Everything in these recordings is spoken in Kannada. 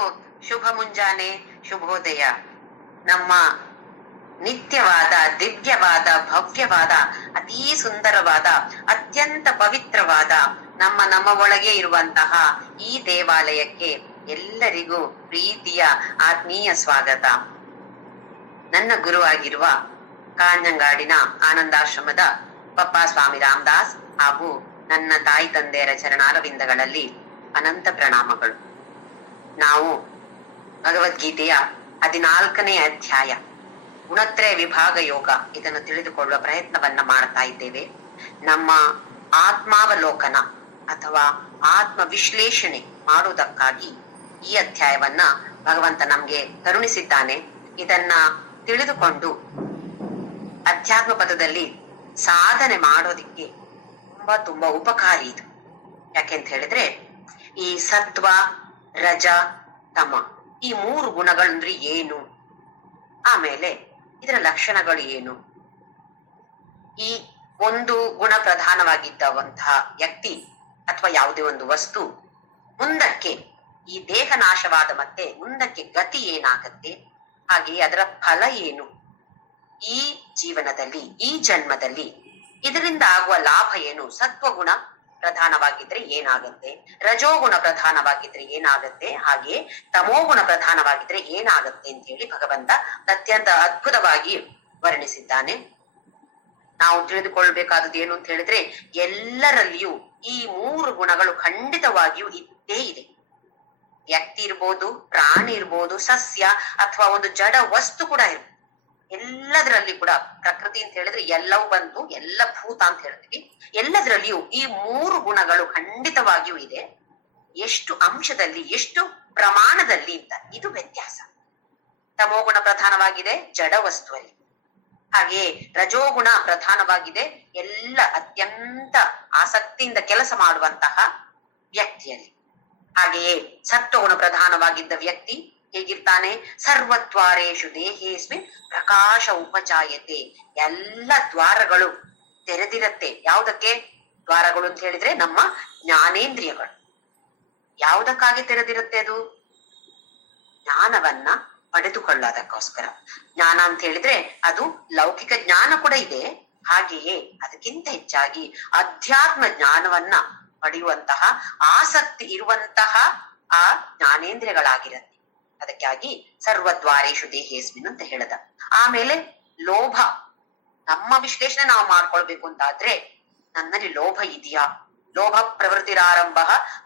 ಎಲ್ಲರಿಗೂ ಶುಭ ಮುಂಜಾನೆ, ಶುಭೋದಯ. ನಮ್ಮ ನಿತ್ಯವಾದ, ದಿವ್ಯವಾದ, ಭವ್ಯವಾದ, ಅತೀ ಸುಂದರವಾದ, ಅತ್ಯಂತ ಪವಿತ್ರವಾದ ನಮ್ಮ ಒಳಗೆ ಇರುವಂತಹ ಈ ದೇವಾಲಯಕ್ಕೆ ಎಲ್ಲರಿಗೂ ಪ್ರೀತಿಯ ಆತ್ಮೀಯ ಸ್ವಾಗತ. ನನ್ನ ಗುರುವಾಗಿರುವ ಕಾಂಜಂಗಾಡಿನ ಆನಂದಾಶ್ರಮದ ಪಪ್ಪ ಸ್ವಾಮಿ ರಾಮದಾಸ್ ಹಾಗೂ ನನ್ನ ತಾಯಿ ತಂದೆಯರ ಚರಣಾರವಿಂದಗಳಲ್ಲಿ ಅನಂತ ಪ್ರಣಾಮಗಳು. ನಾವು ಭಗವದ್ಗೀತೆಯ 14ನೇ ಅಧ್ಯಾಯ ಗುಣತ್ರಯ ವಿಭಾಗ ಯೋಗ ಇದನ್ನು ತಿಳಿದುಕೊಳ್ಳುವ ಪ್ರಯತ್ನವನ್ನ ಮಾಡ್ತಾ ಇದ್ದೇವೆ. ನಮ್ಮ ಆತ್ಮಾವಲೋಕನ ಅಥವಾ ಆತ್ಮ ವಿಶ್ಲೇಷಣೆ ಮಾಡುವುದಕ್ಕಾಗಿ ಈ ಅಧ್ಯಾಯವನ್ನ ಭಗವಂತ ನಮ್ಗೆ ಕರುಣಿಸಿದ್ದಾನೆ. ಇದನ್ನ ತಿಳಿದುಕೊಂಡು ಅಧ್ಯಾತ್ಮ ಪದದಲ್ಲಿ ಸಾಧನೆ ಮಾಡೋದಿಕ್ಕೆ ತುಂಬಾ ಉಪಕಾರಿ ಇದು. ಯಾಕೆಂತ ಹೇಳಿದ್ರೆ ಈ ಸತ್ವ, ರಜ, ತಮ ಈ 3 ಗುಣಗಳಂದ್ರೆ ಏನು, ಆಮೇಲೆ ಇದರ ಲಕ್ಷಣಗಳು ಏನು, ಈ ಒಂದು ಗುಣ ಪ್ರಧಾನವಾಗಿದ್ದವಂತಹ ವ್ಯಕ್ತಿ ಅಥವಾ ಯಾವುದೇ ಒಂದು ವಸ್ತು ಮುಂದಕ್ಕೆ ಈ ದೇಹ ನಾಶವಾದ ಮತ್ತೆ ಮುಂದಕ್ಕೆ ಗತಿ ಏನಾಗತ್ತೆ, ಹಾಗೆ ಅದರ ಫಲ ಏನು, ಈ ಜೀವನದಲ್ಲಿ ಈ ಜನ್ಮದಲ್ಲಿ ಇದರಿಂದ ಆಗುವ ಲಾಭ ಏನು, ಸತ್ವಗುಣ ಪ್ರಧಾನವಾಗಿದ್ರೆ ಏನಾಗತ್ತೆ, ರಜೋಗುಣ ಪ್ರಧಾನವಾಗಿದ್ರೆ ಏನಾಗತ್ತೆ, ಹಾಗೆ ತಮೋಗುಣ ಪ್ರಧಾನವಾಗಿದ್ರೆ ಏನಾಗತ್ತೆ ಅಂತ ಹೇಳಿ ಭಗವಂತ ಅತ್ಯಂತ ಅದ್ಭುತವಾಗಿ ವರ್ಣಿಸಿದ್ದಾನೆ. ನಾವು ತಿಳಿದುಕೊಳ್ಬೇಕಾದದ್ದು ಏನು ಅಂತ ಹೇಳಿದ್ರೆ ಎಲ್ಲರಲ್ಲಿಯೂ ಈ 3 ಗುಣಗಳು ಖಂಡಿತವಾಗಿಯೂ ಇದ್ದೇ ಇದೆ. ವ್ಯಕ್ತಿ ಇರ್ಬೋದು, ಪ್ರಾಣಿ ಇರ್ಬೋದು, ಸಸ್ಯ ಅಥವಾ ಒಂದು ಜಡ ವಸ್ತು ಕೂಡ ಇರ್ಬೋದು. ಎಲ್ಲದರಲ್ಲಿ ಕೂಡ ಪ್ರಕೃತಿ ಅಂತ ಹೇಳಿದ್ರೆ ಎಲ್ಲವೂ ಬಂತು, ಎಲ್ಲ ಭೂತ ಅಂತ ಹೇಳ್ತೀವಿ. ಎಲ್ಲದರಲ್ಲಿಯೂ ಈ 3 ಗುಣಗಳು ಖಂಡಿತವಾಗಿಯೂ ಇದೆ. ಎಷ್ಟು ಅಂಶದಲ್ಲಿ, ಎಷ್ಟು ಪ್ರಮಾಣದಲ್ಲಿ ಅಂತ ಇದು ವ್ಯತ್ಯಾಸ. ತಮೋಗುಣ ಪ್ರಧಾನವಾಗಿದೆ ಜಡ ವಸ್ತುವಲ್ಲಿ, ಹಾಗೆಯೇ ರಜೋಗುಣ ಪ್ರಧಾನವಾಗಿದೆ ಎಲ್ಲ ಅತ್ಯಂತ ಆಸಕ್ತಿಯಿಂದ ಕೆಲಸ ಮಾಡುವಂತಹ ವ್ಯಕ್ತಿಯಲ್ಲಿ. ಹಾಗೆಯೇ ಸತ್ವಗುಣ ಪ್ರಧಾನವಾಗಿದ್ದ ವ್ಯಕ್ತಿ ಹೇಗಿರ್ತಾನೆ, ಸರ್ವದ್ವಾರೇಶು ದೇಹೇಸ್ಮಿನ್ ಪ್ರಕಾಶ ಉಪಜಾಯತೆ, ಎಲ್ಲ ದ್ವಾರಗಳು ತೆರೆದಿರತ್ತೆ. ಯಾವುದಕ್ಕೆ ದ್ವಾರಗಳು ಅಂತ ಹೇಳಿದ್ರೆ ನಮ್ಮ ಜ್ಞಾನೇಂದ್ರಿಯಗಳು. ಯಾವುದಕ್ಕಾಗಿ ತೆರೆದಿರುತ್ತೆ ಅದು? ಜ್ಞಾನವನ್ನ ಪಡೆದುಕೊಳ್ಳೋದಕ್ಕೋಸ್ಕರ. ಜ್ಞಾನ ಅಂತ ಹೇಳಿದ್ರೆ ಅದು ಲೌಕಿಕ ಜ್ಞಾನ ಕೂಡ ಇದೆ, ಹಾಗೆಯೇ ಅದಕ್ಕಿಂತ ಹೆಚ್ಚಾಗಿ ಅಧ್ಯಾತ್ಮ ಜ್ಞಾನವನ್ನ ಪಡೆಯುವಂತಹ ಆಸಕ್ತಿ ಇರುವಂತಹ ಆ ಜ್ಞಾನೇಂದ್ರಿಯಗಳಾಗಿರತ್ತೆ. ಅದಕ್ಕಾಗಿ ಸರ್ವದ್ವಾರೇಶು ದೇಹೇಸ್ಮಿನ್ ಅಂತ ಹೇಳದ. ಆಮೇಲೆ ಲೋಭ, ನಮ್ಮ ವಿಶ್ಲೇಷಣೆ ನಾವು ಮಾಡ್ಕೊಳ್ಬೇಕು ಅಂತಾದ್ರೆ ನನ್ನಲ್ಲಿ ಲೋಭ ಇದೆಯಾ, ಲೋಭ ಪ್ರವೃತ್ತಿರಾರಂಭ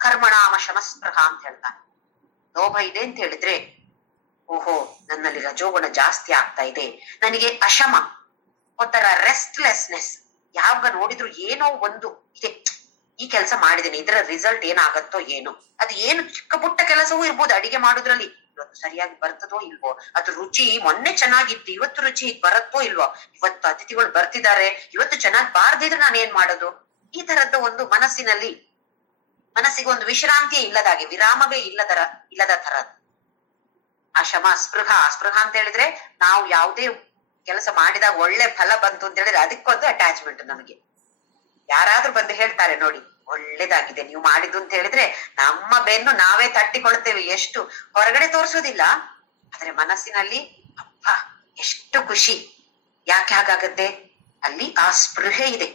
ಕರ್ಮಣಾಮ ಶಮಸ್ಪೃಹ ಅಂತ ಹೇಳ್ತಾನೆ. ಲೋಭ ಇದೆ ಅಂತ ಹೇಳಿದ್ರೆ ಓಹೋ ನನ್ನಲ್ಲಿ ರಜೋಗುಣ ಜಾಸ್ತಿ ಆಗ್ತಾ ಇದೆ, ನನಗೆ ಅಶಮ, ಒಂಥರ ರೆಸ್ಟ್ಲೆಸ್ನೆಸ್, ಯಾವಾಗ ನೋಡಿದ್ರು ಏನೋ ಒಂದು ಇದೆ, ಈ ಕೆಲಸ ಮಾಡಿದ್ದೇನೆ ಇದರ ರಿಸಲ್ಟ್ ಏನಾಗತ್ತೋ ಏನೋ, ಅದು ಏನು ಚಿಕ್ಕ ಪುಟ್ಟ ಕೆಲಸವೂ ಇರ್ಬೋದು. ಅಡಿಗೆ ಮಾಡೋದ್ರಲ್ಲಿ ಇವತ್ತು ಸರಿಯಾಗಿ ಬರ್ತದೋ ಇಲ್ವೋ, ಅದು ರುಚಿ ಮೊನ್ನೆ ಚೆನ್ನಾಗಿತ್ತು ಇವತ್ತು ರುಚಿ ಬರುತ್ತೋ ಇಲ್ವೋ, ಇವತ್ತು ಅತಿಥಿಗಳು ಬರ್ತಿದ್ದಾರೆ ಇವತ್ತು ಚೆನ್ನಾಗಿ ಬಾರ್ದಿದ್ರೆ ನಾನು ಏನ್ ಮಾಡೋದು, ಈ ತರದ್ದು ಒಂದು ಮನಸ್ಸಿಗೆ ಒಂದು ವಿಶ್ರಾಂತಿಯೇ ಇಲ್ಲದಾಗೆ, ವಿರಾಮವೇ ಇಲ್ಲದ ತರ ಅಶಮ. ಸ್ಪೃಹ ಅಂತ ಹೇಳಿದ್ರೆ ನಾವು ಯಾವುದೇ ಕೆಲಸ ಮಾಡಿದಾಗ ಒಳ್ಳೆ ಫಲ ಬಂತು ಅಂತ ಹೇಳಿದ್ರೆ ಅದಕ್ಕೊಂದು ಅಟ್ಯಾಚ್ಮೆಂಟ್. ನಮಗೆ ಯಾರಾದ್ರೂ ಬಂದು ಹೇಳ್ತಾರೆ ನೋಡಿ ಒಳ್ಳೇದಾಗಿದೆ ನೀವು ಮಾಡಿದ್ದು ಅಂತ ಹೇಳಿದ್ರೆ ನಮ್ಮ ಬೆನ್ನು ನಾವೇ ತಟ್ಟಿಕೊಳ್ತೇವೆ, ಎಷ್ಟು ಹೊರಗಡೆ ತೋರಿಸೋದಿಲ್ಲ, ಆದ್ರೆ ಮನಸ್ಸಿನಲ್ಲಿ ಅಪ್ಪ ಎಷ್ಟು ಖುಷಿ. ಯಾಕೆ ಹಾಗಾಗತ್ತೆ? ಅಲ್ಲಿ ಆ ಸ್ಪೃಹೆ ಇದೆ.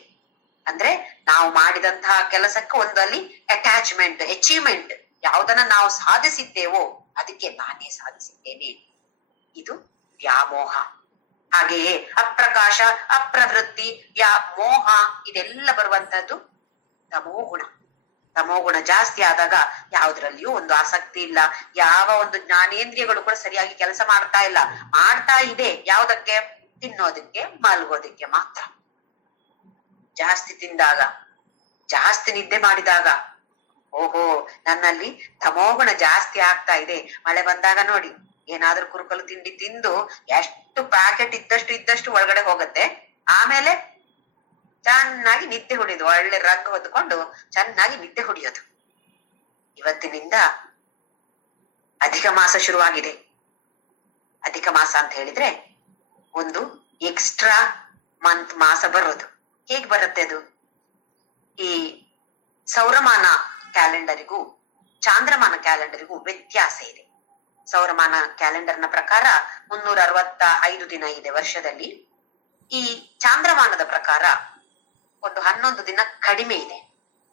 ಅಂದ್ರೆ ನಾವು ಮಾಡಿದಂತಹ ಕೆಲಸಕ್ಕೆ ಒಂದು ಅಲ್ಲಿ ಅಟ್ಯಾಚ್ಮೆಂಟ್, ಅಚೀವ್ಮೆಂಟ್, ಯಾವುದನ್ನ ನಾವು ಸಾಧಿಸಿದ್ದೇವೋ ಅದಕ್ಕೆ ನಾನೇ ಸಾಧಿಸಿದ್ದೇನೆ, ಇದು ವ್ಯಾಮೋಹ. ಹಾಗೆಯೇ ಅಪ್ರಕಾಶ, ಅಪ್ರವೃತ್ತಿ, ಮೋಹ ಇದೆಲ್ಲ ಬರುವಂತದ್ದು ತಮೋಗುಣ ಜಾಸ್ತಿ ಆದಾಗ ಯಾವುದ್ರಲ್ಲಿಯೂ ಒಂದು ಆಸಕ್ತಿ ಇಲ್ಲ, ಯಾವ ಒಂದು ಜ್ಞಾನೇಂದ್ರಿಯಗಳು ಕೂಡ ಸರಿಯಾಗಿ ಕೆಲಸ ಮಾಡ್ತಾ ಇದೆ ಯಾವುದಕ್ಕೆ? ತಿನ್ನೋದಕ್ಕೆ, ಮಲ್ಗೋದಕ್ಕೆ ಮಾತ್ರ. ಜಾಸ್ತಿ ತಿಂದಾಗ, ಜಾಸ್ತಿ ನಿದ್ದೆ ಮಾಡಿದಾಗ ಓಹೋ ನನ್ನಲ್ಲಿ ತಮೋಗುಣ ಜಾಸ್ತಿ ಆಗ್ತಾ ಇದೆ. ಮಳೆ ಬಂದಾಗ ನೋಡಿ ಏನಾದ್ರೂ ಕುರುಕಲು ತಿಂಡಿ ತಿಂದು ಎಷ್ಟು ಪ್ಯಾಕೆಟ್ ಇದ್ದಷ್ಟು ಒಳಗಡೆ ಹೋಗತ್ತೆ, ಆಮೇಲೆ ಚೆನ್ನಾಗಿ ನಿದ್ದೆ ಹೊಡಿಯೋದು, ಒಳ್ಳೆ ರಗ್ ಹೊದ್ಕೊಂಡು ಚೆನ್ನಾಗಿ ನಿದ್ದೆ ಹೊಡಿಯೋದು. ಇವತ್ತಿನಿಂದ ಅಧಿಕ ಮಾಸ ಶುರುವಾಗಿದೆ. ಅಧಿಕ ಮಾಸ ಅಂತ ಹೇಳಿದ್ರೆ ಒಂದು ಎಕ್ಸ್ಟ್ರಾ ಮಾಸ ಬರೋದು. ಹೇಗ್ ಬರುತ್ತೆ ಅದು? ಈ ಸೌರಮಾನ ಕ್ಯಾಲೆಂಡರಿಗೂ ಚಾಂದ್ರಮಾನ ಕ್ಯಾಲೆಂಡರಿಗೂ ವ್ಯತ್ಯಾಸ ಇದೆ. ಸೌರಮಾನ ಕ್ಯಾಲೆಂಡರ್ನ ಪ್ರಕಾರ 365 ದಿನ ಇದೆ ವರ್ಷದಲ್ಲಿ. ಈ ಚಾಂದ್ರಮಾನದ ಪ್ರಕಾರ ಒಂದು 11 ದಿನ ಕಡಿಮೆ ಇದೆ,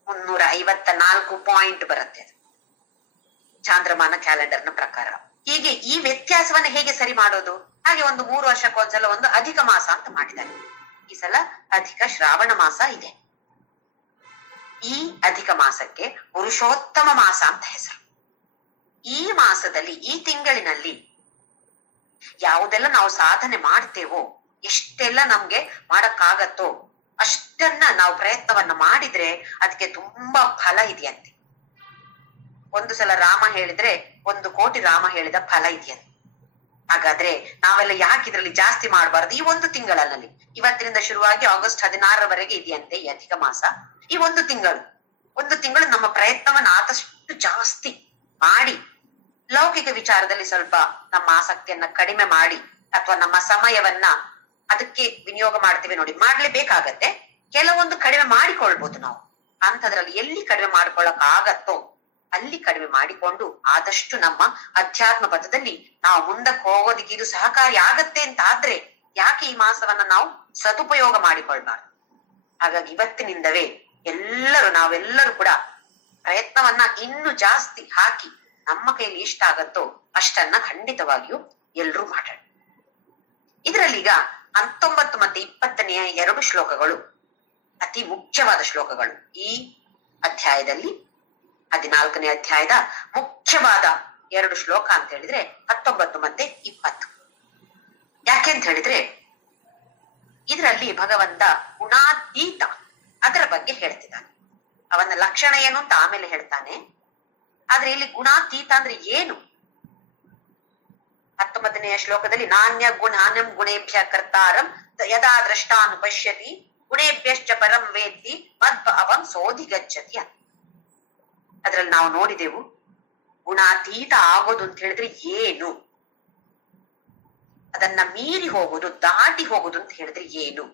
354 ಪಾಯಿಂಟ್ ಬರುತ್ತೆ ಅದು ಚಾಂದ್ರಮಾನ ಕ್ಯಾಲೆಂಡರ್ನ ಪ್ರಕಾರ. ಹೀಗೆ ಈ ವ್ಯತ್ಯಾಸವನ್ನ ಹೇಗೆ ಸರಿ ಮಾಡೋದು? ಹಾಗೆ ಒಂದು 3 ವರ್ಷಕ್ಕೊಂದ್ಸಲ ಒಂದು ಅಧಿಕ ಮಾಸ ಅಂತ ಮಾಡಿದ್ದಾರೆ. ಈ ಸಲ ಅಧಿಕ ಶ್ರಾವಣ ಮಾಸ ಇದೆ. ಈ ಅಧಿಕ ಮಾಸಕ್ಕೆ ಪುರುಷೋತ್ತಮ ಮಾಸ ಅಂತ ಹೆಸರು. ಈ ಮಾಸದಲ್ಲಿ, ಈ ತಿಂಗಳಿನಲ್ಲಿ ಯಾವುದೆಲ್ಲ ನಾವು ಸಾಧನೆ ಮಾಡ್ತೇವೋ, ಎಷ್ಟೆಲ್ಲ ನಮ್ಗೆ ಮಾಡಕ್ಕಾಗತ್ತೋ ಅಷ್ಟನ್ನ ನಾವು ಪ್ರಯತ್ನವನ್ನ ಮಾಡಿದ್ರೆ ಅದಕ್ಕೆ ತುಂಬಾ ಫಲ ಇದೆಯಂತೆ. ಒಂದು ಸಲ ರಾಮ ಹೇಳಿದ್ರೆ 1 ಕೋಟಿ ರಾಮ ಹೇಳಿದ ಫಲ ಇದೆಯಂತೆ. ಹಾಗಾದ್ರೆ ನಾವೆಲ್ಲ ಯಾಕೆ ಇದ್ರಲ್ಲಿ ಜಾಸ್ತಿ ಮಾಡಬಾರ್ದು? ಈ ಒಂದು ತಿಂಗಳಲ್ಲಿ, ಇವತ್ತಿನಿಂದ ಶುರುವಾಗಿ ಆಗಸ್ಟ್ 16ರವರೆಗೆ ಇದೆಯಂತೆ ಈ ಅಧಿಕ ಮಾಸ. ಈ ಒಂದು ತಿಂಗಳು ನಮ್ಮ ಪ್ರಯತ್ನವನ್ನ ಆದಷ್ಟು ಜಾಸ್ತಿ ಮಾಡಿ, ಲೌಕಿಕ ವಿಚಾರದಲ್ಲಿ ಸ್ವಲ್ಪ ನಮ್ಮ ಆಸಕ್ತಿಯನ್ನ ಕಡಿಮೆ ಮಾಡಿ, ಅಥವಾ ನಮ್ಮ ಸಮಯವನ್ನ ಅದಕ್ಕೆ ವಿನಿಯೋಗ ಮಾಡ್ತೀವಿ ನೋಡಿ, ಮಾಡ್ಲೇಬೇಕಾಗತ್ತೆ. ಕೆಲವೊಂದು ಕಡಿಮೆ ಮಾಡಿಕೊಳ್ಬಹುದು ನಾವು. ಅಂತದ್ರಲ್ಲಿ ಎಲ್ಲಿ ಕಡಿಮೆ ಮಾಡ್ಕೊಳ್ಳಕ್ ಆಗತ್ತೋ ಅಲ್ಲಿ ಕಡಿಮೆ ಮಾಡಿಕೊಂಡು ಆದಷ್ಟು ನಮ್ಮ ಅಧ್ಯಾತ್ಮ ಪಥದಲ್ಲಿ ನಾವು ಮುಂದಕ್ಕೆ ಹೋಗೋದಿಕ್ಕೆ ಇದು ಸಹಕಾರಿ ಆಗತ್ತೆ ಅಂತ ಆದ್ರೆ ಯಾಕೆ ಈ ಮಾಸವನ್ನ ನಾವು ಸದುಪಯೋಗ ಮಾಡಿಕೊಳ್ಬಾರ್ದು? ಹಾಗಾಗಿ ಇವತ್ತಿನಿಂದವೇ ನಾವೆಲ್ಲರೂ ಕೂಡ ಪ್ರಯತ್ನವನ್ನ ಇನ್ನೂ ಜಾಸ್ತಿ ಹಾಕಿ ನಮ್ಮ ಕೈಲಿ ಎಷ್ಟ ಆಗತ್ತೋ ಅಷ್ಟನ್ನ ಖಂಡಿತವಾಗಿಯೂ ಎಲ್ರೂ ಮಾಡೋಣ. ಇದರಲ್ಲೀಗ 19 ಮತ್ತೆ 20ನೇ 2 ಶ್ಲೋಕಗಳು ಅತಿ ಮುಖ್ಯವಾದ ಶ್ಲೋಕಗಳು. ಈ ಅಧ್ಯಾಯದಲ್ಲಿ 14ನೇ ಅಧ್ಯಾಯದ ಮುಖ್ಯವಾದ 2 ಶ್ಲೋಕ ಅಂತ ಹೇಳಿದ್ರೆ 19 ಮತ್ತೆ 20. ಯಾಕೆ ಅಂತ ಹೇಳಿದ್ರೆ ಇದರಲ್ಲಿ ಭಗವಂತ ಗುಣಾತೀತ ಅದರ ಬಗ್ಗೆ ಹೇಳ್ತಿದ್ದಾನೆ. ಅವನ ಲಕ್ಷಣ ಏನು ಅಂತ ಆಮೇಲೆ ಹೇಳ್ತಾನೆ. ಆದ್ರೆ ಇಲ್ಲಿ ಗುಣಾತೀತ ಅಂದ್ರೆ ಏನು? 19ನೇ ಶ್ಲೋಕದಲ್ಲಿ ನಾಣ್ಯಂ ಗುಣೇಭ್ಯ ಕರ್ತಾರಂ ಯದಾ ದ್ರಷ್ಟಾನು ಪಶ್ಯತಿ ಗುಣೇಭ್ಯಶ್ಚ ಪರಂ ವೇತ್ತಿ ಮದ್ಭಾವಂ ಸೋಧಿಗಚ್ಚತಿ ಅಂತ. ಅದ್ರಲ್ಲಿ ನಾವು ನೋಡಿದೆವು ಗುಣಾತೀತ ಆಗೋದು ಅಂತ ಹೇಳಿದ್ರೆ ಏನು, ಅದನ್ನ ಮೀರಿ ಹೋಗುದು, ದಾಟಿ ಹೋಗುದು ಅಂತ ಹೇಳಿದ್ರೆ ಏನು.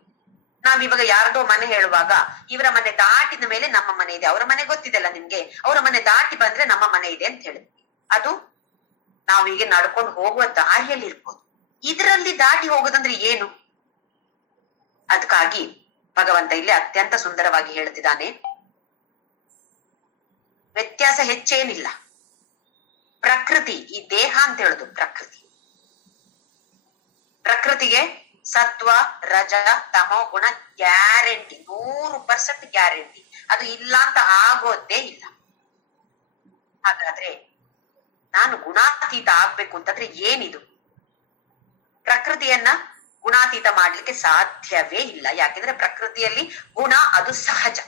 ನಾವಿವಾಗ ಯಾರ್ದೋ ಮನೆ ಹೇಳುವಾಗ ಇವರ ಮನೆ ದಾಟಿದ ಮೇಲೆ ನಮ್ಮ ಮನೆ ಇದೆ, ಅವರ ಮನೆ ಗೊತ್ತಿದೆಲ್ಲ ನಿಮ್ಗೆ, ಅವರ ಮನೆ ದಾಟಿ ಬಂದ್ರೆ ನಮ್ಮ ಮನೆ ಇದೆ ಅಂತ ಹೇಳಿದ್ವಿ. ಅದು ನಾವು ಹೀಗೆ ನಡ್ಕೊಂಡು ಹೋಗುವ ದಾರಿಯಲ್ಲಿ ಇರ್ಬೋದು. ಇದರಲ್ಲಿ ದಾಟಿ ಹೋಗೋದಂದ್ರೆ ಏನು? ಅದಕ್ಕಾಗಿ ಭಗವಂತ ಇಲ್ಲಿ ಅತ್ಯಂತ ಸುಂದರವಾಗಿ ಹೇಳ್ತಿದ್ದಾನೆ, ವ್ಯತ್ಯಾಸ ಹೆಚ್ಚೇನಿಲ್ಲ. ಪ್ರಕೃತಿ, ಈ ದೇಹ ಅಂತ ಹೇಳುದು ಪ್ರಕೃತಿಗೆ ಸತ್ವ ರಜ ತಮೋ ಗುಣ ಗ್ಯಾರಂಟಿ, 100% ಗ್ಯಾರಂಟಿ. ಅದು ಇಲ್ಲ ಅಂತ ಆಗೋದೇ ಇಲ್ಲ. ಹಾಗಾದ್ರೆ ನಾನು ಗುಣಾತೀತ ಆಗ್ಬೇಕು ಅಂತಂದ್ರೆ ಏನಿದು? ಪ್ರಕೃತಿಯನ್ನ ಗುಣಾತೀತ ಮಾಡ್ಲಿಕ್ಕೆ ಸಾಧ್ಯವೇ ಇಲ್ಲ. ಯಾಕೆಂದ್ರೆ ಪ್ರಕೃತಿಯಲ್ಲಿ ಗುಣ ಅದು ಸಹಜ.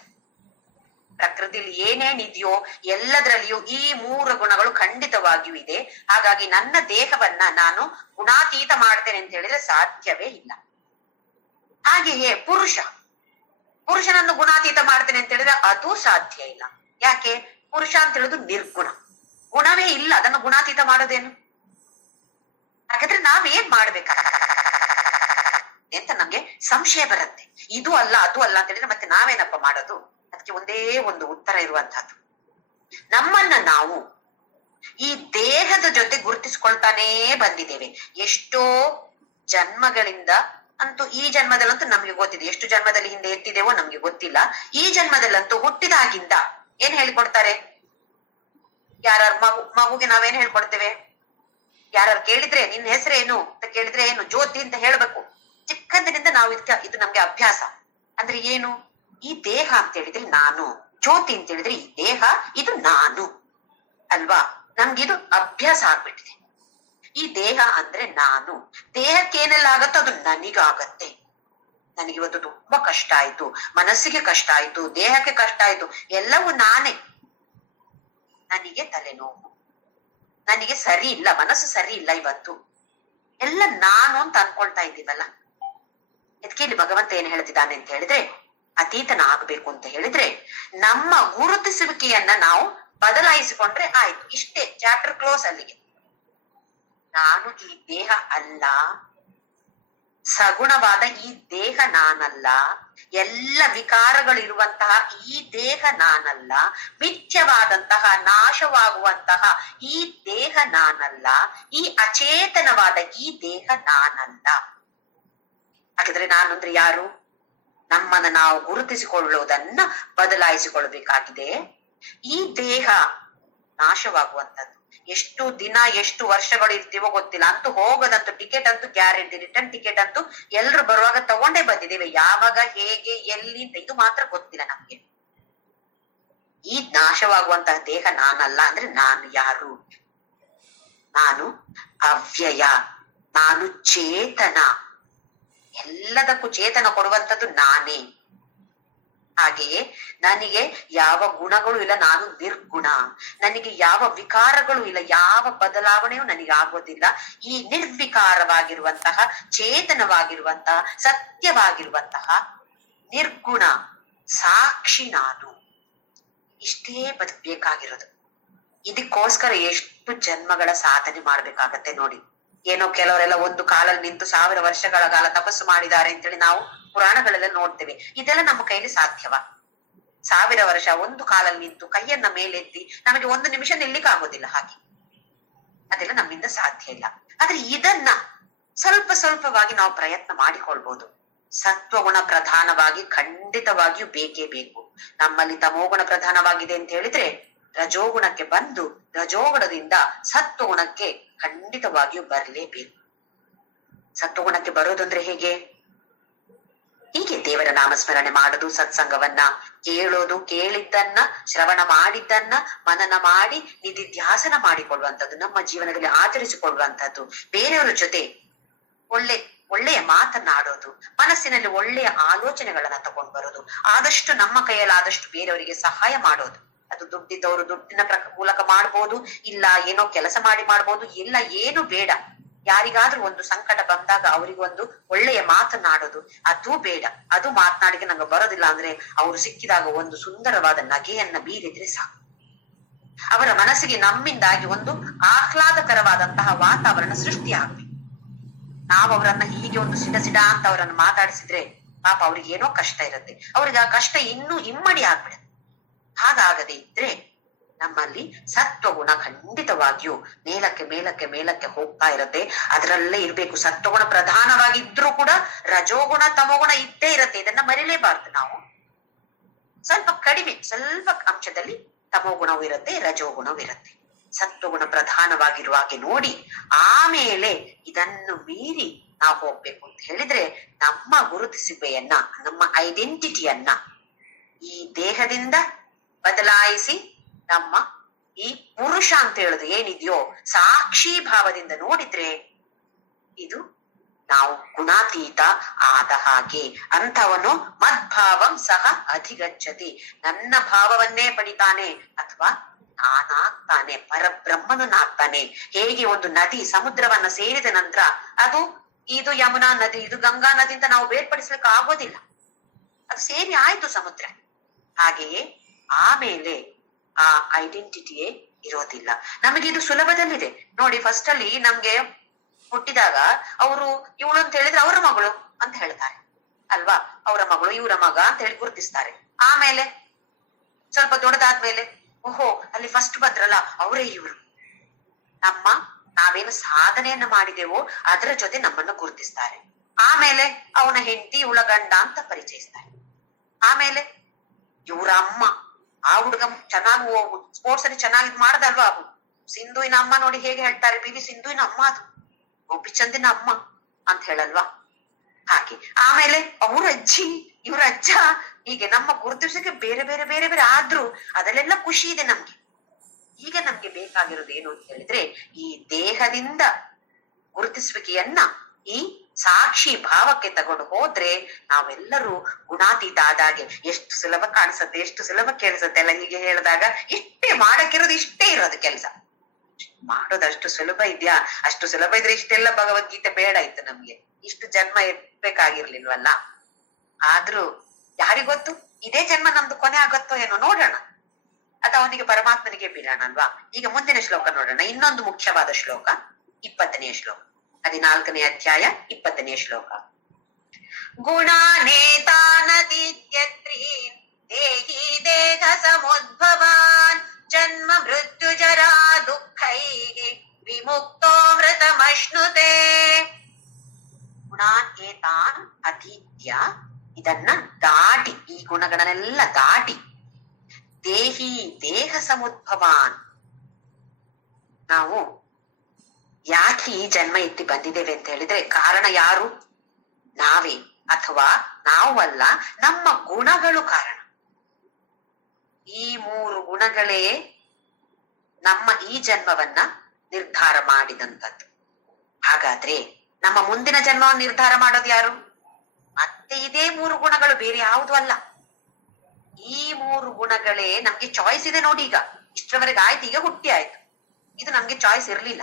ಪ್ರಕೃತಿಯಲ್ಲಿ ಏನೇನಿದೆಯೋ ಎಲ್ಲದರಲ್ಲಿಯೂ ಈ 3 ಗುಣಗಳು ಖಂಡಿತವಾಗಿಯೂ ಇದೆ. ಹಾಗಾಗಿ ನನ್ನ ದೇಹವನ್ನ ನಾನು ಗುಣಾತೀತ ಮಾಡ್ತೇನೆ ಅಂತ ಹೇಳಿದ್ರೆ ಸಾಧ್ಯವೇ ಇಲ್ಲ. ಹಾಗೆಯೇ ಪುರುಷನನ್ನು ಗುಣಾತೀತ ಮಾಡ್ತೇನೆ ಅಂತ ಹೇಳಿದ್ರೆ ಅದು ಸಾಧ್ಯ ಇಲ್ಲ. ಯಾಕೆ? ಪುರುಷ ಅಂತ ಹೇಳುದು ನಿರ್ಗುಣ, ಗುಣವೇ ಇಲ್ಲ. ಅದನ್ನು ಗುಣಾತೀತ ಮಾಡೋದೇನು? ಹಾಗಾದ್ರೆ ನಾವೇನ್ ಮಾಡ್ಬೇಕ ಅಂತ ನಮ್ಗೆ ಸಂಶಯ ಬರುತ್ತೆ. ಇದು ಅಲ್ಲ ಅದು ಅಲ್ಲ ಅಂತ ಹೇಳಿದ್ರೆ ಮತ್ತೆ ನಾವೇನಪ್ಪ ಮಾಡೋದು? ಅದಕ್ಕೆ ಒಂದೇ ಒಂದು ಉತ್ತರ ಇರುವಂತಹದ್ದು, ನಮ್ಮನ್ನ ನಾವು ಈ ದೇಹದ ಜೊತೆ ಗುರುತಿಸ್ಕೊಳ್ತಾನೇ ಬಂದಿದ್ದೇವೆ. ಎಷ್ಟೋ ಜನ್ಮಗಳಿಂದ, ಅಂತೂ ಈ ಜನ್ಮದಲ್ಲಂತೂ ನಮ್ಗೆ ಗೊತ್ತಿದೆ, ಎಷ್ಟು ಜನ್ಮದಲ್ಲಿ ಹಿಂದೆ ಎತ್ತಿದೇವೋ ನಮ್ಗೆ ಗೊತ್ತಿಲ್ಲ. ಈ ಜನ್ಮದಲ್ಲಂತೂ ಹುಟ್ಟಿದಾಗಿಂದ ಏನ್ ಹೇಳ್ಕೊಡ್ತಾರೆ? ಮಗುಗೆ ನಾವೇನ್ ಹೇಳ್ಕೊಡ್ತೇವೆ? ಯಾರು ಕೇಳಿದ್ರೆ ನಿನ್ನ ಹೆಸರೇನು ಅಂತ ಕೇಳಿದ್ರೆ ಏನು? ಜ್ಯೋತಿ ಅಂತ ಹೇಳ್ಬೇಕು. ಚಿಕ್ಕಂದಿನಿಂದ ನಾವು ಇದು ನಮ್ಗೆ ಅಭ್ಯಾಸ. ಅಂದ್ರೆ ಏನು? ಈ ದೇಹ ಅಂತ ಹೇಳಿದ್ರೆ ನಾನು, ಜ್ಯೋತಿ ಅಂತ ಹೇಳಿದ್ರೆ ಈ ದೇಹ ಇದು ನಾನು ಅಲ್ವಾ? ನಮ್ಗಿದು ಅಭ್ಯಾಸ ಆಗ್ಬಿಟ್ಟಿದೆ. ಈ ದೇಹ ಅಂದ್ರೆ ನಾನು, ದೇಹಕ್ಕೆ ಏನೆಲ್ಲ ಆಗತ್ತೋ ಅದು ನನಗಾಗತ್ತೆ. ನನಗಿವತ್ತು ತುಂಬಾ ಕಷ್ಟ ಆಯ್ತು, ಮನಸ್ಸಿಗೆ ಕಷ್ಟ ಆಯ್ತು, ದೇಹಕ್ಕೆ ಕಷ್ಟ ಆಯ್ತು, ಎಲ್ಲವೂ ನಾನೇ. ನನಗೆ ತಲೆನೋವು, ನನಗೆ ಸರಿ ಇಲ್ಲ, ಮನಸ್ಸು ಸರಿ ಇಲ್ಲ ಇವತ್ತು, ಎಲ್ಲ ನಾನು ಅಂತ ಅನ್ಕೊಳ್ತಾ ಇದ್ದೀವಲ್ಲ. ಇದಕ್ಕೆ ಇಲ್ಲಿ ಭಗವಂತ ಏನ್ ಹೇಳ್ತಿದ್ದಾನೆ ಅಂತ ಹೇಳಿದ್ರೆ, ಅತೀತನ ಆಗ್ಬೇಕು ಅಂತ ಹೇಳಿದ್ರೆ ನಮ್ಮ ಗುರುತಿಸುವಿಕೆಯನ್ನ ನಾವು ಬದಲಾಯಿಸಿಕೊಂಡ್ರೆ ಆಯ್ತು. ಇಷ್ಟೇ, ಚಾಪ್ಟರ್ ಕ್ಲೋಸ್ ಅಲ್ಲಿಗೆ. ನಾನು ಈ ದೇಹ ಅಲ್ಲ, ಸಗುಣವಾದ ಈ ದೇಹ ನಾನಲ್ಲ, ಎಲ್ಲ ವಿಕಾರಗಳು ಇರುವಂತಹ ಈ ದೇಹ ನಾನಲ್ಲ, ಮಿಥ್ಯವಾದಂತಹ ನಾಶವಾಗುವಂತಹ ಈ ದೇಹ ನಾನಲ್ಲ, ಈ ಅಚೇತನವಾದ ಈ ದೇಹ ನಾನಲ್ಲ. ಹಾಗಿದ್ರೆ ನಾನು ಅಂದ್ರೆ ಯಾರು? ನಮ್ಮನ್ನ ನಾವು ಗುರುತಿಸಿಕೊಳ್ಳುವುದನ್ನ ಬದಲಾಯಿಸಿಕೊಳ್ಬೇಕಾಗಿದೆ. ಈ ದೇಹ ನಾಶವಾಗುವಂಥದ್ದು. ಎಷ್ಟು ದಿನ ಎಷ್ಟು ವರ್ಷಗಳು ಇರ್ತೀವೋ ಗೊತ್ತಿಲ್ಲ, ಅಂತೂ ಹೋಗೋದಂತೂ ಟಿಕೆಟ್ ಅಂತೂ ಗ್ಯಾರಂಟಿ, ರಿಟರ್ನ್ ಟಿಕೆಟ್ ಅಂತೂ ಎಲ್ರು ಬರುವಾಗ ತಗೊಂಡೇ ಬಂದಿದ್ದೇವೆ. ಯಾವಾಗ ಹೇಗೆ ಎಲ್ಲಿ ಅಂತ ಇದು ಮಾತ್ರ ಗೊತ್ತಿಲ್ಲ ನಮ್ಗೆ. ಈ ನಾಶವಾಗುವಂತಹ ದೇಹ ನಾನಲ್ಲ ಅಂದ್ರೆ ನಾನು ಯಾರು? ನಾನು ಅವ್ಯಯ, ನಾನು ಚೇತನ, ಎಲ್ಲದಕ್ಕೂ ಚೇತನ ಕೊಡುವಂಥದ್ದು ನಾನೇ. ಹಾಗೆಯೇ ನನಗೆ ಯಾವ ಗುಣಗಳು ಇಲ್ಲ, ನಾನು ನಿರ್ಗುಣ. ನನಗೆ ಯಾವ ವಿಕಾರಗಳು ಇಲ್ಲ, ಯಾವ ಬದಲಾವಣೆಯೂ ನನಗೆ ಆಗೋದಿಲ್ಲ. ಈ ನಿರ್ವಿಕಾರವಾಗಿರುವಂತಹ, ಚೇತನವಾಗಿರುವಂತಹ, ಸತ್ಯವಾಗಿರುವಂತಹ ನಿರ್ಗುಣ ಸಾಕ್ಷಿ ನಾನು. ಇಷ್ಟೇ ಬದುಕಬೇಕಾಗಿರೋದು. ಇದಕ್ಕೋಸ್ಕರ ಎಷ್ಟು ಜನ್ಮಗಳ ಸಾಧನೆ ಮಾಡ್ಬೇಕಾಗತ್ತೆ ನೋಡಿ. ಏನೋ ಕೆಲವರೆಲ್ಲ ಒಂದು ಕಾಲಲ್ಲಿ ನಿಂತು 1000 ವರ್ಷಗಳ ಕಾಲ ತಪಸ್ಸು ಮಾಡಿದ್ದಾರೆ ಅಂತೇಳಿ ನಾವು ಪುರಾಣಗಳೆಲ್ಲ ನೋಡ್ತೇವೆ. ಇದೆಲ್ಲ ನಮ್ಮ ಕೈಲಿ ಸಾಧ್ಯವಾ? 1000 ವರ್ಷ ಒಂದು ಕಾಲಲ್ಲಿ ನಿಂತು ಕೈಯನ್ನ ಮೇಲೆತ್ತಿ ನಮಗೆ 1 ನಿಮಿಷ ನಿಲ್ಲಿಕ್ಕೆ ಆಗೋದಿಲ್ಲ. ಹಾಗೆ ಅದೆಲ್ಲ ನಮ್ಮಿಂದ ಸಾಧ್ಯ ಇಲ್ಲ. ಆದ್ರೆ ಇದನ್ನ ಸ್ವಲ್ಪ ಸ್ವಲ್ಪವಾಗಿ ನಾವು ಪ್ರಯತ್ನ ಮಾಡಿಕೊಳ್ಬಹುದು. ಸತ್ವಗುಣ ಪ್ರಧಾನವಾಗಿ ಖಂಡಿತವಾಗಿಯೂ ಬೇಕೇ ಬೇಕು. ನಮ್ಮಲ್ಲಿ ತಮೋಗುಣ ಪ್ರಧಾನವಾಗಿದೆ ಅಂತ ಹೇಳಿದ್ರೆ ರಜೋಗುಣಕ್ಕೆ ಬಂದು ರಜೋಗುಣದಿಂದ ಸತ್ವಗುಣಕ್ಕೆ ಖಂಡಿತವಾಗಿಯೂ ಬರಲೇಬೇಕು. ಸತ್ವಗುಣಕ್ಕೆ ಬರೋದಂದ್ರೆ ಹೇಗೆ? ಹೀಗೆ ದೇವರ ನಾಮಸ್ಮರಣೆ ಮಾಡುದು, ಸತ್ಸಂಗವನ್ನ ಕೇಳೋದು, ಕೇಳಿದ್ದನ್ನ ಶ್ರವಣ ಮಾಡಿದ್ದನ್ನ ಮನನ ಮಾಡಿ ನಿಧಿಧ್ಯಾಸನ ಮಾಡಿಕೊಳ್ಳುವಂಥದ್ದು, ನಮ್ಮ ಜೀವನದಲ್ಲಿ ಆಚರಿಸಿಕೊಳ್ಳುವಂಥದ್ದು, ಬೇರೆಯವರ ಜೊತೆ ಒಳ್ಳೆಯ ಮಾತನ್ನಾಡೋದು, ಮನಸ್ಸಿನಲ್ಲಿ ಒಳ್ಳೆಯ ಆಲೋಚನೆಗಳನ್ನ ತಗೊಂಡು ಬರೋದು, ಆದಷ್ಟು ನಮ್ಮ ಕೈಯಲ್ಲಿ ಆದಷ್ಟು ಬೇರೆಯವರಿಗೆ ಸಹಾಯ ಮಾಡೋದು. ಅದು ದುಡ್ಡಿದ್ದವರು ದುಡ್ಡಿನ ಮೂಲಕ ಮಾಡ್ಬೋದು, ಇಲ್ಲ ಏನೋ ಕೆಲಸ ಮಾಡಿ ಮಾಡ್ಬೋದು, ಇಲ್ಲ ಏನು ಬೇಡ. ಯಾರಿಗಾದ್ರೂ ಒಂದು ಸಂಕಟ ಬಂದಾಗ ಅವರಿಗೊಂದು ಒಳ್ಳೆಯ ಮಾತನ್ನಾಡೋದು, ಅದು ಬೇಡ. ಅದು ಮಾತನಾಡಿಗೆ ನಂಗೆ ಬರೋದಿಲ್ಲ ಅಂದ್ರೆ ಅವರು ಸಿಕ್ಕಿದಾಗ ಒಂದು ಸುಂದರವಾದ ನಗೆಯನ್ನ ಬೀರಿದ್ರೆ ಸಾಕು. ಅವರ ಮನಸ್ಸಿಗೆ ನಮ್ಮಿಂದಾಗಿ ಒಂದು ಆಹ್ಲಾದಕರವಾದಂತಹ ವಾತಾವರಣ ಸೃಷ್ಟಿ ಆಗ್ಬೇಕು. ನಾವು ಅವರನ್ನ ಹೀಗೆ ಒಂದು ಸಿಡ ಅಂತ ಅವರನ್ನು ಮಾತಾಡಿಸಿದ್ರೆ ಪಾಪ ಅವ್ರಿಗೆ ಏನೋ ಕಷ್ಟ ಇರುತ್ತೆ, ಅವ್ರಿಗೆ ಆ ಕಷ್ಟ ಇನ್ನೂ ಇಮ್ಮಡಿ ಆಗ್ಬಿಡುತ್ತೆ. ಹಾಗಾಗದೆ ಇದ್ರೆ ನಮ್ಮಲ್ಲಿ ಸತ್ವಗುಣ ಖಂಡಿತವಾಗಿಯೂ ಮೇಲಕ್ಕೆ ಮೇಲಕ್ಕೆ ಮೇಲಕ್ಕೆ ಹೋಗ್ತಾ ಇರತ್ತೆ. ಅದರಲ್ಲೇ ಇರ್ಬೇಕು. ಸತ್ವಗುಣ ಪ್ರಧಾನವಾಗಿದ್ರೂ ಕೂಡ ರಜೋಗುಣ ತಮೋಗುಣ ಇದ್ದೇ ಇರತ್ತೆ. ಇದನ್ನ ಮರಿಲೇಬಾರ್ದು ನಾವು. ಸ್ವಲ್ಪ ಕಡಿಮೆ, ಸ್ವಲ್ಪ ಅಂಶದಲ್ಲಿ ತಮೋಗುಣವೂ ಇರುತ್ತೆ, ರಜೋಗುಣವೂ ಇರುತ್ತೆ. ಸತ್ವಗುಣ ಪ್ರಧಾನವಾಗಿರುವ ಹಾಗೆ ನೋಡಿ ಆಮೇಲೆ ಇದನ್ನು ಮೀರಿ ನಾವು ಹೋಗ್ಬೇಕು ಅಂತ ಹೇಳಿದ್ರೆ ನಮ್ಮ ಗುರುತಿಸುವಿಕೆಯನ್ನ, ನಮ್ಮ ಐಡೆಂಟಿಟಿಯನ್ನ ಈ ದೇಹದಿಂದ ಬದಲಾಯಿಸಿ ನಮ್ಮ ಈ ಪುರುಷ ಅಂತ ಹೇಳುದು ಏನಿದೆಯೋ ಸಾಕ್ಷಿ ಭಾವದಿಂದ ನೋಡಿದ್ರೆ ಇದು ನಾವು ಗುಣಾತೀತ ಆದ ಹಾಗೆ. ಅಂಥವನು ಮದ್ಭಾವಂ ಸಹ ಅಧಿಗಚ್ಚತಿ, ನನ್ನ ಭಾವವನ್ನೇ ಪಡಿತಾನೆ ಅಥವಾ ನಾನಾಗ್ತಾನೆ, ಪರಬ್ರಹ್ಮನಾಗ್ತಾನೆ. ಹೇಗೆ ಒಂದು ನದಿ ಸಮುದ್ರವನ್ನ ಸೇರಿದ ನಂತರ ಅದು ಇದು ಯಮುನಾ ನದಿ, ಇದು ಗಂಗಾ ನದಿ ಅಂತ ನಾವು ಬೇರ್ಪಡಿಸ್ಲಿಕ್ಕೆ ಆಗೋದಿಲ್ಲ, ಅದು ಸೇರಿ ಆಯ್ತು ಸಮುದ್ರ. ಹಾಗೆಯೇ ಆಮೇಲೆ ಆ ಐಡೆಂಟಿಟಿಯೇ ಇರೋದಿಲ್ಲ. ನಮಗೆ ಇದು ಸುಲಭದಲ್ಲಿದೆ ನೋಡಿ. ಫಸ್ಟ್ ಅಲ್ಲಿ ನಮ್ಗೆ ಹುಟ್ಟಿದಾಗ ಅವರು ಇವಳು ಅಂತ ಹೇಳಿದ್ರೆ ಅವರ ಮಗಳು ಅಂತ ಹೇಳ್ತಾರೆ ಅಲ್ವಾ, ಅವರ ಮಗಳು ಇವರ ಮಗ ಅಂತ ಹೇಳಿ ಗುರುತಿಸ್ತಾರೆ. ಆಮೇಲೆ ಸ್ವಲ್ಪ ದೊಡ್ಡದಾದ್ಮೇಲೆ ಓಹೋ ಅಲ್ಲಿ ಫಸ್ಟ್ ಬಂದ್ರಲ್ಲ ಅವರೇ ಇವರು. ನಾವೇನು ಸಾಧನೆಯನ್ನ ಮಾಡಿದೆವೋ ಅದರ ಜೊತೆ ನಮ್ಮನ್ನ ಗುರುತಿಸ್ತಾರೆ. ಆಮೇಲೆ ಅವನ ಹೆಂಡತಿ ಇವಳ ಗಂಡ ಅಂತ ಪರಿಚಯಿಸ್ತಾರೆ. ಆಮೇಲೆ ಇವರ ಅಮ್ಮ, ಆ ಹುಡುಗ ಚೆನ್ನಾಗಿ ಸ್ಪೋರ್ಟ್ಸ್ ಅಲ್ಲಿ ಚೆನ್ನಾಗಿ ಮಾಡ್ದಲ್ವಾ, ಸಿಂಧುವಿನ ಅಮ್ಮ ನೋಡಿ ಹೇಗೆ ಹೇಳ್ತಾರೆ, PV ಸಿಂಧುವಿನ ಅಮ್ಮ, ಅದು ಗೋಪಿಚಂದಿನ ಅಮ್ಮ ಅಂತ ಹೇಳಲ್ವಾ. ಹಾಗೆ ಆಮೇಲೆ ಅವ್ರ ಅಜ್ಜಿ, ಇವ್ರ ಅಜ್ಜ, ಹೀಗೆ ನಮ್ಮ ಗುರುತಿಸಕ್ಕೆ ಬೇರೆ ಬೇರೆ ಬೇರೆ ಬೇರೆ ಆದ್ರೂ ಅದರಲ್ಲೆಲ್ಲ ಖುಷಿ ಇದೆ ನಮ್ಗೆ. ಈಗ ನಮ್ಗೆ ಬೇಕಾಗಿರೋದು ಏನು ಅಂತ ಹೇಳಿದ್ರೆ ಈ ದೇಹದಿಂದ ಗುರುತಿಸುವಿಕೆಯನ್ನ ಈ ಸಾಕ್ಷಿ ಭಾವಕ್ಕೆ ತಗೊಂಡು ಹೋದ್ರೆ ನಾವೆಲ್ಲರೂ ಗುಣಾತೀತ ಆದಾಗೆ ಎಷ್ಟು ಸುಲಭ ಕಾಣಿಸುತ್ತೆ, ಎಷ್ಟು ಸುಲಭ ಕೇಳಿಸುತ್ತೆ ಅಲ್ಲ. ಹೀಗೆ ಹೇಳಿದಾಗ ಇಷ್ಟೇ ಮಾಡಕ್ಕಿರೋದು, ಇಷ್ಟೇ ಇರೋದು ಕೆಲಸ ಮಾಡೋದಷ್ಟು ಸುಲಭ ಇದೆಯಾ? ಅಷ್ಟು ಸುಲಭ ಇದ್ರೆ ಇಷ್ಟೆಲ್ಲ ಭಗವದ್ಗೀತೆ ಬೇಡ ಇತ್ತು ನಮ್ಗೆ, ಇಷ್ಟು ಜನ್ಮ ಎತ್ಬೇಕಾಗಿರ್ಲಿಲ್ವಲ್ಲ. ಆದ್ರೂ ಯಾರಿಗೊತ್ತು, ಇದೇ ಜನ್ಮ ನಮ್ದು ಕೊನೆ ಆಗತ್ತೋ ಏನೋ, ನೋಡೋಣ. ಅದು ಅವನಿಗೆ ಪರಮಾತ್ಮನಿಗೆ ಬಿಡೋಣ ಅಲ್ವಾ. ಈಗ ಮುಂದಿನ ಶ್ಲೋಕ ನೋಡೋಣ. ಇನ್ನೊಂದು ಮುಖ್ಯವಾದ ಶ್ಲೋಕ 20ನೇ ಶ್ಲೋಕ, 14ನೇ ಅಧ್ಯಾಯ 20ನೇ ಶ್ಲೋಕ. ಗುಣಾನೇತಾನತೀತ್ಯತ್ರೀನ್ ದೇಹಿ ದೇಹ ಸಮುದ್ಭವಾನ್ ಜನ್ಮ ಮೃತ್ಯು ಜರಾ ದುಃಖೈಹಿ ವಿಮುಕ್ತೋ ಮೃತಮಶ್ನುತೆ. ಗುಣಾನ್ ಏತಾನ್ ಅತೀತ್ಯ, ಇದನ್ನ ದಾಟಿ, ಈ ಗುಣಗಳನ್ನೆಲ್ಲ ದಾಟಿ, ದೇಹಿ ದೇಹ ಸಮುದ್ಭವಾನ್, ನಾವು ಯಾಕೆ ಈ ಜನ್ಮ ಎತ್ತಿ ಬಂದಿದ್ದೇವೆ ಅಂತ ಹೇಳಿದ್ರೆ ಕಾರಣ ಯಾರು? ನಾವೇ, ಅಥವಾ ನಾವಲ್ಲ, ನಮ್ಮ ಗುಣಗಳು ಕಾರಣ. ಈ 3 ಗುಣಗಳೇ ನಮ್ಮ ಈ ಜನ್ಮವನ್ನ ನಿರ್ಧಾರ ಮಾಡಿದಂಥದ್ದು. ಹಾಗಾದ್ರೆ ನಮ್ಮ ಮುಂದಿನ ಜನ್ಮವನ್ನು ನಿರ್ಧಾರ ಮಾಡೋದು ಯಾರು? ಮತ್ತೆ ಇದೇ 3 ಗುಣಗಳು, ಬೇರೆ ಯಾವುದು ಅಲ್ಲ. ಈ 3 ಗುಣಗಳೇ ನಮ್ಗೆ ಚಾಯ್ಸ್ ಇದೆ ನೋಡಿ. ಈಗ ಇಷ್ಟರವರೆಗೆ ಆಯ್ತು, ಈಗ ಹುಟ್ಟಿ ಆಯ್ತು. ಇದು ನಮ್ಗೆ ಚಾಯ್ಸ್ ಇರ್ಲಿಲ್ಲ,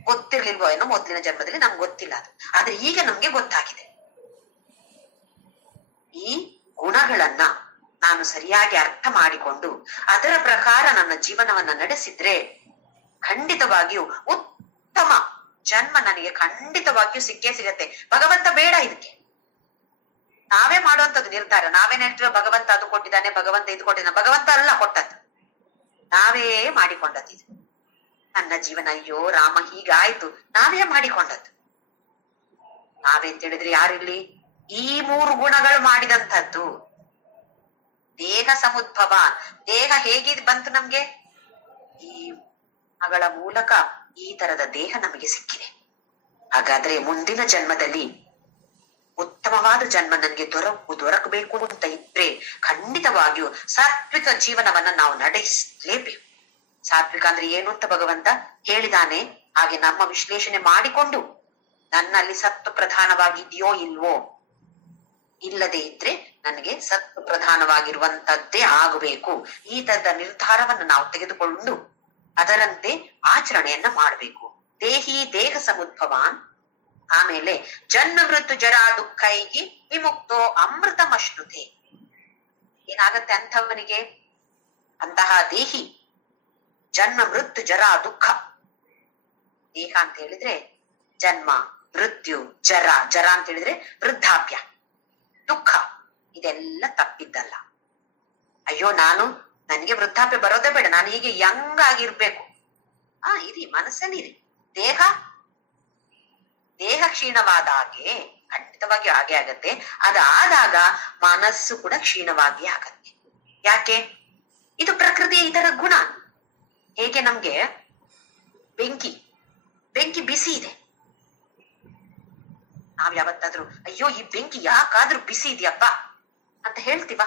ಗೊತ್ತಿರ್ಲಿಲ್ವೋ ಏನೋ ಮೊದಲಿನ ಜನ್ಮದಲ್ಲಿ, ನಮ್ಗೆ ಗೊತ್ತಿಲ್ಲ ಅದು. ಆದ್ರೆ ಈಗ ನಮ್ಗೆ ಗೊತ್ತಾಗಿದೆ. ಈ ಗುಣಗಳನ್ನ ನಾನು ಸರಿಯಾಗಿ ಅರ್ಥ ಮಾಡಿಕೊಂಡು ಅದರ ಪ್ರಕಾರ ನನ್ನ ಜೀವನವನ್ನ ನಡೆಸಿದ್ರೆ ಖಂಡಿತವಾಗಿಯೂ ಉತ್ತಮ ಜನ್ಮ ನನಗೆ ಖಂಡಿತವಾಗಿಯೂ ಸಿಕ್ಕೇ ಸಿಗತ್ತೆ. ಭಗವಂತ ಬೇಡ ಇದಕ್ಕೆ, ನಾವೇ ಮಾಡುವಂತದ್ದು ನಿರ್ಧಾರ. ನಾವೇನ್ ಹೇಳ್ತೀವ, ಭಗವಂತ ಅದು ಕೊಟ್ಟಿದ್ದಾನೆ, ಭಗವಂತ ಇದು ಕೊಟ್ಟಿದ್ದಾನೆ. ಭಗವಂತ ಅಲ್ಲ ಕೊಟ್ಟದ್ದು, ನಾವೇ ಮಾಡಿಕೊಂಡದ್ದು. ಇದು ನನ್ನ ಜೀವನ, ಅಯ್ಯೋ ರಾಮ ಹೀಗಾಯ್ತು, ನಾವೇ ಮಾಡಿಕೊಂಡದ್ದು. ನಾವೇಂತ ಹೇಳಿದ್ರೆ ಯಾರಿರ್ಲಿ, ಈ 3 ಗುಣಗಳು ಮಾಡಿದಂಥದ್ದು. ದೇಹ ಸಮುದ್ಭವ, ದೇಹ ಹೇಗೆ ಬಂತು ನಮ್ಗೆ? ಈ ಗುಣಗಳ ಮೂಲಕ ಈ ತರದ ದೇಹ ನಮಗೆ ಸಿಕ್ಕಿದೆ. ಹಾಗಾದ್ರೆ ಮುಂದಿನ ಜನ್ಮದಲ್ಲಿ ಉತ್ತಮವಾದ ಜನ್ಮ ನನಗೆ ದೊರಕಬೇಕು ಅಂತ ಇದ್ರೆ ಖಂಡಿತವಾಗಿಯೂ ಸಾತ್ವಿಕ ಜೀವನವನ್ನ ನಾವು ನಡೆಸಲೇಬೇಕು. ಸಾತ್ವಿಕ ಅಂದ್ರೆ ಏನು ಅಂತ ಭಗವಂತ ಹೇಳಿದಾನೆ. ಹಾಗೆ ನಮ್ಮ ವಿಶ್ಲೇಷಣೆ ಮಾಡಿಕೊಂಡು ನನ್ನಲ್ಲಿ ಸತ್ತು ಪ್ರಧಾನವಾಗಿದೆಯೋ ಇಲ್ವೋ, ಇಲ್ಲದೆ ಇದ್ರೆ ನನಗೆ ಸತ್ತು ಪ್ರಧಾನವಾಗಿರುವಂತದ್ದೇ ಆಗಬೇಕು, ಈ ತರದ ನಿರ್ಧಾರವನ್ನು ನಾವು ತೆಗೆದುಕೊಂಡು ಅದರಂತೆ ಆಚರಣೆಯನ್ನ ಮಾಡಬೇಕು. ದೇಹಿ ದೇಹ ಸಮುದ್ಭವಾನ್, ಆಮೇಲೆ ಜನ್ಮ ಮೃತ್ಯು ಜರಾ ದುಃಖೈಹಿ ವಿಮುಕ್ತೋ ಅಮೃತಮಶ್ನುತೆ. ಏನಾಗತ್ತೆ ಅಂಥವನಿಗೆ? ಅಂತಹ ದೇಹಿ ಜನ್ಮ ಮೃತ್ಯು ಜರಾ ದುಃಖ. ದೇಹ ಅಂತ ಹೇಳಿದ್ರೆ ಜನ್ಮ, ಮೃತ್ಯು, ಜರ, ಜರ ಅಂತ ಹೇಳಿದ್ರೆ ವೃದ್ಧಾಪ್ಯ, ದುಃಖ, ಇದೆಲ್ಲ ತಪ್ಪಿದ್ದಲ್ಲ. ಅಯ್ಯೋ ನನಗೆ ವೃದ್ಧಾಪ್ಯ ಬರೋದೇ ಬೇಡ, ನಾನು ಹೀಗೆ ಯಂಗ್ ಆಗಿರ್ಬೇಕು. ಇರಿ, ಮನಸ್ಸಲ್ಲಿರಿ. ದೇಹ ಕ್ಷೀಣವಾದ ಹಾಗೆ ಖಂಡಿತವಾಗಿ ಹಾಗೆ ಆಗತ್ತೆ. ಅದಾದಾಗ ಮನಸ್ಸು ಕೂಡ ಕ್ಷೀಣವಾಗಿ ಆಗತ್ತೆ. ಯಾಕೆ? ಇದು ಪ್ರಕೃತಿಯ ಇದರ ಗುಣ. ಹೇಗೆ ನಮ್ಗೆ ಬೆಂಕಿ ಬಿಸಿ ಇದೆ, ನಾವ್ ಯಾವತ್ತಾದ್ರೂ ಅಯ್ಯೋ ಈ ಬೆಂಕಿ ಯಾಕಾದ್ರೂ ಬಿಸಿ ಇದೆಯಪ್ಪ ಅಂತ ಹೇಳ್ತೀವ?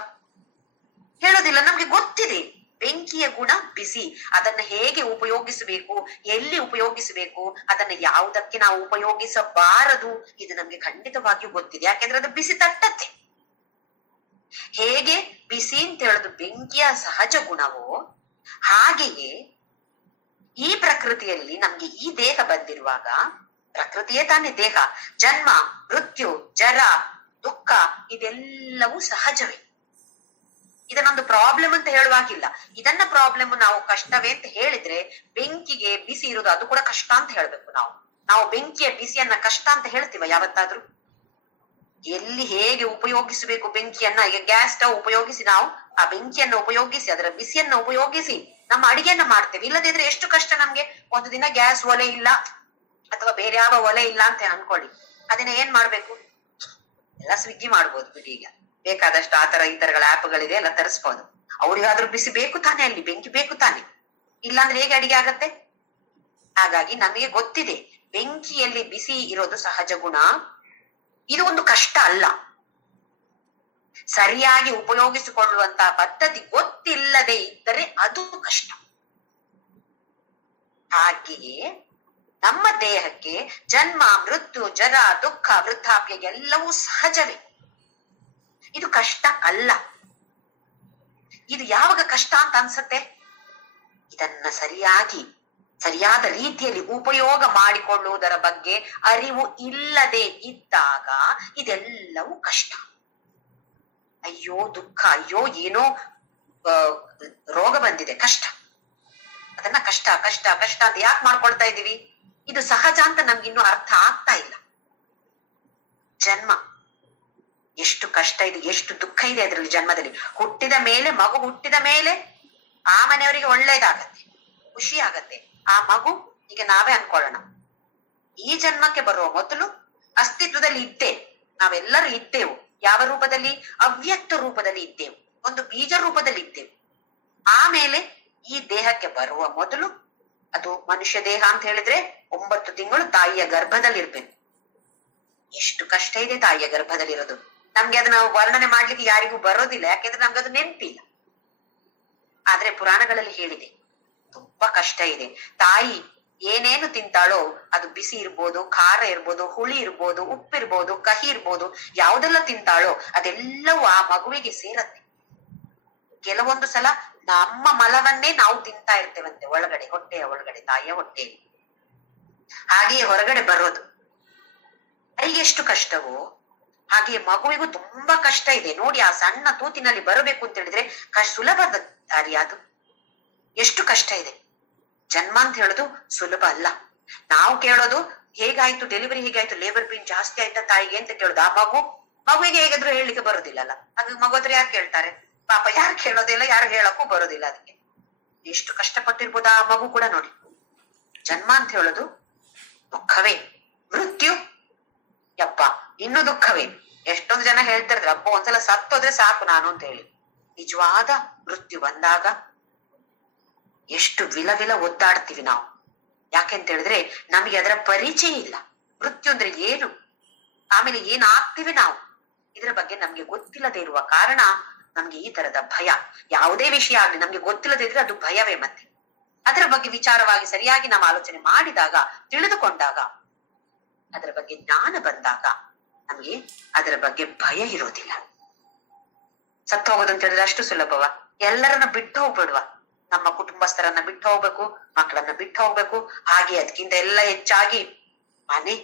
ಹೇಳೋದಿಲ್ಲ. ನಮ್ಗೆ ಗೊತ್ತಿದೆ ಬೆಂಕಿಯ ಗುಣ ಬಿಸಿ, ಅದನ್ನ ಹೇಗೆ ಉಪಯೋಗಿಸಬೇಕು, ಎಲ್ಲಿ ಉಪಯೋಗಿಸಬೇಕು, ಅದನ್ನ ಯಾವುದಕ್ಕೆ ನಾವು ಉಪಯೋಗಿಸಬಾರದು, ಇದು ನಮ್ಗೆ ಖಂಡಿತವಾಗಿಯೂ ಗೊತ್ತಿದೆ. ಯಾಕೆಂದ್ರೆ ಅದು ಬಿಸಿ ತಟ್ಟತ್ತೆ. ಹೇಗೆ ಬಿಸಿ ಅಂತ ಹೇಳೋದು ಬೆಂಕಿಯ ಸಹಜ ಗುಣವೋ, ಹಾಗೆಯೇ ಈ ಪ್ರಕೃತಿಯಲ್ಲಿ ನಮ್ಗೆ ಈ ದೇಹ ಬಂದಿರುವಾಗ, ಪ್ರಕೃತಿಯೇ ತಾನೇ ದೇಹ, ಜನ್ಮ ಮೃತ್ಯು ಜರ ದುಃಖ ಇದೆಲ್ಲವೂ ಸಹಜವೇ. ಇದನ್ನೊಂದು ಪ್ರಾಬ್ಲಮ್ ಅಂತ ಹೇಳುವಾಗಿಲ್ಲ. ಇದನ್ನ ಪ್ರಾಬ್ಲಮ್ ನಾವು ಕಷ್ಟವೇ ಅಂತ ಹೇಳಿದ್ರೆ, ಬೆಂಕಿಗೆ ಬಿಸಿ ಇರೋದು ಅದು ಕೂಡ ಕಷ್ಟ ಅಂತ ಹೇಳ್ಬೇಕು. ನಾವು ಬೆಂಕಿಯ ಬಿಸಿಯನ್ನ ಕಷ್ಟ ಅಂತ ಹೇಳ್ತೀವ ಯಾವತ್ತಾದ್ರೂ? ಎಲ್ಲಿ ಹೇಗೆ ಉಪಯೋಗಿಸಬೇಕು ಬೆಂಕಿಯನ್ನ, ಈಗ ಗ್ಯಾಸ್ ಸ್ಟವ್ ಉಪಯೋಗಿಸಿ ನಾವು ಆ ಬೆಂಕಿಯನ್ನ ಉಪಯೋಗಿಸಿ ಅದರ ಬಿಸಿಯನ್ನ ಉಪಯೋಗಿಸಿ ನಮ್ಮ ಅಡಿಗೆಯನ್ನ ಮಾಡ್ತೇವೆ. ಇಲ್ಲದಿದ್ರೆ ಎಷ್ಟು ಕಷ್ಟ ನಮ್ಗೆ. ಒಂದು ದಿನ ಗ್ಯಾಸ್ ಒಲೆ ಇಲ್ಲ ಅಥವಾ ಬೇರೆ ಯಾವ ಒಲೆ ಇಲ್ಲ ಅಂತ ಅನ್ಕೊಳ್ಳಿ, ಅದನ್ನ ಏನ್ ಮಾಡ್ಬೇಕು? ಎಲ್ಲ ಸ್ವಿಗ್ಗಿ ಮಾಡ್ಬೋದು ಬಿಡಿ, ಈಗ ಬೇಕಾದಷ್ಟು ಆತರ ಈ ತರಗಳ ಆ್ಯಪ್ಗಳಿದೆ, ಎಲ್ಲ ತರಿಸ್ಬೋದು. ಅವ್ರಿಗಾದ್ರೂ ಬಿಸಿ ಬೇಕು ತಾನೆ, ಅಲ್ಲಿ ಬೆಂಕಿ ಬೇಕು ತಾನೆ, ಇಲ್ಲಾಂದ್ರೆ ಹೇಗೆ ಅಡಿಗೆ ಆಗತ್ತೆ? ಹಾಗಾಗಿ ನಮಗೆ ಗೊತ್ತಿದೆ ಬೆಂಕಿಯಲ್ಲಿ ಬಿಸಿ ಇರೋದು ಸಹಜ ಗುಣ. ಇದು ಒಂದು ಕಷ್ಟ ಅಲ್ಲ. ಸರಿಯಾಗಿ ಉಪಯೋಗಿಸಿಕೊಳ್ಳುವಂತಹ ಪದ್ಧತಿ ಗೊತ್ತಿಲ್ಲದೆ ಇದ್ದರೆ ಅದು ಕಷ್ಟ. ಹಾಗೆಯೇ ನಮ್ಮ ದೇಹಕ್ಕೆ ಜನ್ಮ ಮೃತ್ಯು ಜರ ದುಃಖ ವೃದ್ಧಾಪ್ಯ ಎಲ್ಲವೂ ಸಹಜವೇ. ಇದು ಕಷ್ಟ ಅಲ್ಲ. ಇದು ಯಾವಾಗ ಕಷ್ಟ ಅಂತ ಅನ್ಸತ್ತೆ? ಇದನ್ನ ಸರಿಯಾದ ರೀತಿಯಲ್ಲಿ ಉಪಯೋಗ ಮಾಡಿಕೊಳ್ಳುವುದರ ಬಗ್ಗೆ ಅರಿವು ಇಲ್ಲದೆ ಇದ್ದಾಗ ಇದೆಲ್ಲವೂ ಕಷ್ಟ. ಅಯ್ಯೋ ದುಃಖ, ಅಯ್ಯೋ ಏನೋ ರೋಗ ಬಂದಿದೆ, ಕಷ್ಟ. ಅದನ್ನ ಕಷ್ಟ ಕಷ್ಟ ಕಷ್ಟ ಅಂತ ಯಾಕೆ ಮಾಡ್ಕೊಳ್ತಾ ಇದೀವಿ? ಇದು ಸಹಜ ಅಂತ ನಮ್ಗಿನ್ನೂ ಅರ್ಥ ಆಗ್ತಾ ಇಲ್ಲ. ಜನ್ಮ ಎಷ್ಟು ಕಷ್ಟ ಇದೆ, ಎಷ್ಟು ದುಃಖ ಇದೆ ಅದರಲ್ಲಿ. ಜನ್ಮದಲ್ಲಿ ಹುಟ್ಟಿದ ಮೇಲೆ, ಮಗು ಹುಟ್ಟಿದ ಮೇಲೆ ಆ ಮನೆಯವರಿಗೆ ಒಳ್ಳೇದಾಗತ್ತೆ, ಖುಷಿ ಆಗತ್ತೆ. ಆ ಮಗು ಈಗ ನಾವೇ ಅನ್ಕೊಳ್ಳೋಣ, ಈ ಜನ್ಮಕ್ಕೆ ಬರುವ ಮೊದಲು ಅಸ್ತಿತ್ವದಲ್ಲಿ ಇದ್ದೇವೆ, ನಾವೆಲ್ಲರೂ ಇದ್ದೆವು. ಯಾವ ರೂಪದಲ್ಲಿ? ಅವ್ಯಕ್ತ ರೂಪದಲ್ಲಿ ಇದ್ದೆವು, ಒಂದು ಬೀಜ ರೂಪದಲ್ಲಿ ಇದ್ದೆವು. ಆಮೇಲೆ ಈ ದೇಹಕ್ಕೆ ಬರುವ ಮೊದಲು, ಅದು ಮನುಷ್ಯ ದೇಹ ಅಂತ ಹೇಳಿದ್ರೆ 9 ತಿಂಗಳು ತಾಯಿಯ ಗರ್ಭದಲ್ಲಿ ಇರ್ಬೇಕು. ಎಷ್ಟು ಕಷ್ಟ ಇದೆ ತಾಯಿಯ ಗರ್ಭದಲ್ಲಿರೋದು. ನಮ್ಗೆ ಅದನ್ನ ವರ್ಣನೆ ಮಾಡ್ಲಿಕ್ಕೆ ಯಾರಿಗೂ ಬರೋದಿಲ್ಲ, ಯಾಕೆಂದ್ರೆ ನಮ್ಗೆ ಅದು ನೆನಪಿಲ್ಲ. ಆದ್ರೆ ಪುರಾಣಗಳಲ್ಲಿ ಹೇಳಿದೆ, ತುಂಬಾ ಕಷ್ಟ ಇದೆ. ತಾಯಿ ಏನೇನು ತಿಂತಾಳೋ ಅದು ಬಿಸಿ ಇರ್ಬೋದು, ಖಾರ ಇರ್ಬೋದು, ಹುಳಿ ಇರ್ಬೋದು, ಉಪ್ಪಿರ್ಬೋದು, ಕಹಿ ಇರ್ಬೋದು, ಯಾವ್ದೆಲ್ಲ ತಿಂತಾಳೋ ಅದೆಲ್ಲವೂ ಆ ಮಗುವಿಗೆ ಸೇರತ್ತೆ. ಕೆಲವೊಂದು ಸಲ ನಮ್ಮ ಮಲವನ್ನೇ ನಾವು ತಿಂತಾ ಇರ್ತೇವಂತೆ ಒಳಗಡೆ, ಹೊಟ್ಟೆಯ ಒಳಗಡೆ, ತಾಯಿಯ ಹೊಟ್ಟೆಯಲ್ಲಿ. ಹಾಗೆಯೇ ಹೊರಗಡೆ ಬರೋದು ತಾಯಿಗೆ ಎಷ್ಟು ಕಷ್ಟವೋ ಹಾಗೆ ಮಗುವಿಗೂ ತುಂಬಾ ಕಷ್ಟ ಇದೆ. ನೋಡಿ, ಆ ಸಣ್ಣ ತೂತಿನಲ್ಲಿ ಬರಬೇಕು ಅಂತ ಹೇಳಿದ್ರೆ ಸುಲಭದ ದಾರಿ ಅದು. ಎಷ್ಟು ಕಷ್ಟ ಇದೆ. ಜನ್ಮ ಅಂತ ಹೇಳೋದು ಸುಲಭ ಅಲ್ಲ. ನಾವು ಕೇಳೋದು ಹೇಗಾಯ್ತು ಡೆಲಿವರಿ, ಹೇಗಾಯ್ತು, ಲೇಬರ್ ಪೇನ್ ಜಾಸ್ತಿ ಆಯ್ತಾ ತಾಯಿಗೆ ಅಂತ ಕೇಳೋದು. ಆ ಮಗುವಿಗೆ ಹೇಗಾದ್ರೂ ಹೇಳಲಿಕ್ಕೆ ಬರೋದಿಲ್ಲ ಅಲ್ಲ. ಅದು ಮಗು ಹತ್ರ ಯಾರು ಕೇಳ್ತಾರೆ? ಪಾಪ ಯಾರು ಕೇಳೋದಿಲ್ಲ, ಯಾರು ಹೇಳಕ್ಕೂ ಬರೋದಿಲ್ಲ. ಅದಕ್ಕೆ ಎಷ್ಟು ಕಷ್ಟಪಟ್ಟಿರ್ಬೋದು ಆ ಮಗು ಕೂಡ. ನೋಡಿ, ಜನ್ಮ ಅಂತ ಹೇಳೋದು ದುಃಖವೇ. ಮೃತ್ಯು ಯಪ್ಪ ಇನ್ನು ದುಃಖವೇ. ಎಷ್ಟೊಂದು ಜನ ಹೇಳ್ತಿರ್ತಾರೆ, ಅಪ್ಪ ಒಂದ್ಸಲ ಸತ್ತೋದ್ರೆ ಸಾಕು ನಾನು ಅಂತ ಹೇಳಿ. ನಿಜವಾದ ಮೃತ್ಯು ಬಂದಾಗ ಎಷ್ಟು ವಿಲ ಒದ್ದಾಡ್ತೀವಿ ನಾವು. ಯಾಕೆಂತ ಹೇಳಿದ್ರೆ ನಮಗೆ ಅದರ ಪರಿಚಯ ಇಲ್ಲ. ಮೃತ್ಯು ಅಂದ್ರೆ ಏನು, ಆಮೇಲೆ ಏನಾಗ್ತೀವಿ ನಾವು, ಇದರ ಬಗ್ಗೆ ನಮ್ಗೆ ಗೊತ್ತಿಲ್ಲದೆ ಇರುವ ಕಾರಣ ನಮ್ಗೆ ಈ ತರದ ಭಯ. ಯಾವುದೇ ವಿಷಯ ಆಗ್ಲಿ ನಮ್ಗೆ ಗೊತ್ತಿಲ್ಲದೆ ಇದ್ರೆ ಅದು ಭಯವೇ. ಮತ್ತೆ ಅದರ ಬಗ್ಗೆ ವಿಚಾರವಾಗಿ ಸರಿಯಾಗಿ ನಾವು ಆಲೋಚನೆ ಮಾಡಿದಾಗ, ತಿಳಿದುಕೊಂಡಾಗ, ಅದರ ಬಗ್ಗೆ ಜ್ಞಾನ ಬಂದಾಗ ನಮ್ಗೆ ಅದರ ಬಗ್ಗೆ ಭಯ ಇರೋದಿಲ್ಲ. ಸತ್ತು ಹೋಗೋದು ಅಂತ ಹೇಳಿದ್ರೆ ಅಷ್ಟು ಸುಲಭವ? ಎಲ್ಲರನ್ನ ಬಿಟ್ಟು ಹೋಗ್ಬಿಡುವ, ನಮ್ಮ ಕುಟುಂಬಸ್ಥರನ್ನ ಬಿಟ್ಟು ಹೋಗ್ಬೇಕು, ಮಕ್ಕಳನ್ನ ಬಿಟ್ಟು ಹೋಗ್ಬೇಕು. ಹಾಗೆ ಅದಕ್ಕಿಂತ ಎಲ್ಲ ಹೆಚ್ಚಾಗಿ ಮನೆ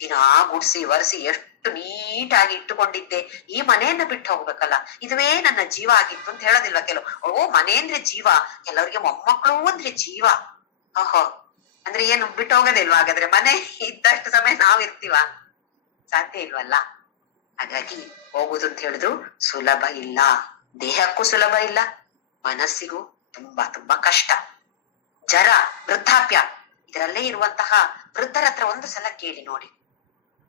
ದಿನಾ ಗುಡ್ಸಿ ಒರೆಸಿ ಎಷ್ಟು ನೀಟಾಗಿ ಇಟ್ಟುಕೊಂಡಿದ್ದೆ, ಈ ಮನೆಯನ್ನ ಬಿಟ್ಟು ಹೋಗ್ಬೇಕಲ್ಲ, ಇದುವೇ ನನ್ನ ಜೀವ ಆಗಿತ್ತು ಅಂತ ಹೇಳೋದಿಲ್ವ ಕೆಲವು. ಮನೆ ಅಂದ್ರೆ ಜೀವ, ಕೆಲವರಿಗೆ ಮೊಮ್ಮಕ್ಕಳು ಅಂದ್ರೆ ಜೀವ. ಓಹೋ, ಅಂದ್ರೆ ಏನು ಬಿಟ್ಟು ಹೋಗೋದಿಲ್ವಾ? ಹಾಗಾದ್ರೆ ಮನೆ ಇದ್ದಷ್ಟು ಸಮಯ ನಾವ್ ಇರ್ತೀವ? ಸಾಧ್ಯ ಇಲ್ವಲ್ಲ. ಹಾಗಾಗಿ ಹೋಗುದು ಅಂತ ಹೇಳಿದ್ರು ಸುಲಭ ಇಲ್ಲ. ದೇಹಕ್ಕೂ ಸುಲಭ ಇಲ್ಲ, ಮನಸ್ಸಿಗೂ ತುಂಬಾ ತುಂಬಾ ಕಷ್ಟ. ಜರ, ವೃದ್ಧಾಪ್ಯ, ಇದರಲ್ಲೇ ಇರುವಂತಹ ವೃದ್ಧರ ಹತ್ರ ಒಂದು ಸಲ ಕೇಳಿ ನೋಡಿ,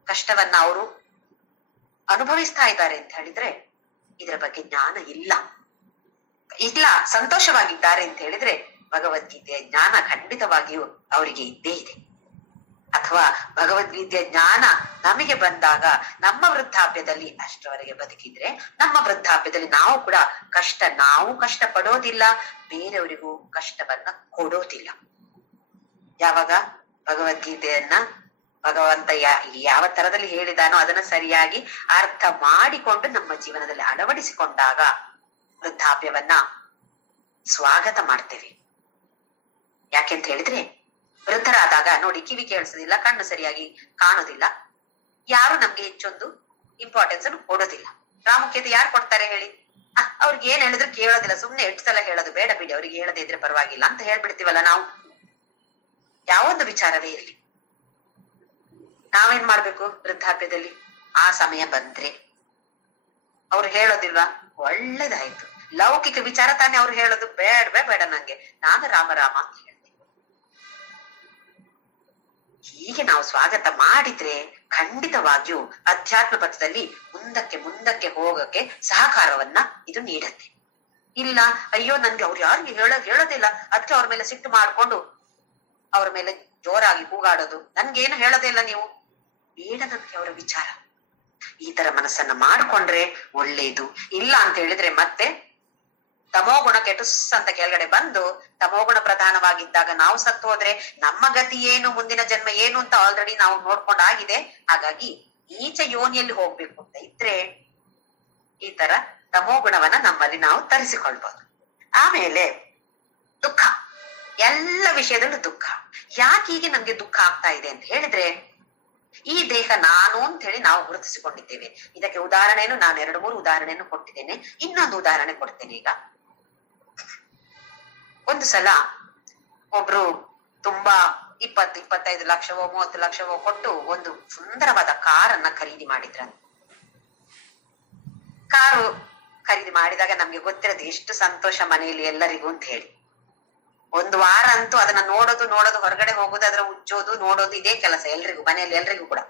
ಕಷ್ಟವನ್ನ ಅವರು ಅನುಭವಿಸ್ತಾ ಇದ್ದಾರೆ ಅಂತ ಹೇಳಿದ್ರೆ ಇದರ ಬಗ್ಗೆ ಜ್ಞಾನ ಇಲ್ಲ. ಸಂತೋಷವಾಗಿದ್ದಾರೆ ಅಂತ ಹೇಳಿದ್ರೆ ಭಗವದ್ಗೀತೆಯ ಜ್ಞಾನ ಖಂಡಿತವಾಗಿಯೂ ಅವರಿಗೆ ಇದ್ದೇ ಇದೆ. ಅಥವಾ ಭಗವದ್ಗೀತೆಯ ಜ್ಞಾನ ನಮಗೆ ಬಂದಾಗ ನಮ್ಮ ವೃದ್ಧಾಪ್ಯದಲ್ಲಿ ಅಷ್ಟರವರೆಗೆ ಬದುಕಿದ್ರೆ, ನಮ್ಮ ವೃದ್ಧಾಪ್ಯದಲ್ಲಿ ನಾವು ಕೂಡ ನಾವು ಕಷ್ಟ ಪಡೋದಿಲ್ಲ, ಬೇರೆಯವರಿಗೂ ಕಷ್ಟವನ್ನ ಕೊಡೋದಿಲ್ಲ. ಯಾವಾಗ ಭಗವದ್ಗೀತೆಯನ್ನ ಭಗವಂತ ಯಾವ ತರದಲ್ಲಿ ಹೇಳಿದಾನೋ ಅದನ್ನ ಸರಿಯಾಗಿ ಅರ್ಥ ಮಾಡಿಕೊಂಡು ನಮ್ಮ ಜೀವನದಲ್ಲಿ ಅಳವಡಿಸಿಕೊಂಡಾಗ ವೃದ್ಧಾಪ್ಯವನ್ನ ಸ್ವಾಗತ ಮಾಡ್ತೇವೆ. ಯಾಕೆಂತ ಹೇಳಿದ್ರೆ ವೃದ್ಧರಾದಾಗ ನೋಡಿ, ಕಿವಿ ಕೇಳಿಸೋದಿಲ್ಲ, ಕಣ್ಣು ಸರಿಯಾಗಿ ಕಾಣೋದಿಲ್ಲ, ಯಾರು ನಮ್ಗೆ ಹೆಚ್ಚೊಂದು ಇಂಪಾರ್ಟೆನ್ಸ್ ಅನ್ನು ಕೊಡೋದಿಲ್ಲ. ಪ್ರಾಮುಖ್ಯತೆ ಯಾರು ಕೊಡ್ತಾರೆ ಹೇಳಿ? ಅವ್ರಿಗೆ ಏನ್ ಹೇಳಿದ್ರು ಕೇಳೋದಿಲ್ಲ, ಸುಮ್ನೆ 8 ಸಲ ಹೇಳೋದು, ಬೇಡ ಬಿಡಿ ಅವ್ರಿಗೆ ಹೇಳದೇ ಇದ್ರೆ ಪರವಾಗಿಲ್ಲ ಅಂತ ಹೇಳ್ಬಿಡ್ತೀವಲ್ಲ ನಾವು. ಯಾವೊಂದು ವಿಚಾರವೇ ಇರ್ಲಿ, ನಾವೇನ್ ಮಾಡ್ಬೇಕು ವೃದ್ಧಾಪ್ಯದಲ್ಲಿ? ಆ ಸಮಯ ಬಂದ್ರೆ ಅವ್ರು ಹೇಳೋದಿಲ್ವಾ, ಒಳ್ಳೇದಾಯ್ತು, ಲೌಕಿಕ ವಿಚಾರ ತಾನೇ ಅವ್ರು ಹೇಳೋದು, ಬೇಡ ನಂಗೆ, ನಾನು ರಾಮ ಅಂತ ಹೇಳ್ತೀನಿ. ಹೀಗೆ ನಾವು ಸ್ವಾಗತ ಮಾಡಿದ್ರೆ ಖಂಡಿತವಾಗಿಯೂ ಅಧ್ಯಾತ್ಮ ಪಥದಲ್ಲಿ ಮುಂದಕ್ಕೆ ಹೋಗಕ್ಕೆ ಸಹಕಾರವನ್ನ ಇದು ನೀಡತ್ತೆ. ಇಲ್ಲ, ಅಯ್ಯೋ ನನ್ಗೆ ಅವ್ರು ಯಾರಿಗೆ ಹೇಳೋದಿಲ್ಲ, ಅದಕ್ಕೆ ಅವ್ರ ಮೇಲೆ ಸಿಟ್ಟು ಮಾಡ್ಕೊಂಡು ಅವ್ರ ಮೇಲೆ ಜೋರಾಗಿ ಕೂಗಾಡೋದು, ನನ್ಗೇನು ಹೇಳೋದೇ ಇಲ್ಲ ನೀವು, ಬೇಡ ನನ್ಗೆ ಅವರ ವಿಚಾರ. ಈ ತರ ಮನಸ್ಸನ್ನ ಮಾಡ್ಕೊಂಡ್ರೆ ಒಳ್ಳೇದು. ಇಲ್ಲ ಅಂತ ಹೇಳಿದ್ರೆ ಮತ್ತೆ ತಮೋಗುಣ ಕೆಟುಸ್ ಅಂತ ಕೆಳಗಡೆ ಬಂದು ತಮೋಗುಣ ಪ್ರಧಾನವಾಗಿದ್ದಾಗ ನಾವು ಸತ್ತು ಹೋದ್ರೆ ನಮ್ಮ ಗತಿ ಏನು, ಮುಂದಿನ ಜನ್ಮ ಏನು ಅಂತ ಆಲ್ರೆಡಿ ನಾವು ನೋಡ್ಕೊಂಡಾಗಿದೆ. ಹಾಗಾಗಿ ನೀಚ ಯೋನಿಯಲ್ಲಿ ಹೋಗ್ಬೇಕು ಅಂತ ಇದ್ರೆ ಈ ತರ ತಮೋಗುಣವನ್ನ ನಮ್ಮಲ್ಲಿ ನಾವು ತರಿಸಿಕೊಳ್ಬಹುದು. ಆಮೇಲೆ ದುಃಖ, ಎಲ್ಲ ವಿಷಯದಲ್ಲೂ ದುಃಖ. ಯಾಕೆ ಹೀಗೆ ನಮ್ಗೆ ದುಃಖ ಆಗ್ತಾ ಇದೆ ಅಂತ ಹೇಳಿದ್ರೆ, ಈ ದೇಹ ನಾನು ಅಂತ ಹೇಳಿ ನಾವು ಗುರುತಿಸಿಕೊಂಡಿದ್ದೇವೆ. ಇದಕ್ಕೆ ಉದಾಹರಣೆಯನ್ನು ನಾನು 2-3 ಉದಾಹರಣೆಯನ್ನು ಕೊಟ್ಟಿದ್ದೇನೆ. ಇನ್ನೊಂದು ಉದಾಹರಣೆ ಕೊಡ್ತೇನೆ ಈಗ. ಒಂದು ಸಲ ಒಬ್ರು ತುಂಬಾ 20-25 ಲಕ್ಷವೋ 30 ಲಕ್ಷವೋ ಕೊಟ್ಟು ಒಂದು ಸುಂದರವಾದ ಕಾರನ್ನ ಖರೀದಿ ಮಾಡಿದ್ರಂತೆ. ಕಾರು ಖರೀದಿ ಮಾಡಿದಾಗ ನಮ್ಗೆ ಗೊತ್ತಿರೋದು ಎಷ್ಟು ಸಂತೋಷ ಮನೆಯಲ್ಲಿ ಎಲ್ಲರಿಗೂ ಅಂತ ಹೇಳಿ. ಒಂದು ವಾರ ಅಂತೂ ಅದನ್ನ ನೋಡೋದು ಹೊರಗಡೆ ಹೋಗೋದು, ಅದರ ಉಜ್ಜೋದು ನೋಡೋದು ಇದೇ ಕೆಲಸ ಎಲ್ರಿಗೂ, ಮನೆಯಲ್ಲಿ ಎಲ್ರಿಗೂ ಕೂಡ.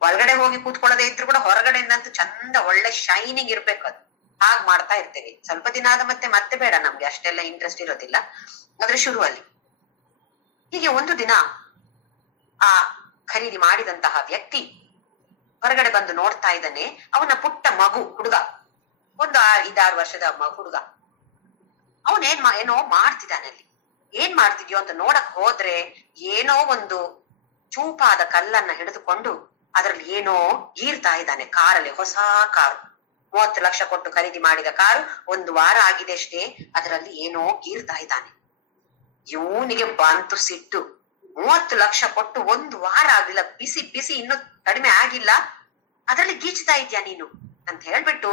ಒಳಗಡೆ ಹೋಗಿ ಕೂತ್ಕೊಳ್ಳೋದೇ ಇದ್ರು ಕೂಡ ಹೊರಗಡೆಯಿಂದಂತೂ ಚಂದ ಒಳ್ಳೆ ಶೈನಿಂಗ್ ಇರ್ಬೇಕು, ಅದು ಹಾಗ್ ಮಾಡ್ತಾ ಇರ್ತೇವೆ. ಸ್ವಲ್ಪ ದಿನ ಆದ ಮತ್ತೆ ಬೇಡ, ನಮ್ಗೆ ಅಷ್ಟೆಲ್ಲ ಇಂಟ್ರೆಸ್ಟ್ ಇರೋದಿಲ್ಲ ಅದ್ರ ಶುರುವಲ್ಲಿ. ಹೀಗೆ ಒಂದು ದಿನ ಆ ಖರೀದಿ ಮಾಡಿದಂತಹ ವ್ಯಕ್ತಿ ಹೊರಗಡೆ ಬಂದು ನೋಡ್ತಾ ಇದ್ದಾನೆ. ಅವನ ಪುಟ್ಟ ಮಗು ಹುಡುಗ, ಒಂದು 5-6 ವರ್ಷದ ಹುಡುಗ, ಏನೋ ಮಾಡ್ತಿದ್ದಾನೆ ಅಲ್ಲಿ. ಏನ್ ಮಾಡ್ತಿದ್ಯೋ ಅಂತ ನೋಡಕ್ ಹೋದ್ರೆ ಏನೋ ಒಂದು ಚೂಪಾದ ಕಲ್ಲನ್ನ ಹಿಡಿದುಕೊಂಡು ಅದ್ರಲ್ಲಿ ಏನೋ ಗೀರ್ತಾ ಇದ್ದಾನೆ ಕಾರಲ್ಲಿ. ಹೊಸ ಕಾರು, 30 ಲಕ್ಷ ಕೊಟ್ಟು ಖರೀದಿ ಮಾಡಿದ ಕಾರು, 1 ವಾರ ಆಗಿದೆ ಅಷ್ಟೇ, ಅದರಲ್ಲಿ ಏನೋ ಗೀರ್ತಾ ಇದ್ದಾನೆ. ಇವನಿಗೆ ಬಂತು ಸಿಟ್ಟು. 30 ಲಕ್ಷ ಕೊಟ್ಟು 1 ವಾರ ಆಗ್ಲಿಲ್ಲ, ಬಿಸಿ ಇನ್ನು ಕಡಿಮೆ ಆಗಿಲ್ಲ, ಅದರಲ್ಲಿ ಗೀಚ್ತಾ ಇದ್ಯಾ ನೀನು ಅಂತ ಹೇಳ್ಬಿಟ್ಟು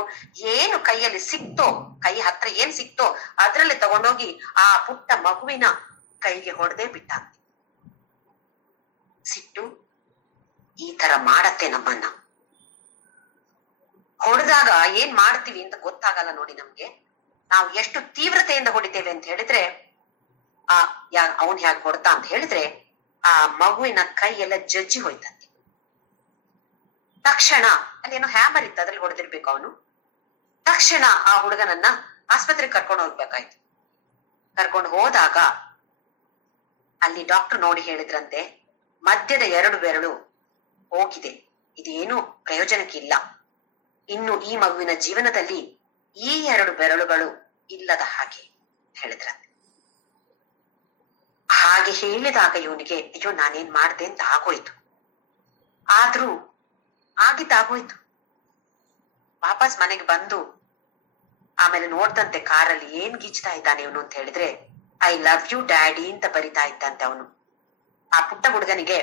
ಏನು ಕೈಯಲ್ಲಿ ಸಿಕ್ತೋ, ಕೈ ಹತ್ರ ಏನ್ ಸಿಕ್ತೋ ಅದ್ರಲ್ಲಿ ತಗೊಂಡೋಗಿ ಆ ಪುಟ್ಟ ಮಗುವಿನ ಕೈಗೆ ಹೊಡೆದೇ ಬಿಟ್ಟಾಂತೆ. ಸಿಟ್ಟು ಈ ತರ ಮಾಡತ್ತೆ ನಮ್ಮನ್ನ. ಹೊಡೆದಾಗ ಏನ್ ಮಾಡ್ತೀವಿ ಅಂತ ಗೊತ್ತಾಗಲ್ಲ ನೋಡಿ ನಮ್ಗೆ. ನಾವು ಎಷ್ಟು ತೀವ್ರತೆಯಿಂದ ಹೊಡಿತೇವೆ ಅಂತ ಹೇಳಿದ್ರೆ, ಅವನ್ ಹ್ಯಾಗ್ ಹೊಡ್ತಾ ಅಂತ ಹೇಳಿದ್ರೆ ಆ ಮಗುವಿನ ಕೈ ಎಲ್ಲ ಜಜ್ಜಿ ಹೋಯ್ತಂತೆ. ತಕ್ಷಣ ಅಲ್ಲೇನೋ ಹ್ಯಾಮರ್ ಇತ್ತು, ಅದ್ರಲ್ಲಿ ಹೊಡೆದಿರ್ಬೇಕು ಅವನು. ತಕ್ಷಣ ಆ ಹುಡುಗನನ್ನ ಆಸ್ಪತ್ರೆಗೆ ಕರ್ಕೊಂಡು ಹೋಗ್ಬೇಕಾಯ್ತು. ಕರ್ಕೊಂಡು ಹೋದಾಗ ಅಲ್ಲಿ ಡಾಕ್ಟರ್ ನೋಡಿ ಹೇಳಿದ್ರಂತೆ, ಮಧ್ಯದ 2 ಬೆರಳು ಹೋಗಿದೆ, ಇದೇನು ಪ್ರಯೋಜನಕ್ಕಿಲ್ಲ, ಇನ್ನು ಈ ಮಗುವಿನ ಜೀವನದಲ್ಲಿ ಈ 2 ಬೆರಳುಗಳು ಇಲ್ಲದ ಹಾಗೆ ಹೇಳಿದ್ರಂತೆ. ಹಾಗೆ ಹೇಳಿದಾಗ ಇವನಿಗೆ ಅಯ್ಯೋ ನಾನೇನ್ ಮಾಡ್ದೆ ಅಂತ ಆಗೋಯ್ತು. ಆದ್ರೂ ಆಗಿದ್ದಾಗೋಯ್ತು. ವಾಪಸ್ ಮನೆಗೆ ಬಂದು ಆಮೇಲೆ ನೋಡ್ದಂತೆ ಕಾರಲ್ಲಿ ಏನ್ ಗೀಚ್ತಾ ಇದ್ದಾನೆ ಇವನು ಅಂತ ಹೇಳಿದ್ರೆ, ಐ ಲವ್ ಯು ಡ್ಯಾಡಿ ಅಂತ ಬರಿತಾ ಇದ್ದಂತೆ ಅವನು. ಆ ಪುಟ್ಟ ಹುಡುಗನಿಗೆ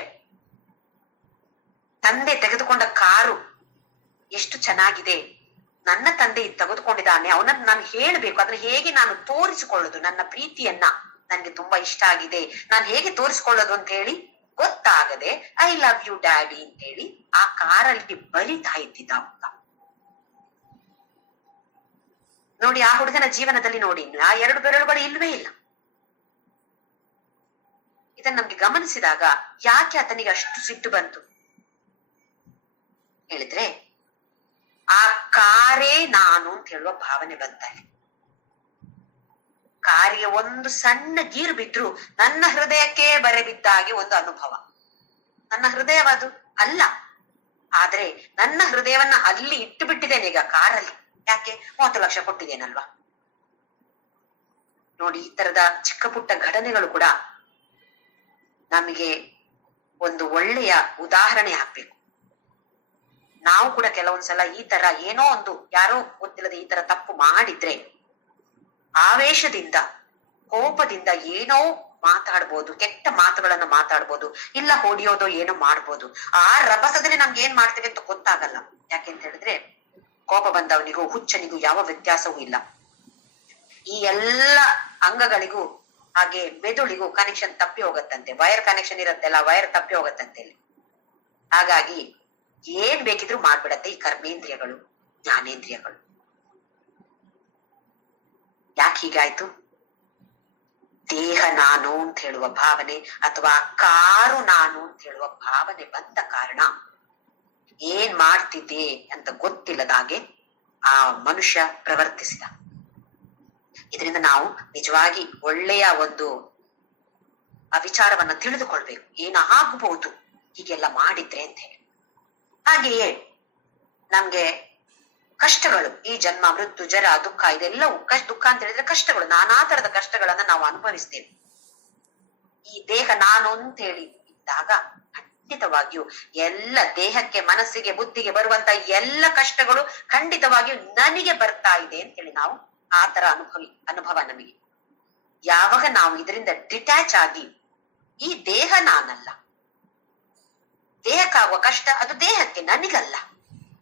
ತಂದೆ ತೆಗೆದುಕೊಂಡ ಕಾರು ಎಷ್ಟು ಚೆನ್ನಾಗಿದೆ, ನನ್ನ ತಂದೆ ಇದು ತೆಗೆದುಕೊಂಡಿದ್ದಾನೆ, ಅವನನ್ನ ನಾನು ಹೇಳ್ಬೇಕು, ಅದನ್ನ ಹೇಗೆ ನಾನು ತೋರಿಸಿಕೊಳ್ಳೋದು, ನನ್ನ ಪ್ರೀತಿಯನ್ನ ನನ್ಗೆ ತುಂಬಾ ಇಷ್ಟ ಆಗಿದೆ, ನಾನು ಹೇಗೆ ತೋರಿಸ್ಕೊಳ್ಳೋದು ಅಂತ ಹೇಳಿ ಗೊತ್ತಾಗದೆ ಐ ಲವ್ ಯು ಡ್ಯಾಡಿ ಅಂತ ಹೇಳಿ ಆ ಕಾರಲ್ಲಿ ಬರಿತಾ ಇದ್ದಿದ್ದ ಹುಡುಗ. ನೋಡಿ ಆ ಹುಡುಗನ ಜೀವನದಲ್ಲಿ ನೋಡಿ ಆ 2 ಬೆರಳುಗಳು ಇಲ್ವೇ ಇಲ್ಲ. ಇದನ್ನ ನಮ್ಗೆ ಗಮನಿಸಿದಾಗ ಯಾಕೆ ಆತನಿಗೆ ಅಷ್ಟು ಸಿಟ್ಟು ಬಂತು ಹೇಳಿದ್ರೆ, ಆ ಕಾರೇ ನಾನು ಅಂತ ಹೇಳುವ ಭಾವನೆ ಬಂತಾರೆ. ಕಾರಿಗೆ ಒಂದು ಸಣ್ಣ ಗೀರು ಬಿದ್ರು ನನ್ನ ಹೃದಯಕ್ಕೆ ಬರೆ ಬಿದ್ದ ಹಾಗೆ ಒಂದು ಅನುಭವ. ನನ್ನ ಹೃದಯವದು ಅಲ್ಲ, ಆದ್ರೆ ನನ್ನ ಹೃದಯವನ್ನ ಅಲ್ಲಿ ಇಟ್ಟು ಬಿಟ್ಟಿದ್ದೇನೆ ಈಗ ಕಾರಲ್ಲಿ. ಯಾಕೆ? 30 ಲಕ್ಷ ಕೊಟ್ಟಿದ್ದೇನಲ್ವಾ. ನೋಡಿ, ಈ ತರದ ಚಿಕ್ಕ ಪುಟ್ಟ ಘಟನೆಗಳು ಕೂಡ ನಮಗೆ ಒಂದು ಒಳ್ಳೆಯ ಉದಾಹರಣೆ ಆಗ್ಬೇಕು. ನಾವು ಕೂಡ ಕೆಲವೊಂದ್ಸಲ ಈ ತರ ಏನೋ ಒಂದು ಯಾರೋ ಗೊತ್ತಿಲ್ಲದೆ ಈ ತರ ತಪ್ಪು ಮಾಡಿದ್ರೆ ಆವೇಶದಿಂದ ಕೋಪದಿಂದ ಏನೋ ಮಾತಾಡ್ಬೋದು, ಕೆಟ್ಟ ಮಾತುಗಳನ್ನ ಮಾತಾಡ್ಬೋದು, ಇಲ್ಲ ಹೊಡಿಯೋದೋ ಏನೋ ಮಾಡ್ಬೋದು. ಆ ರಭಸದಲ್ಲಿ ನಮ್ಗೆ ಏನ್ ಮಾಡ್ತೇವೆ ಅಂತ ಗೊತ್ತಾಗಲ್ಲ. ಯಾಕೆಂತ ಹೇಳಿದ್ರೆ ಕೋಪ ಬಂದವನಿಗೂ ಹುಚ್ಚನಿಗೂ ಯಾವ ವ್ಯತ್ಯಾಸವೂ ಇಲ್ಲ. ಈ ಎಲ್ಲ ಅಂಗಗಳಿಗೂ ಹಾಗೆ ಮೆದುಳಿಗೂ ಕನೆಕ್ಷನ್ ತಪ್ಪಿ ಹೋಗತ್ತಂತೆ. ವೈರ್ ಕನೆಕ್ಷನ್ ಇರತ್ತೆಲ್ಲ, ವೈರ್ ತಪ್ಪಿ ಹೋಗತ್ತಂತೆ. ಹಾಗಾಗಿ ಏನ್ ಬೇಕಿದ್ರು ಮಾಡ್ಬಿಡತ್ತೆ ಈ ಕರ್ಮೇಂದ್ರಿಯಗಳು, ಜ್ಞಾನೇಂದ್ರಿಯಗಳು. ಯಾಕೆ ಹೀಗಾಯ್ತು? ದೇಹ ನಾನು ಅಂತ ಹೇಳುವ ಭಾವನೆ ಅಥವಾ ಕಾರು ನಾನು ಅಂತ ಹೇಳುವ ಭಾವನೆ ಬಂದ ಕಾರಣ ಏನ್ ಮಾಡ್ತಿದ್ದೆ ಅಂತ ಗೊತ್ತಿಲ್ಲದಾಗೆ ಆ ಮನುಷ್ಯ ಪ್ರವರ್ತಿಸಿದ. ಇದರಿಂದ ನಾವು ನಿಜವಾಗಿ ಒಳ್ಳೆಯ ಒಂದು ವಿಚಾರವನ್ನ ತಿಳಿದುಕೊಳ್ಬೇಕು, ಏನಾಗಬಹುದು ಹೀಗೆಲ್ಲ ಮಾಡಿದ್ರೆ ಅಂತ ಹೇಳಿ. ಹಾಗೆಯೇ ನಮ್ಗೆ ಕಷ್ಟಗಳು, ಈ ಜನ್ಮ, ಮೃತ್ಯು, ಜರ, ದುಃಖ, ಇದೆಲ್ಲವೂ ದುಃಖ ಅಂತ ಹೇಳಿದ್ರೆ ಕಷ್ಟಗಳು, ನಾನಾ ತರದ ಕಷ್ಟಗಳನ್ನ ನಾವು ಅನುಭವಿಸ್ತೇವೆ. ಈ ದೇಹ ನಾನು ಅಂತ ಹೇಳಿ ಇದ್ದಾಗ ಖಂಡಿತವಾಗಿಯೂ ಎಲ್ಲ ದೇಹಕ್ಕೆ, ಮನಸ್ಸಿಗೆ, ಬುದ್ಧಿಗೆ ಬರುವಂತ ಎಲ್ಲ ಕಷ್ಟಗಳು ಖಂಡಿತವಾಗಿಯೂ ನನಗೆ ಬರ್ತಾ ಇದೆ ಅಂತ ಹೇಳಿ ನಾವು ಆ ತರ ಅನುಭವ ನಮಗೆ. ಯಾವಾಗ ನಾವು ಇದರಿಂದ ಡಿಟ್ಯಾಚ್ ಆಗಿ ಈ ದೇಹ ನಾನಲ್ಲ, ದೇಹಕ್ಕಾಗುವ ಕಷ್ಟ ಅದು ದೇಹಕ್ಕೆ, ನನಗಲ್ಲ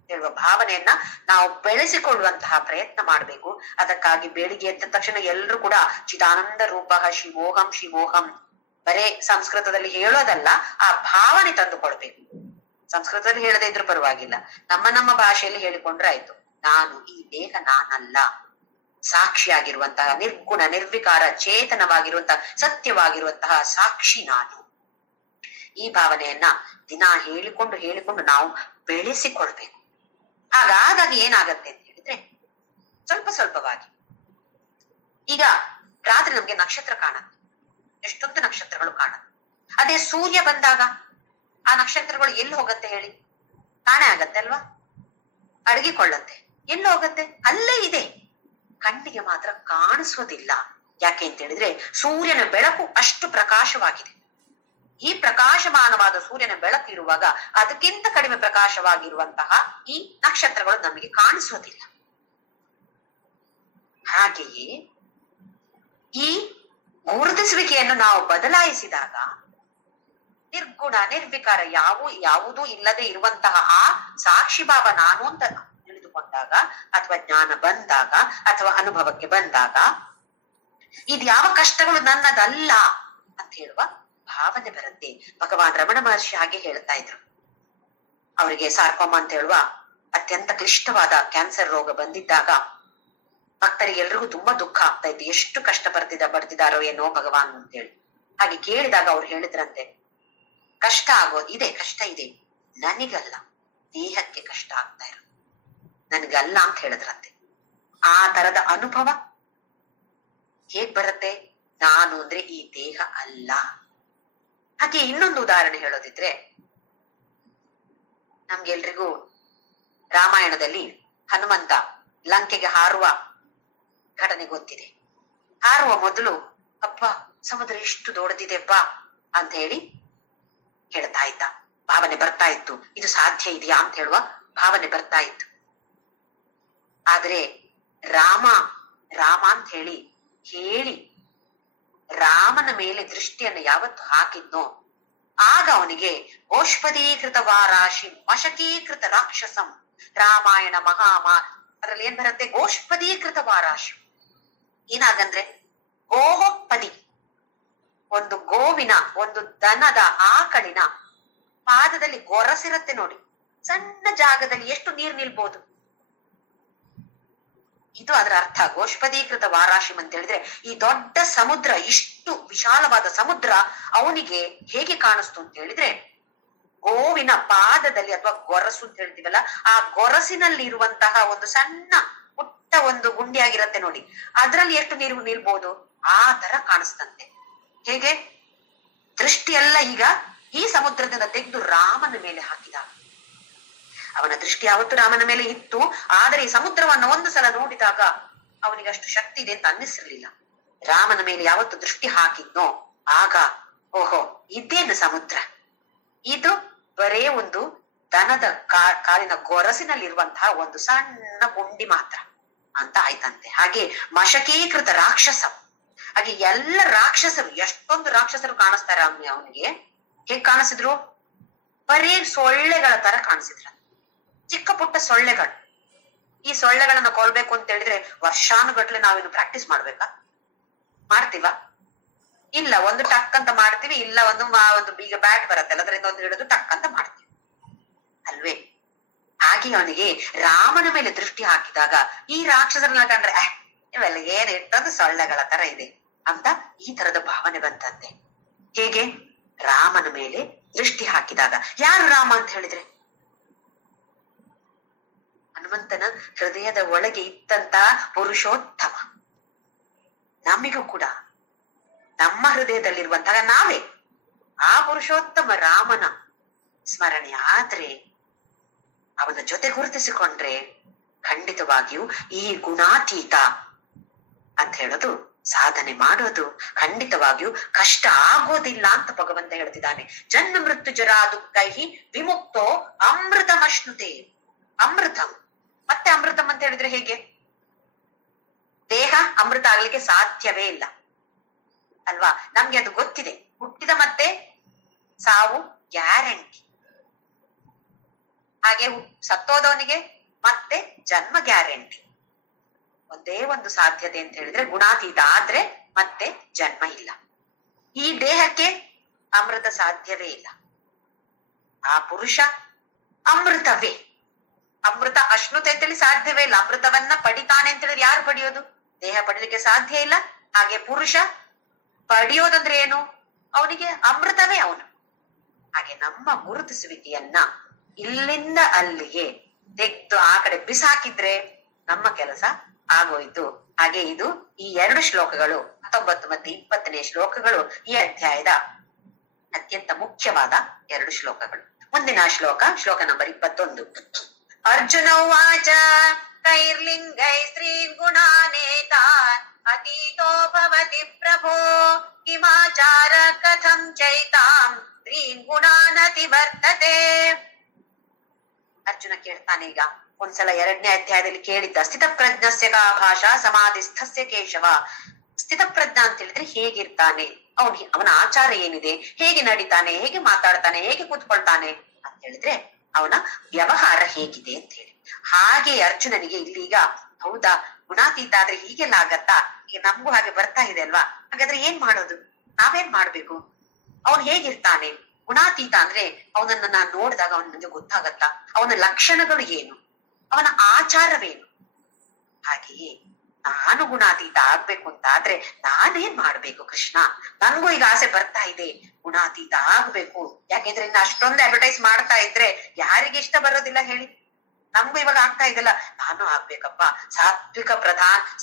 ಹೇಳುವ ಭಾವನೆಯನ್ನ ನಾವು ಬೆಳೆಸಿಕೊಳ್ಳುವಂತಹ ಪ್ರಯತ್ನ ಮಾಡಬೇಕು. ಅದಕ್ಕಾಗಿ ಬೆಳಿಗ್ಗೆ ಎದ್ದ ತಕ್ಷಣ ಎಲ್ಲರೂ ಕೂಡ ಚಿದಾನಂದ ರೂಪ ಶಿವೋಹಂ ಶಿವೋಹಂ ಬರೇ ಸಂಸ್ಕೃತದಲ್ಲಿ ಹೇಳೋದಲ್ಲ, ಆ ಭಾವನೆ ತಂದುಕೊಳ್ಬೇಕು. ಸಂಸ್ಕೃತದಲ್ಲಿ ಹೇಳದೇ ಇದ್ರೂ ಪರವಾಗಿಲ್ಲ, ನಮ್ಮ ಭಾಷೆಯಲ್ಲಿ ಹೇಳಿಕೊಂಡ್ರೆ ಆಯ್ತು. ನಾನು, ಈ ದೇಹ ನಾನಲ್ಲ, ಸಾಕ್ಷಿಯಾಗಿರುವಂತಹ ನಿರ್ಗುಣ ನಿರ್ವಿಕಾರ ಚೇತನವಾಗಿರುವಂತಹ ಸತ್ಯವಾಗಿರುವಂತಹ ಸಾಕ್ಷಿ ನಾನು. ಈ ಭಾವನೆಯನ್ನ ದಿನ ಹೇಳಿಕೊಂಡು ಹೇಳಿಕೊಂಡು ನಾವು ಬೆಳೆಸಿಕೊಳ್ಬೇಕು. ಹಾಗಾದಾಗ ಏನಾಗತ್ತೆ ಅಂತ ಹೇಳಿದ್ರೆ, ಸ್ವಲ್ಪ ಸ್ವಲ್ಪವಾಗಿ, ಈಗ ರಾತ್ರಿ ನಮ್ಗೆ ನಕ್ಷತ್ರ ಕಾಣುತ್ತೆ, ಎಷ್ಟೊಂದು ನಕ್ಷತ್ರಗಳು ಕಾಣುತ್ತೆ. ಅದೇ ಸೂರ್ಯ ಬಂದಾಗ ಆ ನಕ್ಷತ್ರಗಳು ಎಲ್ಲಿ ಹೋಗತ್ತೆ ಹೇಳಿ? ಕಾಣೆ ಆಗತ್ತೆ ಅಲ್ವಾ? ಅಡಗಿಕೊಳ್ಳತ್ತೆ. ಎಲ್ಲಿ ಹೋಗತ್ತೆ? ಅಲ್ಲೇ ಇದೆ, ಕಣ್ಣಿಗೆ ಮಾತ್ರ ಕಾಣಿಸೋದಿಲ್ಲ. ಯಾಕೆ ಅಂತ ಹೇಳಿದ್ರೆ ಸೂರ್ಯನ ಬೆಳಕು ಅಷ್ಟು ಪ್ರಕಾಶವಾಗಿದೆ. ಈ ಪ್ರಕಾಶಮಾನವಾದ ಸೂರ್ಯನ ಬೆಳಕು ಇರುವಾಗ ಅದಕ್ಕಿಂತ ಕಡಿಮೆ ಪ್ರಕಾಶವಾಗಿರುವಂತಹ ಈ ನಕ್ಷತ್ರಗಳು ನಮಗೆ ಕಾಣಿಸೋದಿಲ್ಲ. ಹಾಗೆಯೇ ಈ ಗುರುತಿಸುವಿಕೆಯನ್ನು ನಾವು ಬದಲಾಯಿಸಿದಾಗ ನಿರ್ಗುಣ ನಿರ್ವಿಕಾರ ಯಾವುದೂ ಇಲ್ಲದೆ ಇರುವಂತಹ ಆ ಸಾಕ್ಷಿ ಭಾವ ನಾನು ಅಂತ ತಿಳಿದುಕೊಂಡಾಗ, ಅಥವಾ ಜ್ಞಾನ ಬಂದಾಗ, ಅಥವಾ ಅನುಭವಕ್ಕೆ ಬಂದಾಗ, ಇದು ಯಾವ ಕಷ್ಟಗಳು ನನ್ನದಲ್ಲ ಅಂತ ಹೇಳುವ ಭಾವನೆ ಬರುತ್ತೆ. ಭಗವಾನ್ ರಮಣ ಮಹರ್ಷಿ ಹಾಗೆ ಹೇಳ್ತಾ ಇದ್ರು. ಅವರಿಗೆ ಸಾರ್ಕೋಮ ಅಂತ ಹೇಳುವ ಅತ್ಯಂತ ಕ್ಲಿಷ್ಟವಾದ ಕ್ಯಾನ್ಸರ್ ರೋಗ ಬಂದಿದ್ದಾಗ ಭಕ್ತರಿಗೆಲ್ರಿಗೂ ತುಂಬಾ ದುಃಖ ಆಗ್ತಾ ಇತ್ತು. ಎಷ್ಟು ಕಷ್ಟ ಪಡ್ತಿದಾರೋ ಏನೋ ಭಗವಾನ್ ಅಂತ ಹೇಳಿ. ಹಾಗೆ ಕೇಳಿದಾಗ ಅವ್ರು ಹೇಳಿದ್ರಂತೆ, ಕಷ್ಟ ಕಷ್ಟ ಇದೆ, ನನಗಲ್ಲ, ದೇಹಕ್ಕೆ ಕಷ್ಟ ಆಗ್ತಾ ಇರೋದು, ನನಗಲ್ಲ ಅಂತ ಹೇಳಿದ್ರಂತೆ. ಆ ತರದ ಅನುಭವ ಹೇಗ್ ಬರುತ್ತೆ? ನಾನು ಅಂದ್ರೆ ಈ ದೇಹ ಅಲ್ಲ. ಹಾಗೆ ಇನ್ನೊಂದು ಉದಾಹರಣೆ ಹೇಳೋದಿದ್ರೆ, ನಮ್ಗೆಲ್ರಿಗೂ ರಾಮಾಯಣದಲ್ಲಿ ಹನುಮಂತ ಲಂಕೆಗೆ ಹಾರುವ ಘಟನೆ ಗೊತ್ತಿದೆ. ಹಾರುವ ಮೊದಲು ಅಪ್ಪ ಸಮುದ್ರ ಎಷ್ಟು ದೊಡ್ಡದಿದೆಪ್ಪ ಅಂತ ಹೇಳಿ ಹೇಳ್ತಾ ಇದ್ದ. ಭಾವನೆ ಬರ್ತಾ ಇತ್ತು, ಇದು ಸಾಧ್ಯ ಇದೆಯಾ ಅಂತ ಹೇಳುವ ಭಾವನೆ ಬರ್ತಾ ಇತ್ತು. ಆದ್ರೆ ರಾಮ ಅಂತ ಹೇಳಿ ರಾಮನ ಮೇಲೆ ದೃಷ್ಟಿಯನ್ನು ಯಾವತ್ತು ಹಾಕಿದ್ನೋ ಆಗ ಅವನಿಗೆ ಗೋಷ್ಪದೀಕೃತ ವಾರಾಶಿ ಮಶಕೀಕೃತ ರಾಕ್ಷಸಂ, ರಾಮಾಯಣ ಅದರಲ್ಲಿ ಏನ್ ಬರುತ್ತೆ? ಗೋಷ್ಪದೀಕೃತ ವಾರಾಶಿ. ಏನಾಗಂದ್ರೆ ಗೋಹೋಪದಿ, ಒಂದು ಗೋವಿನ, ಒಂದು ದನದ, ಆಕಳಿನ ಪಾದದಲ್ಲಿ ಗೊರಸಿರತ್ತೆ ನೋಡಿ. ಸಣ್ಣ ಜಾಗದಲ್ಲಿ ಎಷ್ಟು ನೀರು ನಿಲ್ಬಹುದು? ಇದು ಅದರ ಅರ್ಥ. ಗೋಷ್ಪದೀಕೃತ ವಾರಾಶಿಮ್ ಅಂತ ಹೇಳಿದ್ರೆ ಈ ದೊಡ್ಡ ಸಮುದ್ರ, ಇಷ್ಟು ವಿಶಾಲವಾದ ಸಮುದ್ರ ಅವನಿಗೆ ಹೇಗೆ ಕಾಣಿಸ್ತು ಅಂತ ಹೇಳಿದ್ರೆ, ಗೋವಿನ ಪಾದದಲ್ಲಿ ಅಥವಾ ಗೊರಸು ಅಂತ ಹೇಳ್ತೀವಲ್ಲ, ಆ ಗೊರಸಿನಲ್ಲಿ ಇರುವಂತಹ ಒಂದು ಸಣ್ಣ ಪುಟ್ಟ ಒಂದು ಗುಂಡಿಯಾಗಿರತ್ತೆ ನೋಡಿ, ಅದ್ರಲ್ಲಿ ಎಷ್ಟು ನೀರು ನಿಲ್ಬಹುದು? ಆ ತರ ಕಾಣಿಸ್ತಂತೆ. ಹೇಗೆ? ದೃಷ್ಟಿಯೆಲ್ಲ ಈಗ ಈ ಸಮುದ್ರದಿಂದ ತೆಗೆದು ರಾಮನ ಮೇಲೆ ಹಾಕಿದ. ಅವನ ದೃಷ್ಟಿ ಯಾವತ್ತು ರಾಮನ ಮೇಲೆ ಇತ್ತು, ಆದರೆ ಈ ಸಮುದ್ರವನ್ನು ಒಂದು ಸಲ ನೋಡಿದಾಗ ಅವನಿಗೆ ಅಷ್ಟು ಶಕ್ತಿ ಇದೆ ಅಂತ ಅನ್ನಿಸಿರ್ಲಿಲ್ಲ. ರಾಮನ ಮೇಲೆ ಯಾವತ್ತು ದೃಷ್ಟಿ ಹಾಕಿದ್ನೋ ಆಗ ಓಹೋ, ಇದೇನು ಸಮುದ್ರ, ಇದು ಬರೇ ಒಂದು ದನದ ಕಾಲಿನ ಗೊರಸಿನಲ್ಲಿರುವಂತಹ ಒಂದು ಸಣ್ಣ ಗುಂಡಿ ಮಾತ್ರ ಅಂತ ಆಯ್ತಂತೆ. ಹಾಗೆ ಮಶಕೀಕೃತ ರಾಕ್ಷಸ, ಹಾಗೆ ಎಲ್ಲ ರಾಕ್ಷಸರು, ಎಷ್ಟೊಂದು ರಾಕ್ಷಸರು ಕಾಣಿಸ್ತಾರೆ ಅವನಿಗೆ. ಹೇಗ್ ಕಾಣಿಸಿದ್ರು? ಬರೀ ಸೊಳ್ಳೆಗಳ ತರ ಕಾಣಿಸಿದ್ರ, ಚಿಕ್ಕ ಪುಟ್ಟ ಸೊಳ್ಳೆಗಳು. ಈ ಸೊಳ್ಳೆಗಳನ್ನ ಕೊಲ್ಬೇಕು ಅಂತ ಹೇಳಿದ್ರೆ ವರ್ಷಾನುಗಟ್ಲೆ ನಾವೇನು ಪ್ರಾಕ್ಟೀಸ್ ಮಾಡ್ತೀವ? ಇಲ್ಲ, ಒಂದು ಟಕ್ ಅಂತ ಮಾಡ್ತೀವಿ, ಇಲ್ಲ ಒಂದು ಬೀಗ ಬ್ಯಾಟ್ ಬರತ್ತಲ್ಲ ಅದರಿಂದ ಒಂದು ಹಿಡಿದು ಟಕ್ ಅಂತ ಮಾಡ್ತೀವಿ ಅಲ್ವೇ? ಹಾಗೆ ಅವನಿಗೆ ರಾಮನ ಮೇಲೆ ದೃಷ್ಟಿ ಹಾಕಿದಾಗ ಈ ರಾಕ್ಷಸರನ್ನ ಕಂಡ್ರೆ ಇವೆಲ್ಲ ಏನ್ ಇಟ್ಟದ್ದು ಸೊಳ್ಳೆಗಳ ತರ ಇದೆ ಅಂತ ಈ ತರದ ಭಾವನೆ ಬಂತಂತೆ. ಹೇಗೆ? ರಾಮನ ಮೇಲೆ ದೃಷ್ಟಿ ಹಾಕಿದಾಗ. ಯಾರು ರಾಮ ಅಂತ ಹೇಳಿದ್ರೆ? ಹನುಮಂತನ ಹೃದಯದ ಒಳಗೆ ಇದ್ದಂತ ಪುರುಷೋತ್ತಮ. ನಮಿಗೂ ಕೂಡ ನಮ್ಮ ಹೃದಯದಲ್ಲಿರುವಂತಹ ನಾವೇ ಆ ಪುರುಷೋತ್ತಮ ರಾಮನ ಸ್ಮರಣೆ ಆದ್ರೆ, ಅವನ ಜೊತೆ ಗುರುತಿಸಿಕೊಂಡ್ರೆ ಖಂಡಿತವಾಗಿಯೂ ಈ ಗುಣಾತೀತ ಅಂತ ಹೇಳೋದು, ಸಾಧನೆ ಮಾಡೋದು ಖಂಡಿತವಾಗಿಯೂ ಕಷ್ಟ ಆಗೋದಿಲ್ಲ ಅಂತ ಭಗವಂತ ಹೇಳ್ತಿದ್ದಾನೆ. ಜನ್ಮ ಮೃತ್ಯು ಜರಾ ದುಃಖೈಹಿ ವಿಮುಕ್ತೋ ಅಮೃತಮಶ್ನುತೆ. ಅಮೃತಂ, ಮತ್ತೆ ಅಮೃತಂ ಅಂತ ಹೇಳಿದ್ರೆ ಹೇಗೆ? ದೇಹ ಅಮೃತ ಆಗ್ಲಿಕ್ಕೆ ಸಾಧ್ಯವೇ ಇಲ್ಲ ಅಲ್ವಾ? ನಮ್ಗೆ ಅದು ಗೊತ್ತಿದೆ. ಹುಟ್ಟಿದ ಮತ್ತೆ ಸಾವು ಗ್ಯಾರಂಟಿ. ಹಾಗೆ ಸತ್ತೋದವನಿಗೆ ಮತ್ತೆ ಜನ್ಮ ಗ್ಯಾರಂಟಿ. ಒಂದೇ ಒಂದು ಸಾಧ್ಯತೆ ಅಂತ ಹೇಳಿದ್ರೆ ಗುಣಾತೀತ ಆದ್ರೆ ಮತ್ತೆ ಜನ್ಮ ಇಲ್ಲ. ಈ ದೇಹಕ್ಕೆ ಅಮೃತ ಸಾಧ್ಯವೇ ಇಲ್ಲ. ಆ ಪುರುಷ ಅಮೃತವೇ. ಅಮೃತ ಅಶ್ನುತೆ ಅಂತೇಳಿ ಸಾಧ್ಯವೇ ಇಲ್ಲ. ಅಮೃತವನ್ನ ಪಡಿತಾನೆ ಅಂತ ಹೇಳಿದ್ರೆ ಯಾರು ಪಡೆಯೋದು? ದೇಹ ಪಡಿಲಿಕ್ಕೆ ಸಾಧ್ಯ ಇಲ್ಲ. ಹಾಗೆ ಪುರುಷ ಪಡೆಯೋದಂದ್ರೆ ಏನು? ಅವನಿಗೆ ಅಮೃತವೇ ಅವನು. ಹಾಗೆ ನಮ್ಮ ಗುರುತಿಸುವಿಕೆಯನ್ನ ಇಲ್ಲಿಂದ ಅಲ್ಲಿಗೆ ತೆಗೆದು ಆ ಕಡೆ ಬಿಸಾಕಿದ್ರೆ ನಮ್ಮ ಕೆಲಸ ಆಗೋಯ್ತು. ಹಾಗೆ ಇದು ಈ 2 ಶ್ಲೋಕಗಳು 19 ಮತ್ತೆ 20ನೇ ಶ್ಲೋಕಗಳು ಈ ಅಧ್ಯಾಯದ ಅತ್ಯಂತ ಮುಖ್ಯವಾದ 2 ಶ್ಲೋಕಗಳು. ಮುಂದಿನ ಶ್ಲೋಕ ನಂಬರ್ 21. ಅರ್ಜುನ ಉವಾಚ ಕೈರ್ಲಿಂಗೈ ಸ್ತ್ರೀನ್ ಗುಣಾನೇತಾನ್ ಅತೀತೋ ಭವತಿ ಪ್ರಭೋ ಕಿಮಾಚಾರ ಕಥಂ ಚೈತಾಂ ಸ್ತ್ರೀನ್ ಗುಣಾನತಿ ವರ್ತತೆ. ಅರ್ಜುನ ಕೇಳ್ತಾನೆ. ಈಗ ಒಂದ್ಸಲ 2ನೇ ಅಧ್ಯಾಯದಲ್ಲಿ ಕೇಳಿದ್ದ ಸ್ಥಿತಪ್ರಜ್ಞಸ್ಯ ಕಾ ಭಾಷಾ ಸಮಾಧಿಸ್ಥಸ್ಯ ಕೇಶವ. ಸ್ಥಿತಪ್ರಜ್ಞ ಅಂತ ಹೇಳಿದ್ರೆ ಹೇಗಿರ್ತಾನೆ, ಅವನ ಆಚಾರ ಏನಿದೆ, ಹೇಗೆ ನಡೀತಾನೆ, ಹೇಗೆ ಮಾತಾಡ್ತಾನೆ, ಹೇಗೆ ಕೂತ್ಕೊಳ್ತಾನೆ ಅಂತ ಹೇಳಿದ್ರೆ ಅವನ ವ್ಯವಹಾರ ಹೇಗಿದೆ ಅಂತ ಹೇಳಿ. ಹಾಗೆ ಅರ್ಜುನನಿಗೆ ಇಲ್ಲೀಗ ಹೌದಾ ಗುಣಾತೀತ ಆದ್ರೆ ಹೀಗೆಲ್ಲ ಆಗತ್ತಾ, ಈಗ ನಮ್ಗೂ ಹಾಗೆ ಬರ್ತಾ ಇದೆ ಅಲ್ವಾ, ಹಾಗಾದ್ರೆ ಏನ್ ಮಾಡೋದು, ನಾವೇನ್ ಮಾಡ್ಬೇಕು, ಅವನ್ ಹೇಗಿರ್ತಾನೆ, ಗುಣಾತೀತ ಅಂದ್ರೆ ಅವನನ್ನ ನಾನ್ ನೋಡಿದಾಗ ಅವನ್ ನನಗೆ ಗೊತ್ತಾಗತ್ತಾ, ಅವನ ಲಕ್ಷಣಗಳು ಏನು, ಅವನ ಆಚಾರವೇನು. ಹಾಗೆಯೇ ನಾನು ಗುಣಾತೀತ ಆಗ್ಬೇಕು ಅಂತ ಆದ್ರೆ ನಾನೇನ್ ಮಾಡ್ಬೇಕು ಕೃಷ್ಣ, ನನ್ಗೂ ಈಗ ಆಸೆ ಬರ್ತಾ ಇದೆ ಗುಣಾತೀತ ಆಗ್ಬೇಕು. ಯಾಕೆಂದ್ರೆ ಇನ್ನು ಅಷ್ಟೊಂದು ಅಡ್ವರ್ಟೈಸ್ ಮಾಡ್ತಾ ಇದ್ರೆ ಯಾರಿಗೆ ಇಷ್ಟ ಬರೋದಿಲ್ಲ ಹೇಳಿ. ನಮ್ಗೂ ಇವಾಗ ಆಗ್ತಾ ಇದೆಲ್ಲ, ನಾನು ಆಗ್ಬೇಕಪ್ಪ,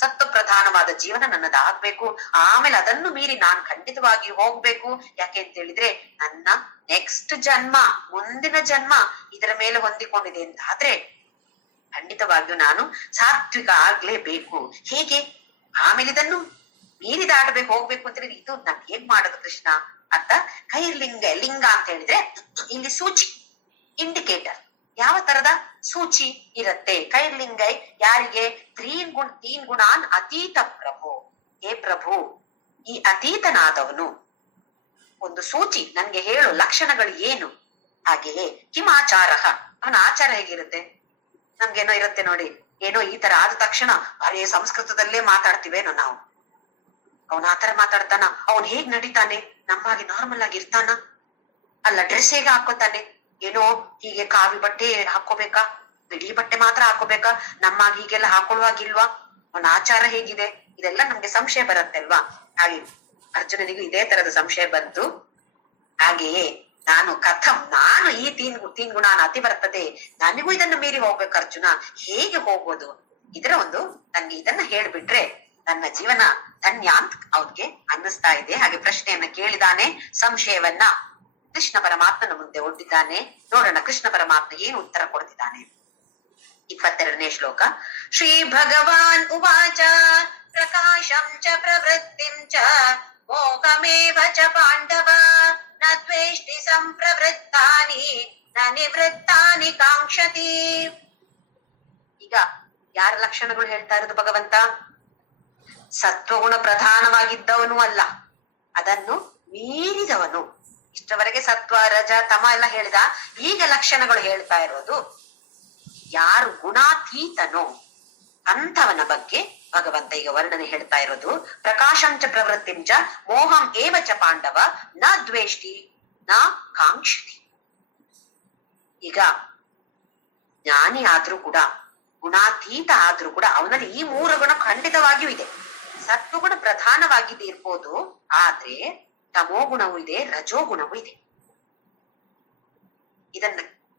ಸತ್ವ ಪ್ರಧಾನವಾದ ಜೀವನ ನನ್ನದಾಗ್ಬೇಕು, ಆಮೇಲೆ ಅದನ್ನು ಮೀರಿ ನಾನ್ ಖಂಡಿತವಾಗಿ ಹೋಗ್ಬೇಕು. ಯಾಕೆ ಅಂತ ಹೇಳಿದ್ರೆ ನನ್ನ ನೆಕ್ಸ್ಟ್ ಜನ್ಮ, ಮುಂದಿನ ಜನ್ಮ ಇದರ ಮೇಲೆ ಹೊಂದಿಕೊಂಡಿದೆ ಅಂತ ಆದ್ರೆ ಖಂಡಿತವಾಗಿಯೂ ನಾನು ಸಾತ್ವಿಕ ಆಗ್ಲೇಬೇಕು. ಹೇಗೆ ಆಮೇಲೆ ಇದನ್ನು ಮೀರಿ ದಾಟಬೇಕು, ಹೋಗ್ಬೇಕು ಅಂತ ಹೇಳಿದ್ರೆ ಇದು ನಾನ್ ಹೇಗ್ ಮಾಡೋದು ಕೃಷ್ಣ ಅಂತ. ಲಿಂಗ ಅಂತ ಹೇಳಿದ್ರೆ ಇಲ್ಲಿ ಸೂಚಿ, ಇಂಡಿಕೇಟರ್, ಯಾವ ತರದ ಸೂಚಿ ಇರುತ್ತೆ. ಕೈರ್ಲಿಂಗೈ ಯಾರಿಗೆ? ತೀನ್ ಗುಣಾನ್ ಅತೀತ ಪ್ರಭು. ಹೇ ಪ್ರಭು, ಈ ಅತೀತನಾದವನು ಒಂದು ಸೂಚಿ ನನ್ಗೆ ಹೇಳು, ಲಕ್ಷಣಗಳು ಏನು. ಹಾಗೆಯೇ ಕಿಮಾಚಾರ, ಅವನ ಆಚಾರ ಹೇಗಿರುತ್ತೆ. ನಮ್ಗೇನೋ ಇರುತ್ತೆ ನೋಡಿ, ಏನೋ ಈ ತರ ಆದ ತಕ್ಷಣ ಅರೇ ಸಂಸ್ಕೃತದಲ್ಲೇ ಮಾತಾಡ್ತೀವೇನೋ ನಾವು, ಅವನ ಆತರ ಮಾತಾಡ್ತಾನ, ಅವನ್ ಹೇಗ್ ನಡೀತಾನೆ, ನಮ್ಮಾಗಿ ನಾರ್ಮಲ್ ಆಗಿ ಇರ್ತಾನ, ಅಲ್ಲ ಡ್ರೆಸ್ ಹೇಗೆ ಹಾಕೋತಾನೆ, ಏನೋ ಹೀಗೆ ಕಾವಿ ಬಟ್ಟೆ ಹಾಕೋಬೇಕಾ, ಬಿಳಿ ಬಟ್ಟೆ ಮಾತ್ರ ಹಾಕೋಬೇಕಾ, ನಮ್ಮಾಗಿ ಹೀಗೆಲ್ಲ ಹಾಕೊಳ್ಳುವಾಗಿಲ್ವಾ, ಅವನ ಆಚಾರ ಹೇಗಿದೆ, ಇದೆಲ್ಲ ನಮ್ಗೆ ಸಂಶಯ ಬರುತ್ತಲ್ವಾ. ಹಾಗೆ ಅರ್ಜುನನಿಗೂ ಇದೇ ತರದ ಸಂಶಯ ಬಂತು. ಹಾಗೆಯೇ ನಾನು ಈ ತೀನ್ ಗುಣ ಅತಿ ಬರ್ತದೆ, ನನಗೂ ಇದನ್ನು ಮೀರಿ ಹೋಗ್ಬೇಕು ಅರ್ಜುನ, ಹೇಗೆ ಹೋಗೋದು, ನನ್ಗೆ ಇದನ್ನ ಹೇಳ್ಬಿಟ್ರೆ ನನ್ನ ಜೀವನ ಧನ್ಯ ಅಂತ ಅವನ್ಗೆ ಅನ್ನಿಸ್ತಾ ಇದೆ. ಹಾಗೆ ಪ್ರಶ್ನೆಯನ್ನ ಕೇಳಿದಾನೆ, ಸಂಶಯವನ್ನ ಕೃಷ್ಣ ಪರಮಾತ್ಮನ ಮುಂದೆ ಒಡ್ಡಿದ್ದಾನೆ. ನೋಡೋಣ ಕೃಷ್ಣ ಪರಮಾತ್ಮ ಏನು ಉತ್ತರ ಕೊಡ್ತಿದ್ದಾನೆ. 22ನೇ ಶ್ಲೋಕ. ಶ್ರೀ ಭಗವಾನ್ ಉವಾಚ ಪ್ರಕಾಶಂ ಚ ಪ್ರವೃತ್ತಿಂ ಚ ಮೋಹಮೇವ ಚ ಪಾಂಡವ ನ ದ್ವೇಷ್ಟಿ ಸಂಪ್ರವೃತ್ತಾನಿ ನ ನಿವೃತ್ತಾನಿ ಕಾಂಕ್ಷತಿ. ಈಗ ಯಾರ ಲಕ್ಷಣಗಳು ಹೇಳ್ತಾ ಇರೋದು ಭಗವಂತ? ಸತ್ವಗುಣ ಪ್ರಧಾನವಾಗಿದ್ದವನು ಅಲ್ಲ, ಅದನ್ನು ಮೀರಿದವನು. ಇಷ್ಟವರೆಗೆ ಸತ್ವ ರಜ ತಮ ಎಲ್ಲ ಹೇಳಿದ, ಈಗ ಲಕ್ಷಣಗಳು ಹೇಳ್ತಾ ಇರೋದು ಯಾರು ಗುಣಾತೀತನೋ ಅಂಥವನ ಬಗ್ಗೆ ಭಗವಂತ ಈಗ ವರ್ಣನೆ ಹೇಳ್ತಾ ಇರೋದು. ಪ್ರಕಾಶಂಚ ಪ್ರವೃತ್ತಿಂಚ ಮೋಹಂ ಏವ ಚ ಪಾಂಡವ ನ ದ್ವೇಷ್ಟಿ ನ ಕಾಂಕ್ಷತಿ. ಈಗ ಜ್ಞಾನಿ ಆದ್ರೂ ಕೂಡ, ಗುಣಾತೀತ ಆದ್ರೂ ಕೂಡ ಅವನಲ್ಲಿ ಈ 3 ಗುಣ ಖಂಡಿತವಾಗಿಯೂ ಇದೆ. ಸತ್ವಗುಣ ಪ್ರಧಾನವಾಗಿದೆ ಇರ್ಬೋದು, ಆದ್ರೆ ತಮೋ ಗುಣವೂ ಇದೆ, ರಜೋ ಗುಣವೂ ಇದೆ.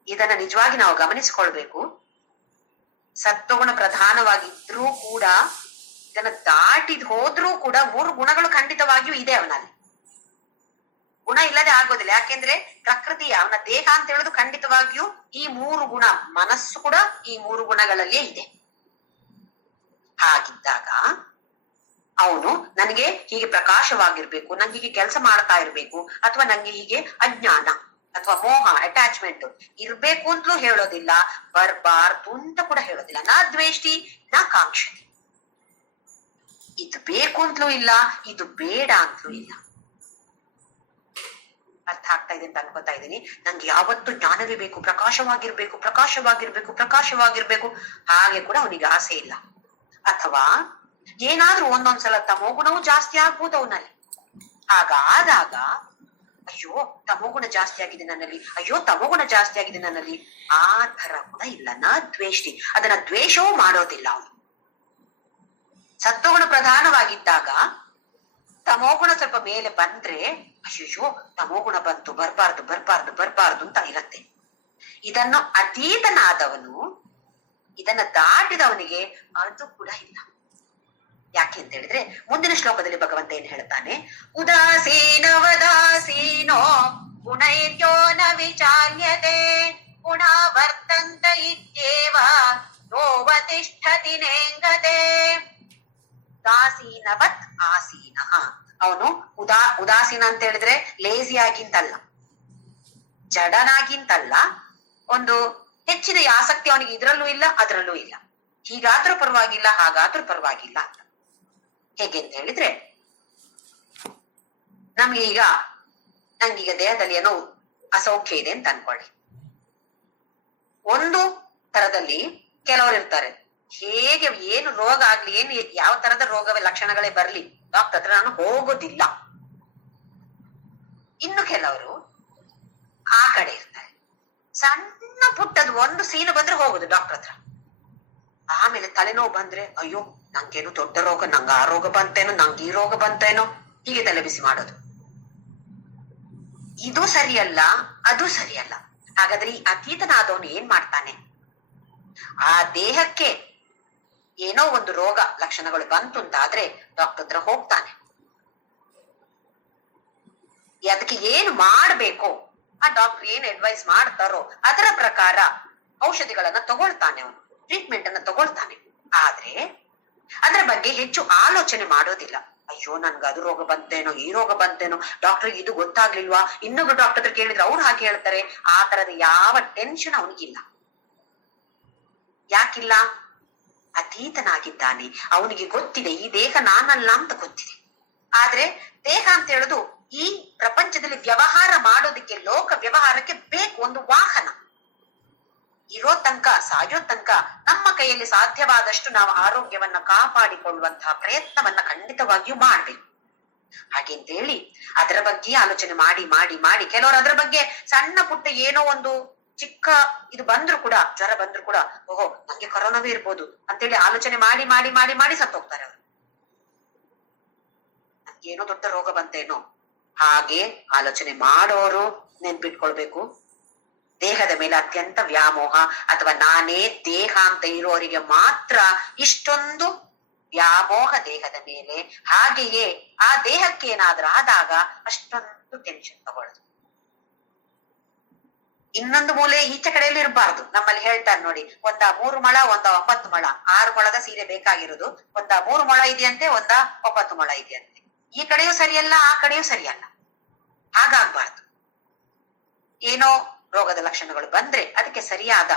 ಇದನ್ನ ನಿಜವಾಗಿ ನಾವು ಗಮನಿಸಿಕೊಳ್ಬೇಕು. ಸತ್ವಗುಣ ಪ್ರಧಾನವಾಗಿದ್ರೂ ಕೂಡ, ಇದನ್ನ ದಾಟಿದ್ ಹೋದ್ರೂ ಕೂಡ 3 ಗುಣಗಳು ಖಂಡಿತವಾಗಿಯೂ ಇದೆ ಅವನಲ್ಲಿ. ಗುಣ ಇಲ್ಲದೆ ಆಗೋದಿಲ್ಲ, ಯಾಕೆಂದ್ರೆ ಪ್ರಕೃತಿ ಅವನ ದೇಹ ಅಂತ ಹೇಳುದು ಖಂಡಿತವಾಗಿಯೂ ಈ 3 ಗುಣ, ಮನಸ್ಸು ಕೂಡ ಈ 3 ಗುಣಗಳಲ್ಲೇ ಇದೆ. ಹಾಗಿದ್ದಾಗ ಅವನು ನನಗೆ ಹೀಗೆ ಪ್ರಕಾಶವಾಗಿರ್ಬೇಕು, ನಂಗೆ ಹೀಗೆ ಕೆಲಸ ಮಾಡ್ತಾ ಇರ್ಬೇಕು, ಅಥವಾ ನಂಗೆ ಹೀಗೆ ಅಜ್ಞಾನ ಅಥವಾ ಮೋಹ ಅಟ್ಯಾಚ್ಮೆಂಟ್ ಇರ್ಬೇಕು ಅಂತಲೂ ಹೇಳೋದಿಲ್ಲ, ಬರ್ಬಾರ್ದು ಅಂತ ಕೂಡ ಹೇಳೋದಿಲ್ಲ. ನಾ ದ್ವೇಷ್ಟಿ ನಾ ಕಾಂಕ್ಷತಿ, ಇದು ಬೇಕು ಅಂತಲೂ ಇಲ್ಲ, ಇದು ಬೇಡ ಅಂತಲೂ ಇಲ್ಲ. ಅರ್ಥ ಆಗ್ತಾ ಇದೆ ಅಂತ ಅನ್ಕೋತಾ ಇದ್ದೀನಿ. ನಂಗೆ ಯಾವತ್ತು ಜ್ಞಾನವೇ ಬೇಕು, ಪ್ರಕಾಶವಾಗಿರ್ಬೇಕು ಪ್ರಕಾಶವಾಗಿರ್ಬೇಕು ಪ್ರಕಾಶವಾಗಿರ್ಬೇಕು, ಹಾಗೆ ಕೂಡ ಅವನಿಗೆ ಆಸೆ ಇಲ್ಲ. ಅಥವಾ ಏನಾದ್ರೂ ಒಂದೊಂದ್ಸಲ ತಮೋ ಗುಣವೂ ಜಾಸ್ತಿ ಆಗ್ಬೋದು ಅವನಲ್ಲಿ. ಹಾಗಾದಾಗ ಅಯ್ಯೋ ತಮೋಗುಣ ಜಾಸ್ತಿ ಆಗಿದೆ ನನ್ನಲ್ಲಿ, ಅಯ್ಯೋ ತಮೋಗುಣ ಜಾಸ್ತಿ ಆಗಿದೆ ನನ್ನಲ್ಲಿ. ಆ ತರ ಕೂಡ ಇಲ್ಲ. ನ ದ್ವೇಷ್ಟಿ, ಅದನ್ನ ದ್ವೇಷವೂ ಮಾಡೋದಿಲ್ಲ ಅವನು. ಸತ್ವಗುಣ ಪ್ರಧಾನವಾಗಿದ್ದಾಗ ತಮೋಗುಣ ಸ್ವಲ್ಪ ಮೇಲೆ ಬಂದ್ರೆ ಅಯ್ಯೋ ತಮೋಗುಣ ಬಂತು, ಬರ್ಬಾರ್ದು ಬರ್ಬಾರ್ದು ಬರ್ಬಾರ್ದು ಅಂತ ಇರತ್ತೆ. ಇದನ್ನು ಅತೀತನಾದವನು, ಇದನ್ನ ದಾಟಿದವನಿಗೆ ಅದು ಕೂಡ ಇಲ್ಲ. ಯಾಕೆ ಅಂತ ಹೇಳಿದ್ರೆ ಮುಂದಿನ ಶ್ಲೋಕದಲ್ಲಿ ಭಗವಂತ ಏನ್ ಹೇಳ್ತಾನೆ, ಉದಾಸೀನವದಾಸೀನೋ ಗುಣೈರ್ಯೋ ನ ವಿಚಾಲ್ಯತೆ ಗುಣ ವರ್ತಂತ ಇತ್ಯೇವ ಯೋವತಿಷ್ಠತಿ ನೇಂಗತೆ. ಉದಾಸೀನವತ್ ಆಸೀನ, ಅವನು ಉದಾಸೀನ ಅಂತ ಹೇಳಿದ್ರೆ ಲೇಸಿ ಆಗಿಂತಲ್ಲ, ಜಡನಾಗಿಂತಲ್ಲ, ಒಂದು ಹೆಚ್ಚಿನ ಆಸಕ್ತಿ ಅವನಿಗೆ ಇದ್ರಲ್ಲೂ ಇಲ್ಲ ಅದರಲ್ಲೂ ಇಲ್ಲ. ಹೀಗಾದ್ರೂ ಪರವಾಗಿಲ್ಲ ಹಾಗಾದ್ರೂ ಪರವಾಗಿಲ್ಲ ಅಂತ. ಹೇಗೆ ಅಂತ ಹೇಳಿದ್ರೆ ನಂಗೀಗ ದೇಹದಲ್ಲಿ ಏನೋ ಅಸೌಖ್ಯ ಇದೆ ಅಂತ ಅನ್ಕೊಳ್ಳಿ. ಒಂದು ತರದಲ್ಲಿ ಕೆಲವರು ಇರ್ತಾರೆ, ಹೇಗೆ ಏನು ರೋಗ ಆಗ್ಲಿ, ಏನು ಯಾವ ತರದ ರೋಗವೇ ಲಕ್ಷಣಗಳೇ ಬರ್ಲಿ ಡಾಕ್ಟರ್ ಹತ್ರ ನಾನು ಹೋಗೋದಿಲ್ಲ. ಇನ್ನು ಕೆಲವರು ಆ ಕಡೆ ಇರ್ತಾರೆ, ಸಣ್ಣ ಪುಟ್ಟದು ಒಂದು ಸೀನು ಬಂದ್ರೆ ಹೋಗುದು ಡಾಕ್ಟರ್ ಹತ್ರ. ಆಮೇಲೆ ತಲೆನೋವು ಬಂದ್ರೆ ಅಯ್ಯೋ ನಂಗೇನು ದೊಡ್ಡ ರೋಗ, ನಂಗೆ ಆ ರೋಗ ಬಂತೇನೋ, ನಂಗೆ ಈ ರೋಗ ಬಂತೇನೋ, ಹೀಗೆ ತಲೆ ಬಿಸಿ ಮಾಡೋದು. ಇದು ಸರಿಯಲ್ಲ, ಅದು ಸರಿಯಲ್ಲ. ಹಾಗಾದ್ರೆ ಈ ಅತೀತನಾದವನು ಏನ್ ಮಾಡ್ತಾನೆ, ಆ ದೇಹಕ್ಕೆ ಏನೋ ಒಂದು ರೋಗ ಲಕ್ಷಣಗಳು ಬಂತು ಅಂತಾದ್ರೆ ಡಾಕ್ಟರ್ ಹತ್ರ ಹೋಗ್ತಾನೆ. ಅದಕ್ಕೆ ಏನು ಮಾಡ್ಬೇಕು, ಆ ಡಾಕ್ಟರ್ ಏನ್ ಅಡ್ವೈಸ್ ಮಾಡ್ತಾರೋ ಅದರ ಪ್ರಕಾರ ಔಷಧಿಗಳನ್ನ ತಗೊಳ್ತಾನೆ, ಅವನು ಟ್ರೀಟ್ಮೆಂಟ್ ಅನ್ನ ತಗೊಳ್ತಾನೆ. ಆದ್ರೆ ಅದ್ರ ಬಗ್ಗೆ ಹೆಚ್ಚು ಆಲೋಚನೆ ಮಾಡೋದಿಲ್ಲ. ಅಯ್ಯೋ ನನ್ಗೆ ಅದು ರೋಗ ಬಂತೇನೋ, ಈ ರೋಗ ಬಂತೇನೋ, ಡಾಕ್ಟರ್ಗೆ ಇದು ಗೊತ್ತಾಗ್ಲಿಲ್ವಾ, ಇನ್ನೊಬ್ರು ಡಾಕ್ಟರ್ ಹತ್ರ ಕೇಳಿದ್ರೆ ಅವ್ರು ಹಾಗೆ ಹೇಳ್ತಾರೆ. ಆ ತರದ ಯಾವ ಟೆನ್ಷನ್ ಅವನಿಗಿಲ್ಲ. ಯಾಕಿಲ್ಲ? ಅತೀತನಾಗಿದ್ದಾನೆ. ಅವನಿಗೆ ಗೊತ್ತಿದೆ ಈ ದೇಹ ನಾನಲ್ಲ ಅಂತ ಗೊತ್ತಿದೆ. ಆದ್ರೆ ದೇಹ ಅಂತ ಹೇಳುದು ಈ ಪ್ರಪಂಚದಲ್ಲಿ ವ್ಯವಹಾರ ಮಾಡೋದಿಕ್ಕೆ, ಲೋಕ ವ್ಯವಹಾರಕ್ಕೆ ಬೇಕು ಒಂದು ವಾಹನ. ಇರೋ ತನಕ, ಸಾಯೋ ತನಕ ನಮ್ಮ ಕೈಯಲ್ಲಿ ಸಾಧ್ಯವಾದಷ್ಟು ನಾವು ಆರೋಗ್ಯವನ್ನ ಕಾಪಾಡಿಕೊಳ್ಳುವಂತಹ ಪ್ರಯತ್ನವನ್ನ ಖಂಡಿತವಾಗಿಯೂ ಮಾಡ್ಬೇಕು. ಹಾಗೆಂತೇಳಿ ಅದರ ಬಗ್ಗೆ ಆಲೋಚನೆ ಮಾಡಿ ಮಾಡಿ ಮಾಡಿ ಕೆಲವರು ಅದರ ಬಗ್ಗೆ ಸಣ್ಣ ಪುಟ್ಟ ಏನೋ ಒಂದು ಚಿಕ್ಕ ಇದು ಬಂದ್ರು ಕೂಡ, ಜ್ವರ ಬಂದ್ರು ಕೂಡ, ಓಹೋ ನಂಗೆ ಕೊರೋನಾವೇ ಇರ್ಬೋದು ಅಂತೇಳಿ ಆಲೋಚನೆ ಮಾಡಿ ಮಾಡಿ ಮಾಡಿ ಮಾಡಿ ಸತ್ತೋಗ್ತಾರೆ ಅವರು. ಏನೋ ದೊಡ್ಡ ರೋಗ ಬಂತೇನೋ ಹಾಗೆ ಆಲೋಚನೆ ಮಾಡೋರು ನೆನ್ಪಿಟ್ಕೊಳ್ಬೇಕು, ದೇಹದ ಮೇಲೆ ಅತ್ಯಂತ ವ್ಯಾಮೋಹ ಅಥವಾ ನಾನೇ ದೇಹ ಅಂತ ಇರೋರಿಗೆ ಮಾತ್ರ ಇಷ್ಟೊಂದು ವ್ಯಾಮೋಹ ದೇಹದ ಮೇಲೆ. ಹಾಗೆಯೇ ಆ ದೇಹಕ್ಕೆ ಏನಾದ್ರೂ ಆದಾಗ ಅಷ್ಟೊಂದು ಟೆನ್ಷನ್ ತಗೊಳ್ಳೋದು. ಇನ್ನೊಂದು ಮೂಲೆ ಈಚೆ ಕಡೆಯಲ್ಲಿ ಇರಬಾರ್ದು. ನಮ್ಮಲ್ಲಿ ಹೇಳ್ತಾರೆ ನೋಡಿ, ಒಂದ 3 ಮೊಳ, ಒಂದ 9 ಮೊಳ, 6 ಮೊಳದ ಸೀರೆ ಬೇಕಾಗಿರೋದು, ಒಂದ 3 ಮೊಳ ಇದೆಯಂತೆ, ಒಂದ 9 ಮೊಳ ಇದೆಯಂತೆ. ಈ ಕಡೆಯೂ ಸರಿಯಲ್ಲ, ಆ ಕಡೆಯೂ ಸರಿಯಲ್ಲ. ಹಾಗಾಗ್ಬಾರ್ದು. ಏನೋ ರೋಗದ ಲಕ್ಷಣಗಳು ಬಂದ್ರೆ ಅದಕ್ಕೆ ಸರಿಯಾದ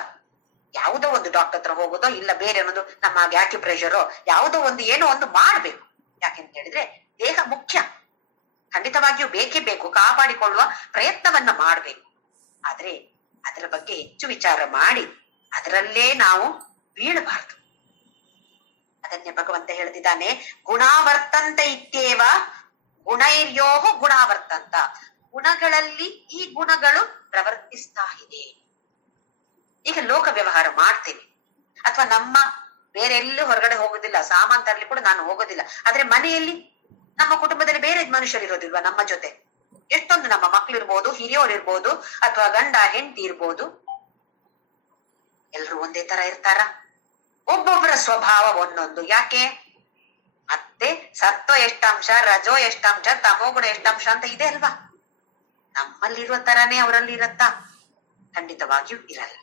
ಯಾವುದೋ ಒಂದು ಡಾಕ್ಟರ್ ಹತ್ರ ಹೋಗೋದೋ, ಇಲ್ಲ ಬೇರೆ ಒಂದು ನಮ್ಮ ಆಕ್ಯುಪ್ರೆಷರೋ ಯಾವುದೋ ಒಂದು ಏನೋ ಒಂದು ಮಾಡ್ಬೇಕು. ಯಾಕೆಂತ ಹೇಳಿದ್ರೆ ದೇಹ ಮುಖ್ಯ, ಖಂಡಿತವಾಗಿಯೂ ಬೇಕೇ ಬೇಕು, ಕಾಪಾಡಿಕೊಳ್ಳುವ ಪ್ರಯತ್ನವನ್ನ ಮಾಡ್ಬೇಕು. ಆದ್ರೆ ಅದರ ಬಗ್ಗೆ ಹೆಚ್ಚು ವಿಚಾರ ಮಾಡಿ ಅದರಲ್ಲೇ ನಾವು ಬೀಳಬಾರ್ದು. ಅದನ್ನೇ ಭಗವಂತ ಹೇಳ್ತಿದ್ದಾನೆ, ಗುಣಾವರ್ತಂತ ಇತ್ಯೇವ ಗುಣೈರ್ಯೋಹು ಗುಣಾವರ್ತಂತ. ಗುಣಗಳಲ್ಲಿ ಈ ಗುಣಗಳು ಪ್ರವರ್ತಿಸ್ತಾ ಇದೆ. ಈಗ ಲೋಕ ವ್ಯವಹಾರ ಮಾಡ್ತೇವೆ, ಅಥವಾ ನಮ್ಮ ಬೇರೆ ಎಲ್ಲೂ ಹೊರಗಡೆ ಹೋಗೋದಿಲ್ಲ, ಸಾಮಾನ್ ತರಲಿ ಕೂಡ ನಾನು ಹೋಗೋದಿಲ್ಲ. ಆದ್ರೆ ಮನೆಯಲ್ಲಿ ನಮ್ಮ ಕುಟುಂಬದಲ್ಲಿ ಬೇರೆ ಮನುಷ್ಯರು ಇರೋದಿಲ್ವಾ ನಮ್ಮ ಜೊತೆ? ಎಷ್ಟೊಂದು ನಮ್ಮ ಮಕ್ಳು ಇರ್ಬೋದು, ಹಿರಿಯೋರು ಇರ್ಬೋದು, ಅಥವಾ ಗಂಡ ಹೆಂಡತಿ ಇರ್ಬೋದು, ಎಲ್ರು ಒಂದೇ ತರ ಇರ್ತಾರ? ಒಬ್ಬೊಬ್ಬರ ಸ್ವಭಾವ ಒಂದೊಂದು. ಯಾಕೆ? ಮತ್ತೆ ಸತ್ವ ಎಷ್ಟಂಶ, ರಜೋ ಎಷ್ಟಂಶ, ತಮೋಗುಣ ಎಷ್ಟಂಶ ಅಂತ ಇದೆ ಅಲ್ವಾ? ನಮ್ಮಲ್ಲಿರುವ ತರಾನೇ ಅವರಲ್ಲಿ ಇರತ್ತಾ? ಖಂಡಿತವಾಗಿಯೂ ಇರಲ್ಲ.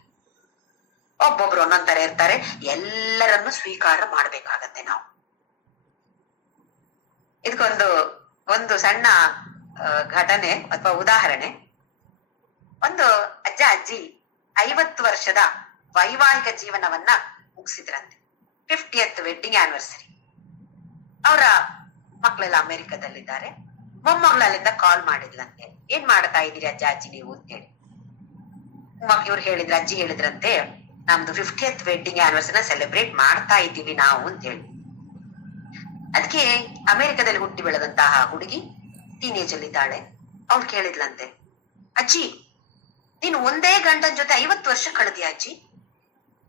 ಒಬ್ಬೊಬ್ರು ಒಂದೊಂದ್ ತರ ಇರ್ತಾರೆ. ಎಲ್ಲರನ್ನು ಸ್ವೀಕಾರ ಮಾಡ್ಬೇಕಾಗತ್ತೆ ನಾವು. ಇದಕ್ಕೊಂದು ಸಣ್ಣ ಘಟನೆ ಅಥವಾ ಉದಾಹರಣೆ. ಒಂದು ಅಜ್ಜ ಅಜ್ಜಿ 50 ವರ್ಷದ ವೈವಾಹಿಕ ಜೀವನವನ್ನ ಮುಗಿಸಿದ್ರಂತೆ. 50th wedding anniversary. ಅವರ ಮಕ್ಕಳೆಲ್ಲ ಅಮೆರಿಕದಲ್ಲಿದ್ದಾರೆ. ಮೊಮ್ಮಗಳು ಅಲ್ಲಿಂದ ಕಾಲ್ ಮಾಡಿದ್ಲಂತೆ, ಏನ್ ಮಾಡ್ತಾ ಇದೀರಿ ಅಜ್ಜ ಅಜ್ಜಿ ನೀವು ಅಂತ ಹೇಳಿ. ಇವ್ರು ಹೇಳಿದ್ರ, ಅಜ್ಜಿ ಹೇಳಿದ್ರಂತೆ, ನಮ್ದು 50th ವೆಡ್ಡಿಂಗ್ ಆನಿವರ್ಸರಿನ ಸೆಲೆಬ್ರೇಟ್ ಮಾಡ್ತಾ ಇದ್ದೀವಿ ನಾವು ಅಂತ ಹೇಳಿ. ಅದಕ್ಕೆ ಅಮೆರಿಕದಲ್ಲಿ ಹುಟ್ಟಿ ಬೆಳೆದಂತಹ ಹುಡುಗಿ ಟೀನೇಜ್ ಅಲ್ಲಿ ಇದ್ದಾಳೆ. ಅವ್ಳು ಕೇಳಿದ್ಲಂತೆ, ಅಜ್ಜಿ ನೀನು ಒಂದೇ ಗಂಡನ ಜೊತೆ 50 ವರ್ಷ ಕಳೆದಿಯ ಅಜ್ಜಿ?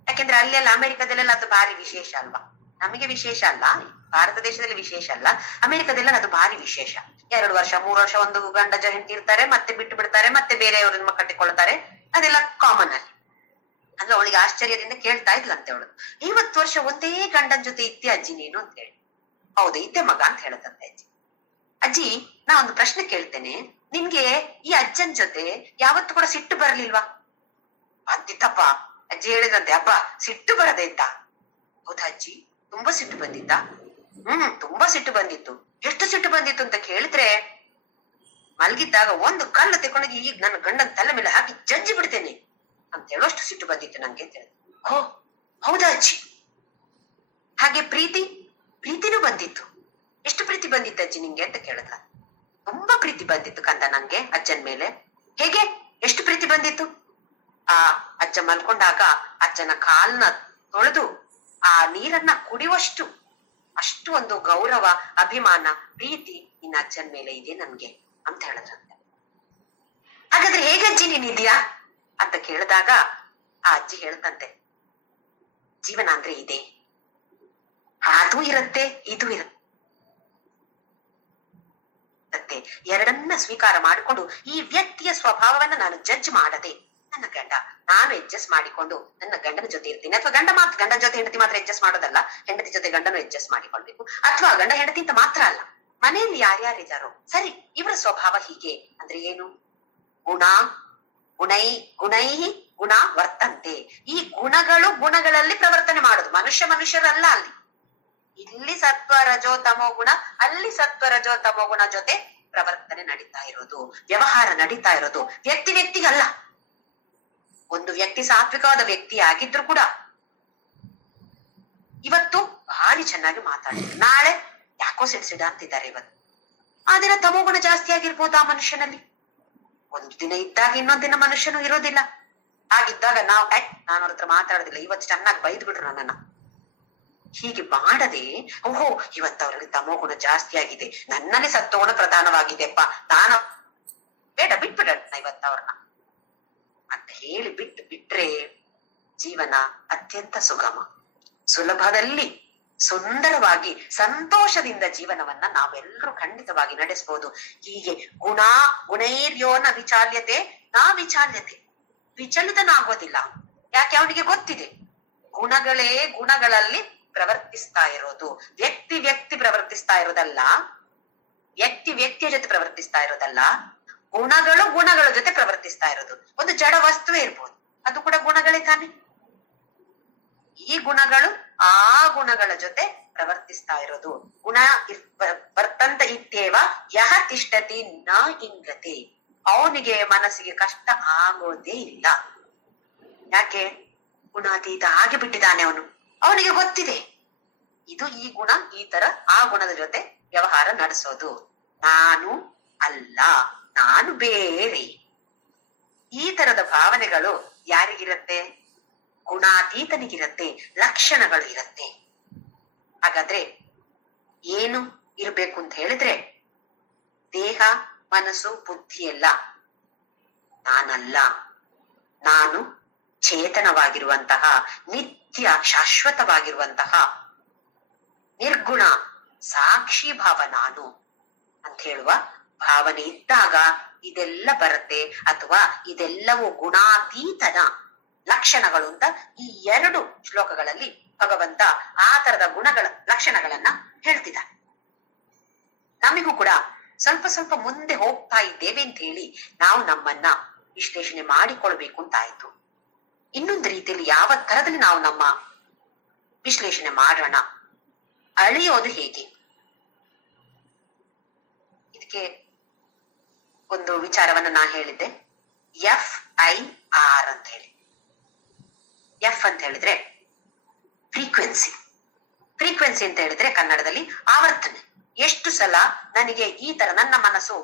ಯಾಕೆಂದ್ರೆ ಅಲ್ಲೆಲ್ಲ ಅಮೆರಿಕದಲ್ಲೆಲ್ಲ ಅದು ಭಾರಿ ವಿಶೇಷ ಅಲ್ವಾ. ನಮಗೆ ವಿಶೇಷ ಅಲ್ಲ, ಭಾರತ ದೇಶದಲ್ಲಿ ವಿಶೇಷ ಅಲ್ಲ, ಅಮೆರಿಕದೆಲ್ಲ ಅದು ಭಾರಿ ವಿಶೇಷ. 2 ವರ್ಷ 3 ವರ್ಷ ಒಂದು ಗಂಡ ಹೆಂಡತಿ ಇರ್ತಾರೆ, ಮತ್ತೆ ಬಿಟ್ಟು ಬಿಡ್ತಾರೆ, ಮತ್ತೆ ಬೇರೆಯವ್ರನ್ನ ಕಟ್ಟಿಕೊಳ್ತಾರೆ. ಅದೆಲ್ಲ ಕಾಮನ್ ಅಲ್ಲಿ. ಅಂದ್ರೆ ಅವಳಿಗೆ ಆಶ್ಚರ್ಯದಿಂದ ಕೇಳ್ತಾ ಇದ್ಲಂತೆ ಅವಳು, 50 ವರ್ಷ ಒಂದೇ ಗಂಡನ ಜೊತೆ ಇದ್ದೆ ಅಜ್ಜಿ ನೀನು ಅಂತ ಹೇಳಿ. ಹೌದು ಇದ್ದೆ ಮಗ ಅಂತ ಹೇಳದಂತೆ ಅಜ್ಜಿ. ಅಜ್ಜಿ ನಾ ಒಂದು ಪ್ರಶ್ನೆ ಕೇಳ್ತೇನೆ, ನಿನ್ಗೆ ಈ ಅಜ್ಜನ್ ಜೊತೆ ಯಾವತ್ತು ಕೂಡ ಸಿಟ್ಟು ಬರ್ಲಿಲ್ವಾ? ಬಂದಿತ್ತಪ್ಪ. ಅಜ್ಜಿ ಹೇಳಿದಂತೆ, ಅಬ್ಬಾ ಸಿಟ್ಟು ಬರದೆ ಇತ್ತ? ಹೌದಾ ಅಜ್ಜಿ, ತುಂಬಾ ಸಿಟ್ಟು ಬಂದಿತ್ತ? ತುಂಬಾ ಸಿಟ್ಟು ಬಂದಿತ್ತು. ಎಷ್ಟು ಸಿಟ್ಟು ಬಂದಿತ್ತು ಅಂತ ಕೇಳಿದ್ರೆ, ಮಲ್ಗಿದ್ದಾಗ ಒಂದು ಕಲ್ಲು ತೆಕೊಂಡೋಗಿ ಈಗ ನನ್ನ ಗಂಡನ ತಲೆ ಮೇಲೆ ಹಾಕಿ ಜಜ್ಜಿ ಬಿಡ್ತೇನೆ ಅಂತ ಹೇಳುವಷ್ಟು ಸಿಟ್ಟು ಬಂದಿತ್ತು ನಂಗೆ ಅಂತ ಹೇಳಿದ್ರು. ಹೋ ಹೌದಾ ಅಜ್ಜಿ? ಹಾಗೆ ಪ್ರೀತಿನೂ ಬಂದಿತ್ತು. ಎಷ್ಟು ಪ್ರೀತಿ ಬಂದಿತ್ತು ಅಜ್ಜಿ ನಿಂಗೆ ಅಂತ ಕೇಳಿದ್ಲ. ತುಂಬಾ ಪ್ರೀತಿ ಬಂದಿತ್ತು ಕಂದ ನಂಗೆ ಅಜ್ಜನ್ ಮೇಲೆ. ಹೇಗೆ, ಎಷ್ಟು ಪ್ರೀತಿ ಬಂದಿತ್ತು? ಆ ಅಜ್ಜ ಮಲ್ಕೊಂಡಾಗ ಅಜ್ಜನ ಕಾಲ್ನ ತೊಳೆದು ಆ ನೀರನ್ನ ಕುಡಿಯುವಷ್ಟು ಅಷ್ಟು ಒಂದು ಗೌರವ, ಅಭಿಮಾನ, ಪ್ರೀತಿ ನಿನ್ನ ಅಜ್ಜನ್ ಮೇಲೆ ಇದೆ ನನ್ಗೆ ಅಂತ ಹೇಳಿದ್ರಂತೆ. ಹಾಗಾದ್ರೆ ಹೇಗೆ ಅಜ್ಜಿ ನೀನಿದ್ಯಾ ಅಂತ ಕೇಳಿದಾಗ ಆ ಅಜ್ಜಿ ಹೇಳ್ತಂತೆ, ಜೀವನ ಅಂದ್ರೆ ಇದೆ, ಅದು ಇರುತ್ತೆ ಇದು ಇರುತ್ತೆ, ಎರಡನ್ನ ಸ್ವೀಕಾರ ಮಾಡಿಕೊಂಡು ಈ ವ್ಯಕ್ತಿಯ ಸ್ವಭಾವವನ್ನ ನಾನು ಜಡ್ಜ್ ಮಾಡದೆ ನನ್ನ ಗಂಡ ನಾನು ಅಡ್ಜಸ್ಟ್ ಮಾಡಿಕೊಂಡು ನನ್ನ ಗಂಡನ ಜೊತೆ ಇರ್ತೀನಿ. ಅಥವಾ ಗಂಡನ ಜೊತೆ ಹೆಂಡತಿ ಮಾತ್ರ ಅಡ್ಜಸ್ಟ್ ಮಾಡೋದಲ್ಲ, ಹೆಂಡತಿ ಜೊತೆ ಗಂಡನು ಅಡ್ಜಸ್ಟ್ ಮಾಡಿಕೊಳ್ಬೇಕು. ಅಥವಾ ಗಂಡ ಹೆಂಡತಿ ಅಂತ ಮಾತ್ರ ಅಲ್ಲ, ಮನೆಯಲ್ಲಿ ಯಾರ್ಯಾರಿದ್ದಾರೋ ಸರಿ ಇವರ ಸ್ವಭಾವ ಹೀಗೆ ಅಂದ್ರೆ ಏನು? ಗುಣ ವರ್ತಂತೆ. ಈ ಗುಣಗಳಲ್ಲಿ ಪ್ರವರ್ತನೆ ಮಾಡೋದು. ಮನುಷ್ಯರಲ್ಲ ಅಲ್ಲಿ. ಇಲ್ಲಿ ಸತ್ವ ರಜೋ ತಮೋ ಗುಣ, ಅಲ್ಲಿ ಸತ್ವ ರಜೋ ತಮೋ ಗುಣ ಜೊತೆ ಪ್ರವರ್ತನೆ ನಡೀತಾ ಇರೋದು, ವ್ಯವಹಾರ ನಡೀತಾ ಇರೋದು. ವ್ಯಕ್ತಿಗಲ್ಲ. ಒಂದು ವ್ಯಕ್ತಿ ಸಾತ್ವಿಕವಾದ ವ್ಯಕ್ತಿ ಆಗಿದ್ರು ಕೂಡ ಇವತ್ತು ಭಾರಿ ಚೆನ್ನಾಗಿ ಮಾತಾಡಿದ್ರು, ನಾಳೆ ಯಾಕೋ ಸಿಡ್ಸಿಡ ಅಂತಿದ್ದಾರೆ. ಇವತ್ತು ಆ ದಿನ ತಮೋಗುಣ ಜಾಸ್ತಿ ಆಗಿರ್ಬೋದು ಆ ಮನುಷ್ಯನಲ್ಲಿ. ಒಂದು ದಿನ ಇದ್ದಾಗ ಇನ್ನೊಂದ್ ದಿನ ಮನುಷ್ಯನು ಇರೋದಿಲ್ಲ. ಹಾಗಿದ್ದಾಗ ನಾನು ಅವ್ರ ಹತ್ರ ಮಾತಾಡೋದಿಲ್ಲ, ಇವತ್ತು ಚೆನ್ನಾಗಿ ಬೈದ್ ಬಿಟ್ರು ನನ್ನನ್ನ. ಹೀಗೆ ಮಾಡದೆ, ಓಹೋ ಇವತ್ತು ಅವರಲ್ಲಿ ತಮೋಗುಣ ಜಾಸ್ತಿ ಆಗಿದೆ, ನನ್ನಲ್ಲಿ ಸತ್ವಗುಣ ಪ್ರಧಾನವಾಗಿದೆಪ್ಪ, ನಾನು ಬೇಡ ಬಿಟ್ಬಿಡೋಣ ಇವತ್ತು ಅವ್ರನ್ನ ಅಂತ ಹೇಳಿ ಬಿಟ್ರೆ ಜೀವನ ಅತ್ಯಂತ ಸುಗಮ, ಸುಲಭದಲ್ಲಿ ಸುಂದರವಾಗಿ ಸಂತೋಷದಿಂದ ಜೀವನವನ್ನ ನಾವೆಲ್ಲರೂ ಖಂಡಿತವಾಗಿ ನಡೆಸಬಹುದು. ಹೀಗೆ ಗುಣೈರ್ಯೋನ ವಿಚಾಲ್ಯತೆ ನಾ ವಿಚಾಲ್ಯತೆ, ವಿಚಲಿತನಾಗೋದಿಲ್ಲ. ಯಾಕೆ? ಅವನಿಗೆ ಗೊತ್ತಿದೆ ಗುಣಗಳೇ ಗುಣಗಳಲ್ಲಿ ಪ್ರವರ್ತಿಸ್ತಾ ಇರೋದು. ವ್ಯಕ್ತಿ ಪ್ರವರ್ತಿಸ್ತಾ ಇರೋದಲ್ಲ, ವ್ಯಕ್ತಿಯ ಜೊತೆ ಪ್ರವರ್ತಿಸ್ತಾ ಇರೋದಲ್ಲ, ಗುಣಗಳ ಜೊತೆ ಪ್ರವರ್ತಿಸ್ತಾ ಇರೋದು. ಒಂದು ಜಡ ವಸ್ತುವೇ ಇರ್ಬೋದು, ಅದು ಕೂಡ ಗುಣಗಳೇ ತಾನೆ. ಈ ಗುಣಗಳು ಆ ಗುಣಗಳ ಜೊತೆ ಪ್ರವರ್ತಿಸ್ತಾ ಇರೋದು. ಗುಣ ವರ್ತಂತ ಇತ್ಯೇವ ಯಹ ತಿಷ್ಠತಿ ನ ಇಂಗತೆ. ಅವನಿಗೆ ಮನಸ್ಸಿಗೆ ಕಷ್ಟ ಆಗೋದೇ ಇಲ್ಲ. ಯಾಕೆ? ಗುಣಾತೀತ ಆಗಿ ಬಿಟ್ಟಿದ್ದಾನೆ ಅವನು. ಅವನಿಗೆ ಗೊತ್ತಿದೆ ಇದು ಈ ಗುಣ ಈ ತರ ಆ ಗುಣದ ಜೊತೆ ವ್ಯವಹಾರ ನಡೆಸೋದು. ನಾನು ಅಲ್ಲ, ನಾನು ಬೇರೆ. ಈ ತರದ ಭಾವನೆಗಳು ಯಾರಿಗಿರತ್ತೆ? ಗುಣಾತೀತನಿಗಿರತ್ತೆ, ಲಕ್ಷಣಗಳು ಇರತ್ತೆ. ಹಾಗಾದ್ರೆ ಏನು ಇರ್ಬೇಕು ಅಂತ ಹೇಳಿದ್ರೆ, ದೇಹ ಮನಸ್ಸು ಬುದ್ಧಿ ಎಲ್ಲ ನಾನಲ್ಲ, ನಾನು ಚೇತನವಾಗಿರುವಂತಹ ನಿತ್ಯ ಶಾಶ್ವತವಾಗಿರುವಂತಹ ನಿರ್ಗುಣ ಸಾಕ್ಷಿ ಭಾವ ನಾನು ಅಂತ ಹೇಳುವ ಭಾವನೆ ಇದ್ದಾಗ ಇದೆಲ್ಲ ಬರುತ್ತೆ. ಅಥವಾ ಇದೆಲ್ಲವೂ ಗುಣಾತೀತನ ಲಕ್ಷಣಗಳು ಅಂತ ಈ 2 ಶ್ಲೋಕಗಳಲ್ಲಿ ಭಗವಂತ ಆ ತರದ ಗುಣಗಳ ಲಕ್ಷಣಗಳನ್ನ ಹೇಳ್ತಿದ್ದಾನೆ. ನಮಿಗೂ ಕೂಡ ಸ್ವಲ್ಪ ಮುಂದೆ ಹೋಗ್ತಾ ಇದ್ದೇವೆ ಅಂತ ಹೇಳಿ ನಾವು ನಮ್ಮನ್ನ ವಿಶ್ಲೇಷಣೆ ಮಾಡಿಕೊಳ್ಬೇಕು ಅಂತ ಆಯ್ತು. ಇನ್ನೊಂದು ರೀತಿಯಲ್ಲಿ ಯಾವ ತರದಲ್ಲಿ ನಾವು ನಮ್ಮ ವಿಶ್ಲೇಷಣೆ ಮಾಡೋಣ, ಅಳಿಯೋದು ಹೇಗೆ? ಇದಕ್ಕೆ ಒಂದು ವಿಚಾರವನ್ನ ನಾ ಹೇಳಿದ್ದೆ, FIR ಅಂತ ಹೇಳಿ. ಎಫ್ ಅಂತ ಹೇಳಿದ್ರೆ ಫ್ರೀಕ್ವೆನ್ಸಿ ಅಂತ ಹೇಳಿದ್ರೆ ಕನ್ನಡದಲ್ಲಿ ಆವರ್ತನೆ. ಎಷ್ಟು ಸಲ ನನಗೆ ಈ ತರ ನನ್ನ ಮನಸ್ಸು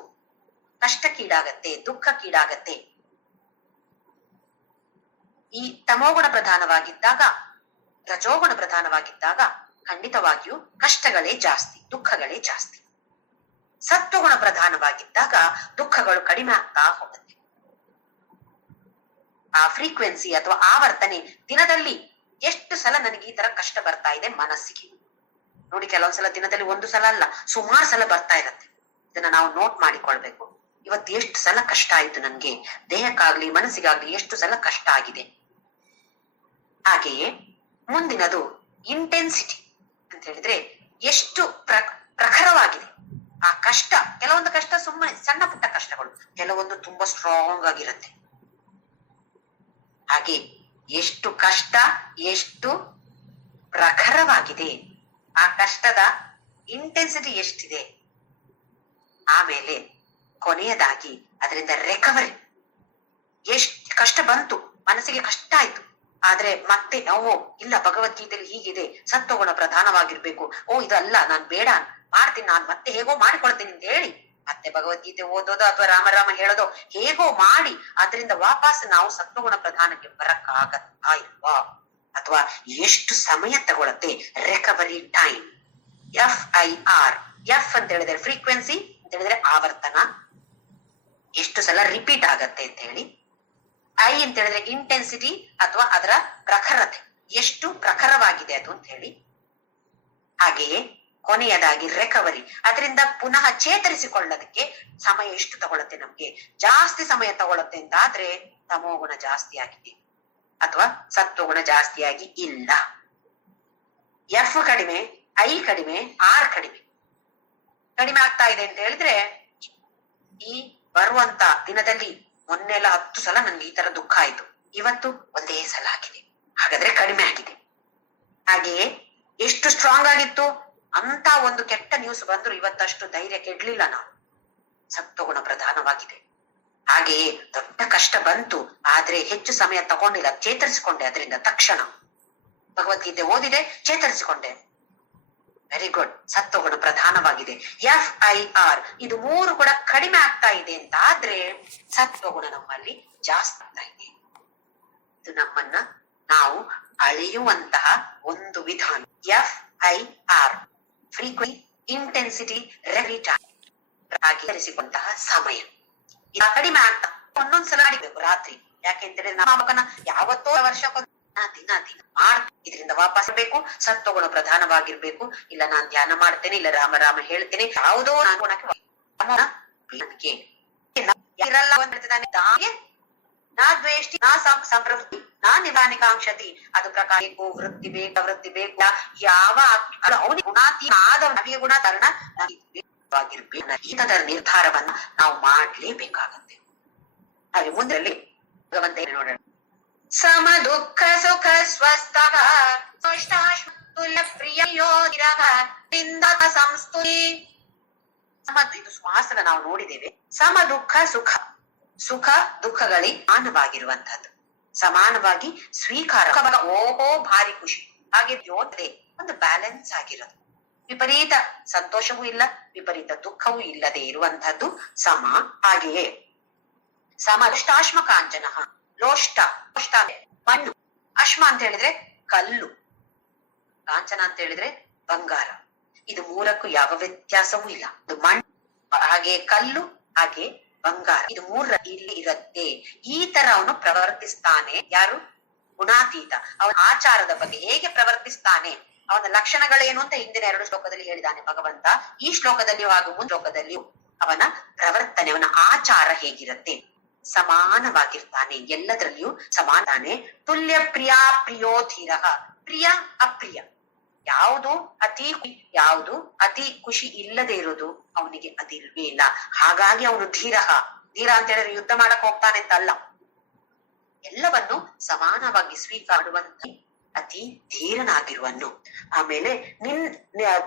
ಕಷ್ಟಕ್ಕೀಡಾಗತ್ತೆ, ದುಃಖಕ್ಕೀಡಾಗತ್ತೆ. ಈ ತಮೋಗುಣ ಪ್ರಧಾನವಾಗಿದ್ದಾಗ, ರಜೋಗುಣ ಪ್ರಧಾನವಾಗಿದ್ದಾಗ ಖಂಡಿತವಾಗಿಯೂ ಕಷ್ಟಗಳೇ ಜಾಸ್ತಿ, ದುಃಖಗಳೇ ಜಾಸ್ತಿ. ಸತ್ವಗುಣ ಪ್ರಧಾನವಾಗಿದ್ದಾಗ ದುಃಖಗಳು ಕಡಿಮೆ ಆಗ್ತಾ ಹೋಗುತ್ತೆ. ಆ ಫ್ರೀಕ್ವೆನ್ಸಿ ಅಥವಾ ಆವರ್ತನೆ ದಿನದಲ್ಲಿ ಎಷ್ಟು ಸಲ ನನಗೆ ಈ ತರ ಕಷ್ಟ ಬರ್ತಾ ಇದೆ ಮನಸ್ಸಿಗೆ ನೋಡಿ. ಕೆಲವೊಂದ್ಸಲ ದಿನದಲ್ಲಿ ಒಂದು ಸಲ ಅಲ್ಲ, ಸುಮಾರು ಸಲ ಬರ್ತಾ ಇರತ್ತೆ. ಇದನ್ನ ನಾವು ನೋಟ್ ಮಾಡಿಕೊಳ್ಬೇಕು. ಇವತ್ತು ಎಷ್ಟು ಸಲ ಕಷ್ಟ ಆಯ್ತು ನನ್ಗೆ, ದೇಹಕ್ಕಾಗ್ಲಿ ಮನಸ್ಸಿಗಾಗ್ಲಿ ಎಷ್ಟು ಸಲ ಕಷ್ಟ ಆಗಿದೆ. ಹಾಗೆಯೇ ಮುಂದಿನದು ಇಂಟೆನ್ಸಿಟಿ ಅಂತ ಹೇಳಿದ್ರೆ ಎಷ್ಟು ಪ್ರಖರವಾಗಿದೆ ಆ ಕಷ್ಟ. ಕೆಲವೊಂದು ಕಷ್ಟ ಸುಮ್ಮನೆ ಸಣ್ಣ ಪುಟ್ಟ ಕಷ್ಟಗಳು, ಕೆಲವೊಂದು ತುಂಬಾ ಸ್ಟ್ರಾಂಗ್ ಆಗಿರುತ್ತೆ. ಹಾಗೆ ಎಷ್ಟು ಕಷ್ಟ ಎಷ್ಟು ಪ್ರಖರವಾಗಿದೆ, ಆ ಕಷ್ಟದ ಇಂಟೆನ್ಸಿಟಿ ಎಷ್ಟಿದೆ. ಆಮೇಲೆ ಕೊನೆಯದಾಗಿ ಅದರಿಂದ ರಿಕವರಿ. ಎಷ್ಟು ಕಷ್ಟ ಬಂತು, ಮನಸ್ಸಿಗೆ ಕಷ್ಟ ಆಯ್ತು, ಆದ್ರೆ ಮತ್ತೆ ಇಲ್ಲ ಭಗವದ್ಗೀತೆಯಲ್ಲಿ ಹೀಗಿದೆ, ಸತ್ವಗುಣ ಪ್ರಧಾನವಾಗಿರ್ಬೇಕು, ಇದಲ್ಲ ನಾನ್ ಬೇಡ ಮಾಡ್ತೀನಿ, ನಾನ್ ಮತ್ತೆ ಹೇಗೋ ಮಾಡಿಕೊಳ್ತೀನಿ ಅಂತ ಹೇಳಿ ಮತ್ತೆ ಭಗವದ್ಗೀತೆ ಓದೋದು ಅಥವಾ ರಾಮ ಹೇಳೋದು ಹೇಗೋ ಮಾಡಿ ಅದರಿಂದ ವಾಪಸ್ ನಾವು ಸತ್ವಗುಣ ಪ್ರಧಾನಕ್ಕೆ ಬರಕ್ಕಾಗತ್ತಾ ಇಲ್ವಾ? ಅಥವಾ ಎಷ್ಟು ಸಮಯ ತಗೊಳತ್ತೆ ರಿಕವರಿ ಟೈಮ್? FIR, ಎಫ್ ಅಂತ ಹೇಳಿದ್ರೆ ಫ್ರೀಕ್ವೆನ್ಸಿ ಅಂತ ಹೇಳಿದ್ರೆ ಆವರ್ತನ, ಎಷ್ಟು ಸಲ ರಿಪೀಟ್ ಆಗತ್ತೆ ಅಂತ ಹೇಳಿ. ಐ ಅಂತ ಹೇಳಿದ್ರೆ ಇಂಟೆನ್ಸಿಟಿ ಅಥವಾ ಅದರ ಪ್ರಖರತೆ, ಎಷ್ಟು ಪ್ರಖರವಾಗಿದೆ ಅದು ಅಂತ ಹೇಳಿ. ಹಾಗೆಯೇ ಕೊನೆಯದಾಗಿ ರಿಕವರಿ, ಅದರಿಂದ ಪುನಃ ಚೇತರಿಸಿಕೊಳ್ಳೋದಕ್ಕೆ ಸಮಯ ಎಷ್ಟು ತಗೊಳತ್ತೆ ನಮ್ಗೆ. ಜಾಸ್ತಿ ಸಮಯ ತಗೊಳತ್ತೆ ಅಂತ ಆದ್ರೆ ತಮೋಗುಣ ಜಾಸ್ತಿ ಆಗಿದೆ ಅಥವಾ ಸತ್ವಗುಣ ಜಾಸ್ತಿಯಾಗಿ ಇಲ್ಲ. ಎಫ್ ಕಡಿಮೆ, ಐ ಕಡಿಮೆ, ಆರ್ ಕಡಿಮೆ ಆಗ್ತಾ ಇದೆ ಅಂತ ಹೇಳಿದ್ರೆ ಈ ಬರುವಂತ ದಿನದಲ್ಲಿ ಮೊನ್ನೆಲ್ಲ 10 ಸಲ ನನ್ಗೆ ಈ ತರ ದುಃಖ ಆಯ್ತು, ಇವತ್ತು ಒಂದೇ ಸಲ ಆಗಿದೆ, ಹಾಗಾದ್ರೆ ಕಡಿಮೆ ಆಗಿದೆ. ಹಾಗೆಯೇ ಎಷ್ಟು ಸ್ಟ್ರಾಂಗ್ ಆಗಿತ್ತು ಅಂತ ಒಂದು ಕೆಟ್ಟ ನ್ಯೂಸ್ ಬಂದ್ರು ಇವತ್ತಷ್ಟು ಧೈರ್ಯ ಕೆಡ್ಲಿಲ್ಲ ನಾವು, ಸತ್ವಗುಣ ಪ್ರಧಾನವಾಗಿದೆ. ಹಾಗೆಯೇ ದೊಡ್ಡ ಕಷ್ಟ ಬಂತು ಆದ್ರೆ ಹೆಚ್ಚು ಸಮಯ ತಗೊಂಡಿಲ್ಲ, ಚೇತರಿಸಿಕೊಂಡೆ ಅದರಿಂದ ತಕ್ಷಣ. ಭಗವದ್ಗೀತೆ ಓದಿದೆ, ಚೇತರಿಸಿಕೊಂಡೆ, ವೆರಿ ಗುಡ್, ಸತ್ವಗುಣ ಪ್ರಧಾನವಾಗಿದೆ. FIR ಇದು 3 ಕೂಡ ಕಡಿಮೆ ಆಗ್ತಾ ಇದೆ ಅಂತ ಆದ್ರೆ ಸತ್ವಗುಣ ನಮ್ಮಲ್ಲಿ ಜಾಸ್ತಿ ಆಗ್ತಾ ಇದೆ. ಇದು ನಮ್ಮನ್ನ ನಾವು ಅಳೆಯುವಂತಹ ಒಂದು ವಿಧಾನ. FIR ಫ್ರೀಕ್ವೆನ್ಸಿ, ಇಂಟೆನ್ಸಿಟಿ, ರಿಕವರಿಸಿಕೊಂತಹ ಸಮಯ ಕಡಿಮೆ ಆಗ್ತಾ ಒಂದೊಂದ್ಸಲ ಅಡಿಬೇಕು ರಾತ್ರಿ. ಯಾಕೆಂತೇಳಿದ್ರೆ ನಮ್ಮ ಮಗನ ಯಾವತ್ತೋ ವರ್ಷಕ್ಕೊಂದು ದಿನ ಇದರಿಂದ ವಾಪಸ್ ಬೇಕು, ಸತ್ವಗುಣ ಪ್ರಧಾನವಾಗಿರ್ಬೇಕು. ಇಲ್ಲ ನಾನ್ ಧ್ಯಾನ ಮಾಡ್ತೇನೆ, ಇಲ್ಲ ರಾಮ ಹೇಳ್ತೇನೆ, ಯಾವುದೋ ನಾ ದ್ವೇಷ್ಟಿ ನಾ ಸಂಪ್ರವೃತ್ತಿ ನಾ ನಿಧಾನಿಕಾಂಕ್ಷತಿ. ಅದು ಪ್ರಕಾರ ವೃತ್ತಿ ಬೇಕು ಯಾವ ಅವನಿಗೆ ಗುಣಾತೀತ ಆದ ನಮಗೆ ಗುಣ ಕಾರಣ ಈತದ ನಿರ್ಧಾರವನ್ನ ನಾವು ಮಾಡ್ಲೇಬೇಕಾಗತ್ತೆ. ಹಾಗೆ ಮುಂದಲ್ಲಿ ಭಗವಂತ ನೋಡೋಣ. ಸಮ ದುಃಖ ಸುಖ ಸ್ವಸ್ಥಃ ಸಂಸ್ತುತಿ. ಇದು ಸುಮಾಸನ ನಾವು ನೋಡಿದ್ದೇವೆ. ಸಮ ದುಃಖ ಸುಖ, ಸುಖ ದುಃಖಗಳಿಗೆ ಸಮಾನವಾಗಿರುವಂತಹದ್ದು, ಸಮಾನವಾಗಿ ಸ್ವೀಕಾರ. ಓಹೋ ಭಾರಿ ಖುಷಿ, ಹಾಗೆ ಯೋಧದೆ ಒಂದು ಬ್ಯಾಲೆನ್ಸ್ ಆಗಿರೋದು. ವಿಪರೀತ ಸಂತೋಷವೂ ಇಲ್ಲ, ವಿಪರೀತ ದುಃಖವೂ ಇಲ್ಲದೆ ಇರುವಂತಹದ್ದು ಸಮ. ಹಾಗೆಯೇ ಸಮ ಲೋಷ್ಟಾಶ್ಮ ಕಾಂಚನ, ಲೋಷ್ಟ ಮಣ್ಣು, ಅಶ್ಮ ಅಂತ ಹೇಳಿದ್ರೆ ಕಲ್ಲು, ಕಾಂಚನ ಅಂತ ಹೇಳಿದ್ರೆ ಬಂಗಾರ. ಇದು 3ಕ್ಕೂ ಯಾವ ವ್ಯತ್ಯಾಸವೂ ಇಲ್ಲ. ಇದು ಮಣ್ಣು, ಹಾಗೆ ಕಲ್ಲು, ಹಾಗೆ ಬಂಗಾರ, ಇದು 3 ಇಲ್ಲಿ ಇರುತ್ತೆ. ಈ ತರ ಅವನು ಪ್ರವರ್ತಿಸ್ತಾನೆ. ಯಾರು? ಗುಣಾತೀತ. ಅವನ ಆಚಾರದ ಬಗ್ಗೆ ಹೇಗೆ ಪ್ರವರ್ತಿಸ್ತಾನೆ, ಅವನ ಲಕ್ಷಣಗಳೇನು ಅಂತ ಹಿಂದಿನ 2 ಶ್ಲೋಕದಲ್ಲಿ ಹೇಳಿದಾನೆ ಭಗವಂತ. ಈ ಶ್ಲೋಕದಲ್ಲಿಯೂ ಹಾಗೂ ಮುಂದಿನ ಶ್ಲೋಕದಲ್ಲಿಯೂ ಅವನ ಪ್ರವರ್ತನೆ, ಅವನ ಆಚಾರ ಹೇಗಿರುತ್ತೆ. ಸಮಾನವಾಗಿರ್ತಾನೆ, ಎಲ್ಲದರಲ್ಲಿಯೂ ಸಮಾನಾನೆ. ತುಲ್ಯ ಪ್ರಿಯ ಪ್ರಿಯೋ ಧೀರ, ಪ್ರಿಯ ಅಪ್ರಿಯ, ಯಾವುದು ಅತಿ ಖುಷಿ ಇಲ್ಲದೆ ಇರೋದು ಅವನಿಗೆ ಅದಿಲ್ವೇ ಇಲ್ಲ. ಹಾಗಾಗಿ ಅವನು ಧೀರ ಅಂತ ಹೇಳಿದ್ರೆ ಯುದ್ಧ ಮಾಡಕ್ ಹೋಗ್ತಾನೆ ಅಂತ ಅಲ್ಲ, ಎಲ್ಲವನ್ನು ಸಮಾನವಾಗಿ ಸ್ವೀಕರಿಸುವಂತ ಅತಿ ಧೀರನಾಗಿರುವನು. ಆಮೇಲೆ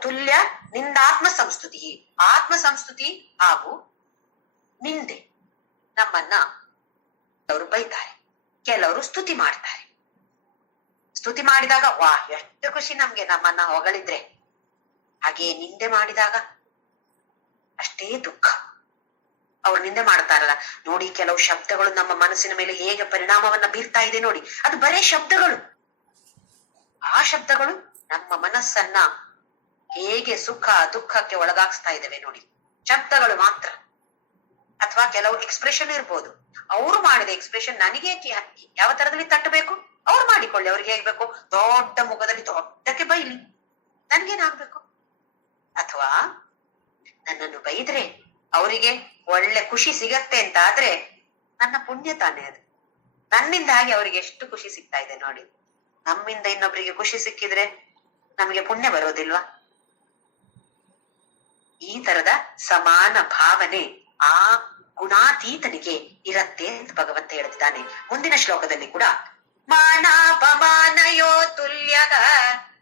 ತುಲ್ಯ ನಿಂದಾತ್ಮ ಸಂಸ್ತುತಿ, ಆತ್ಮ ಸಂಸ್ತುತಿ ಹಾಗೂ ನಿಂದೆ. ನಮ್ಮನ್ನ ಕೆಲವರು ಬೈತಾರೆ, ಕೆಲವರು ಸ್ತುತಿ ಮಾಡ್ತಾರೆ. ಸ್ತುತಿ ಮಾಡಿದಾಗ ವಾ ಎಷ್ಟು ಖುಷಿ ನಮ್ಗೆ ನಮ್ಮನ್ನ ಹೊಗಳಿದ್ರೆ, ಹಾಗೆ ನಿಂದೆ ಮಾಡಿದಾಗ ಅಷ್ಟೇ ದುಃಖ. ಅವ್ರು ನಿಂದೆ ಮಾಡ್ತಾರಲ್ಲ ನೋಡಿ, ಕೆಲವು ಶಬ್ದಗಳು ನಮ್ಮ ಮನಸ್ಸಿನ ಮೇಲೆ ಹೇಗೆ ಪರಿಣಾಮವನ್ನ ಬೀರ್ತಾ ಇದೆ ನೋಡಿ. ಅದು ಬರೇ ಶಬ್ದಗಳು, ಆ ಶಬ್ದಗಳು ನಮ್ಮ ಮನಸ್ಸನ್ನ ಹೇಗೆ ಸುಖ ದುಃಖಕ್ಕೆ ಒಳಗಾಗಿಸ್ತಾ ಇದ್ದೇವೆ ನೋಡಿ. ಶಬ್ದಗಳು ಮಾತ್ರ, ಅಥವಾ ಕೆಲವು ಎಕ್ಸ್ಪ್ರೆಷನ್ ಇರ್ಬೋದು. ಅವ್ರು ಮಾಡಿದ ಎಕ್ಸ್ಪ್ರೆಷನ್ ನನಗೆ ಯಾವ ತರದಲ್ಲಿ ತಟ್ಟಬೇಕು, ಅವ್ರು ಮಾಡಿಕೊಳ್ಳಿ. ಅವ್ರಿಗೆ ಹೇಗ್ಬೇಕು, ದೊಡ್ಡ ಮುಖದಲ್ಲಿ ದೊಡ್ಡಕ್ಕೆ ಬೈಲಿ, ನನ್ಗೇನಾಗ್ಬೇಕು? ಅಥವಾ ನನ್ನನ್ನು ಬೈದ್ರೆ ಅವರಿಗೆ ಒಳ್ಳೆ ಖುಷಿ ಸಿಗತ್ತೆ ಅಂತ ಆದ್ರೆ ನನ್ನ ಪುಣ್ಯ ತಾನೇ ಅದು. ನನ್ನಿಂದ ಹಾಗೆ ಅವರಿಗೆ ಎಷ್ಟು ಖುಷಿ ಸಿಗ್ತಾ ಇದೆ ನೋಡಿ. ನಮ್ಮಿಂದ ಇನ್ನೊಬ್ಬರಿಗೆ ಖುಷಿ ಸಿಕ್ಕಿದ್ರೆ ನಮಗೆ ಪುಣ್ಯ ಬರೋದಿಲ್ವಾ? ಈ ತರದ ಸಮಾನ ಭಾವನೆ ಆ ಗುಣಾತೀತನಿಗೆ ಇರತ್ತೆ ಅಂತ ಭಗವಂತ ಹೇಳ್ತಿದ್ದಾನೆ. ಮುಂದಿನ ಶ್ಲೋಕದಲ್ಲಿ ಕೂಡ ಮಾನಾಪಮಾನಯೋ ತುಲ್ಯಗ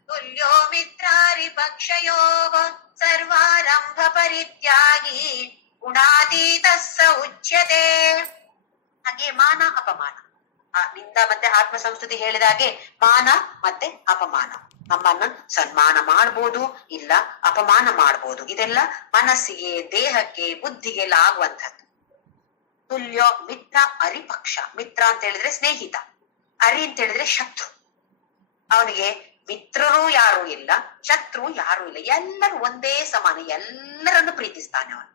ತುಲ್ಯೋ ಮಿತ್ರಾರಿ ಪಕ್ಷಯೋ ಸರ್ವಾರಂಭ ಪರಿತ್ಯಾಗಿ ಗುಣಾತೀತ ಸ ಉಚ್ಯತೆ. ಹಾಗೆ ಮಾನ ಅಪಮಾನ, ನಿಂದ ಮತ್ತೆ ಆತ್ಮ ಸಂಸ್ತುತಿ ಹೇಳಿದ ಹಾಗೆ ಮಾನ ಮತ್ತೆ ಅಪಮಾನ. ನಮ್ಮನ್ನ ಸನ್ಮಾನ ಮಾಡ್ಬೋದು, ಇಲ್ಲ ಅಪಮಾನ ಮಾಡ್ಬೋದು. ಇದೆಲ್ಲ ಮನಸ್ಸಿಗೆ, ದೇಹಕ್ಕೆ, ಬುದ್ಧಿಗೆ ಎಲ್ಲ ಆಗುವಂಥದ್ದು. ತುಲ್ಯೋ ಮಿತ್ರ ಅರಿಪಕ್ಷ. ಮಿತ್ರ ಅಂತ ಹೇಳಿದ್ರೆ ಸ್ನೇಹಿತ, ಅರಿ ಅಂತ ಹೇಳಿದ್ರೆ ಶತ್ರು. ಅವನಿಗೆ ಮಿತ್ರರು ಯಾರು ಇಲ್ಲ, ಶತ್ರು ಯಾರು ಇಲ್ಲ, ಎಲ್ಲರೂ ಒಂದೇ ಸಮಾನ, ಎಲ್ಲರನ್ನು ಪ್ರೀತಿಸ್ತಾನೆ ಅವನು.